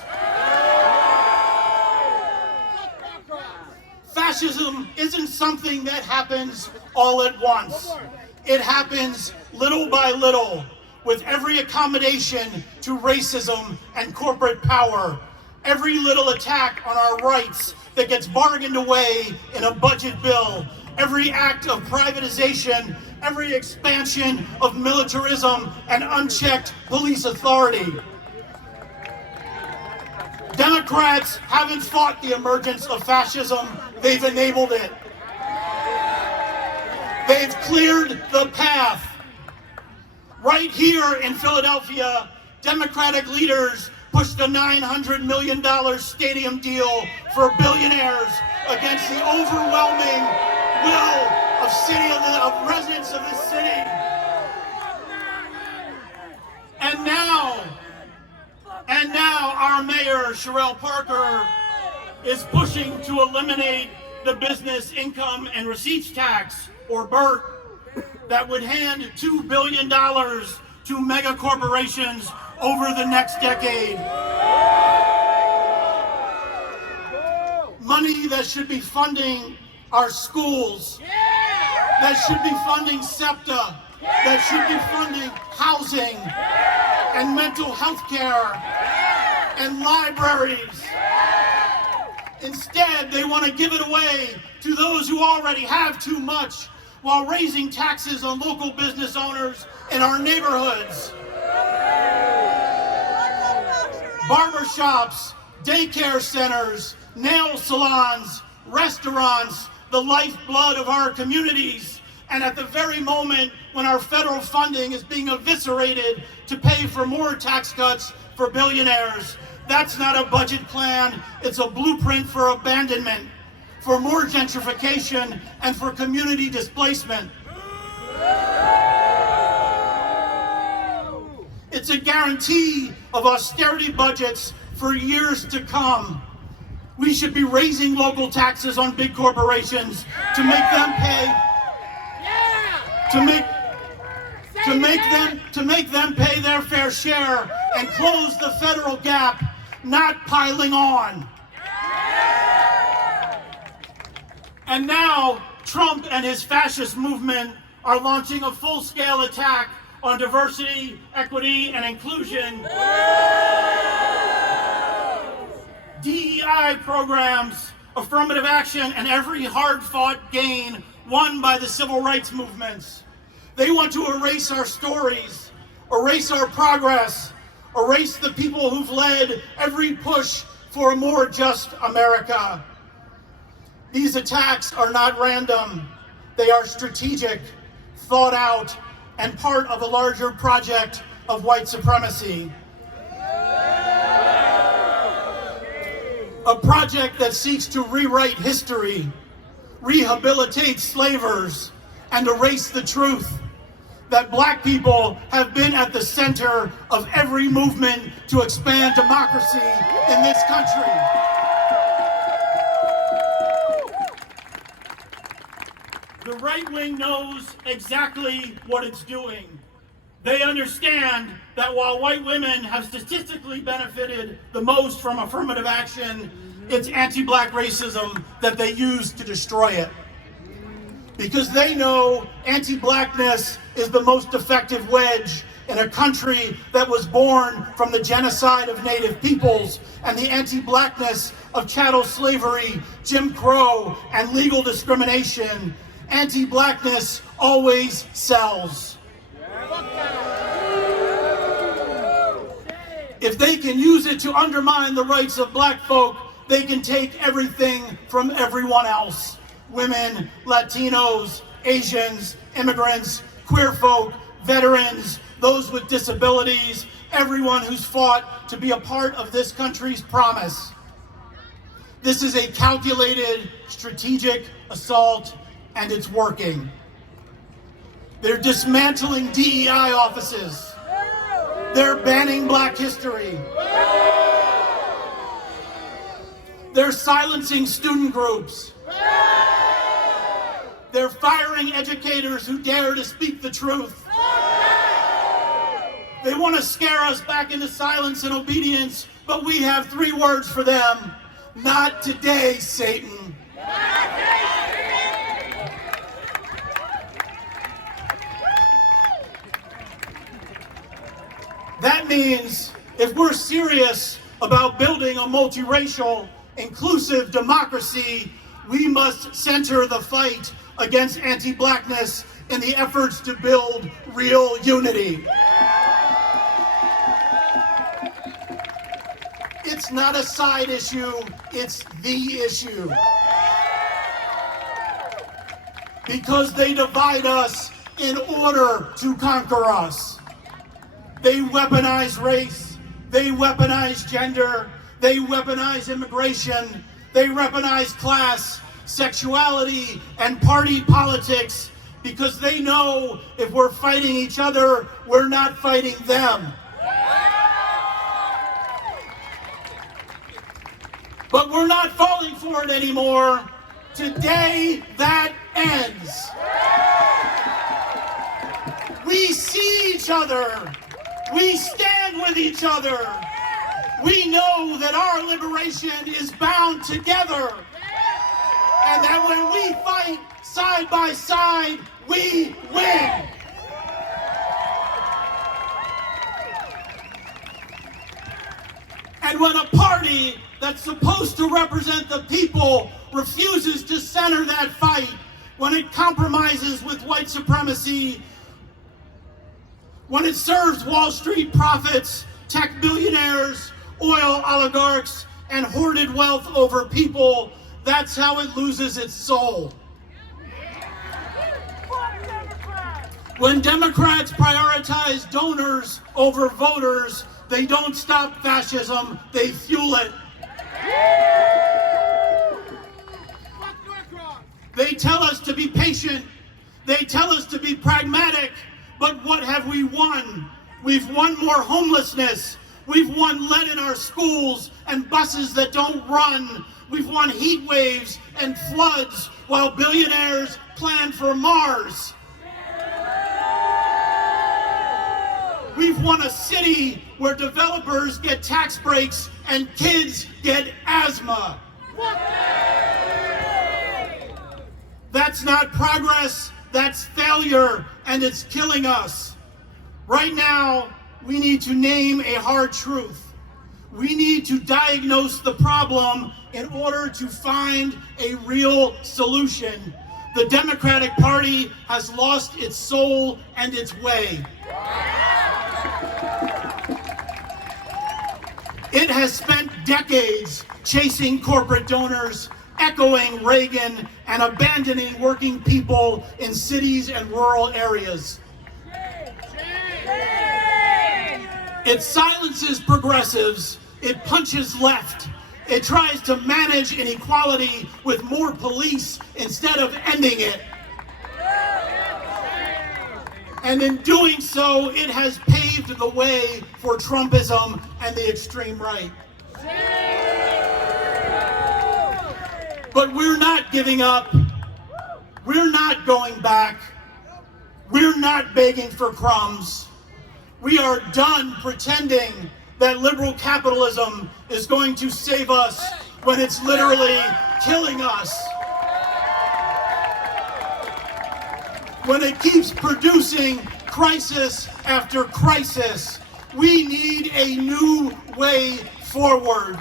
Fascism isn't something that happens all at once. It happens little by little, with every accommodation to racism and corporate power. Every little attack on our rights that gets bargained away in a budget bill, every act of privatization, every expansion of militarism and unchecked police authority. Democrats haven't fought the emergence of fascism, they've enabled it. They've cleared the path. Right here in Philadelphia, Democratic leaders pushed a $900 million stadium deal for billionaires against the overwhelming will of residents of this city. And now our mayor, Sherelle Parker, is pushing to eliminate the business income and receipts tax, or BERT, that would hand $2 billion to mega corporations over the next decade. Money that should be funding our schools, that should be funding SEPTA, that should be funding housing and mental health care and libraries. Instead, they want to give it away to those who already have too much, while raising taxes on local business owners in our neighborhoods. Barbershops, daycare centers, nail salons, restaurants, the lifeblood of our communities. And at the very moment when our federal funding is being eviscerated to pay for more tax cuts for billionaires, that's not a budget plan, it's a blueprint for abandonment, for more gentrification, and for community displacement. It's a guarantee of austerity budgets for years to come. We should be raising local taxes on big corporations to make them pay, to make them pay their fair share and close the federal gap, not piling on. And now, Trump and his fascist movement are launching a full-scale attack on diversity, equity, and inclusion. DEI programs, affirmative action, and every hard-fought gain won by the civil rights movements. They want to erase our stories, erase our progress, erase the people who've led every push for a more just America. These attacks are not random. They are strategic, thought out, and part of a larger project of white supremacy. A project that seeks to rewrite history, rehabilitate slavers, and erase the truth that black people have been at the center of every movement to expand democracy in this country. The right wing knows exactly what it's doing. They understand that while white women have statistically benefited the most from affirmative action, it's anti-black racism that they use to destroy it. Because they know anti-blackness is the most effective wedge in a country that was born from the genocide of Native peoples and the anti-blackness of chattel slavery, Jim Crow, and legal discrimination. Anti-blackness always sells. If they can use it to undermine the rights of black folk, they can take everything from everyone else. Women, Latinos, Asians, immigrants, queer folk, veterans, those with disabilities, everyone who's fought to be a part of this country's promise. This is a calculated, strategic assault, and it's working. They're dismantling DEI offices. They're banning Black history. They're silencing student groups. They're firing educators who dare to speak the truth. They want to scare us back into silence and obedience, but we have 3 words for them. Not today, Satan. That means if we're serious about building a multiracial, inclusive democracy, we must center the fight against anti-Blackness in the efforts to build real unity. It's not a side issue, it's the issue. Because they divide us in order to conquer us. They weaponize race, they weaponize gender, they weaponize immigration, they weaponize class, sexuality, and party politics because they know if we're fighting each other, we're not fighting them. But we're not falling for it anymore. Today, that ends. We see each other. We stand with each other. We know that our liberation is bound together. And that when we fight side by side, we win. And when a party that's supposed to represent the people refuses to center that fight, when it compromises with white supremacy, when it serves Wall Street profits, tech billionaires, oil oligarchs, and hoarded wealth over people, that's how it loses its soul. When Democrats prioritize donors over voters, they don't stop fascism, they fuel it. They tell us to be patient, they tell us to be pragmatic, but what have we won? We've won more homelessness, we've won lead in our schools and buses that don't run, we've won heat waves and floods while billionaires plan for Mars. We've won a city where developers get tax breaks and kids get asthma. That's not progress, that's failure, and it's killing us. Right now, we need to name a hard truth. We need to diagnose the problem in order to find a real solution. The Democratic Party has lost its soul and its way. It has spent decades chasing corporate donors, echoing Reagan, and abandoning working people in cities and rural areas. It silences progressives, it punches left, it tries to manage inequality with more police instead of ending it. And in doing so, it has paved the way for Trumpism and the extreme right. But we're not giving up. We're not going back. We're not begging for crumbs. We are done pretending that liberal capitalism is going to save us when it's literally killing us. When it keeps producing crisis after crisis, we need a new way forward.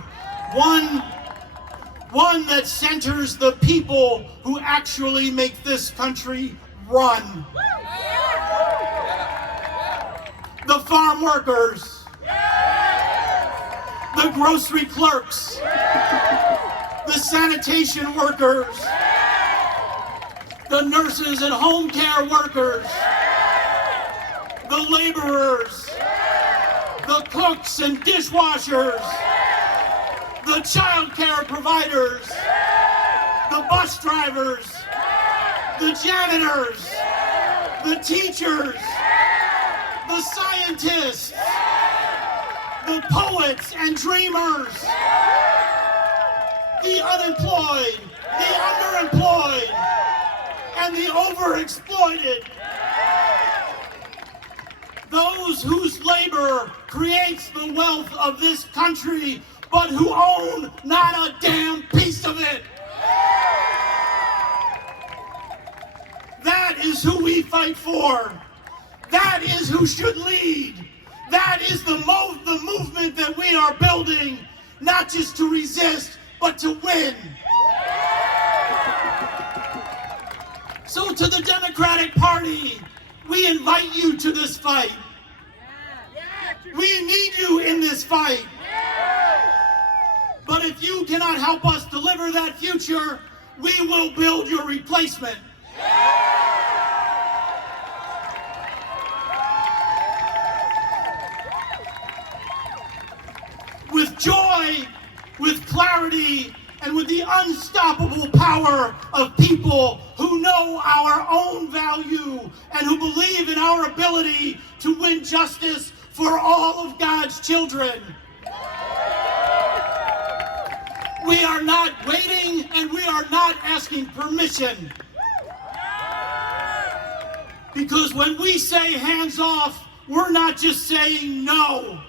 One that centers the people who actually make this country run. The farm workers, the grocery clerks, the sanitation workers, the nurses and home care workers, the laborers, the cooks and dishwashers, the child care providers, the bus drivers, the janitors, the teachers, the scientists, the poets and dreamers, the unemployed, the underemployed, and the overexploited. Those whose labor creates the wealth of this country, but who own not a damn piece of it. That is who we fight for. That is who should lead. That is the movement that we are building, not just to resist, but to win. So to the Democratic Party, we invite you to this fight. We need you in this fight. But if you cannot help us deliver that future, we will build your replacement. With joy, with clarity, and with the unstoppable power of people who know our own value and who believe in our ability to win justice for all of God's children. We are not waiting and we are not asking permission. Because when we say hands off, we're not just saying no.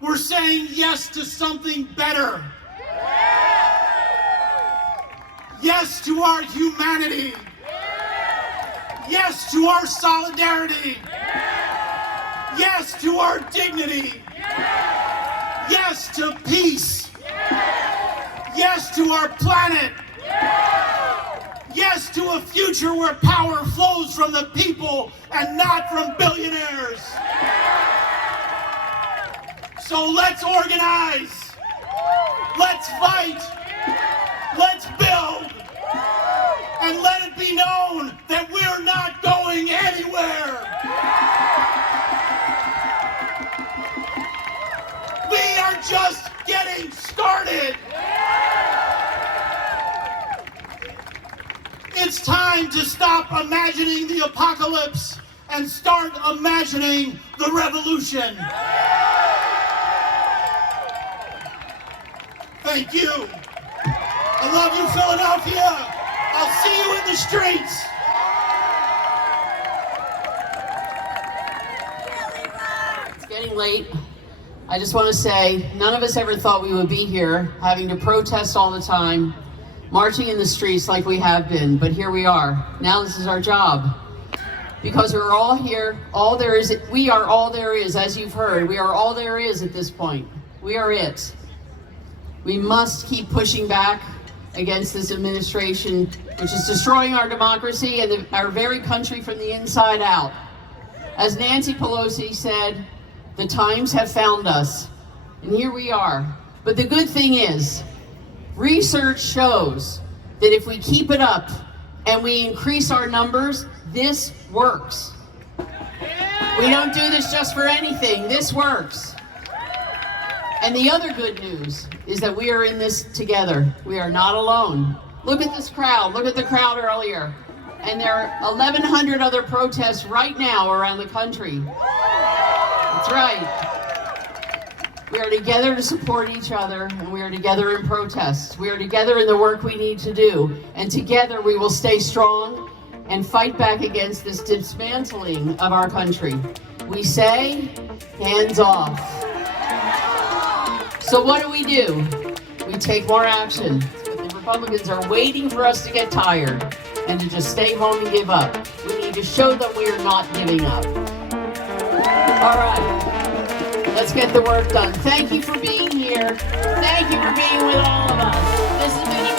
We're saying yes to something better. Yes to our humanity. Yes to our solidarity. Yes to our dignity. Yes to peace. Yes to our planet. Yes to a future where power flows from the people and not from billionaires. So let's organize. Let's fight. Let's build. And let it be known that we're not going anywhere. We are just getting started. It's time to stop imagining the apocalypse and start imagining the revolution. Thank you. I love you, Philadelphia. I'll see you in the streets. It's getting late. I just want to say, none of us ever thought we would be here, having to protest all the time, marching in the streets like we have been, but here we are. Now this is our job. Because we're all here, we are all there is, as you've heard. We are all there is at this point. We are it. We must keep pushing back against this administration, which is destroying our democracy and our very country from the inside out. As Nancy Pelosi said, the times have found us, and here we are. But the good thing is, research shows that if we keep it up and we increase our numbers, this works. We don't do this just for anything. This works. And the other good news is that we are in this together. We are not alone. Look at this crowd. Look at the crowd earlier. And there are 1,100 other protests right now around the country. That's right. We are together to support each other, and we are together in protests. We are together in the work we need to do. And together we will stay strong and fight back against this dismantling of our country. We say, hands off. So what do? We take more action. The Republicans are waiting for us to get tired and to just stay home and give up. We need to show that we are not giving up. All right, let's get the work done. Thank you for being here. Thank you for being with all of us. This has been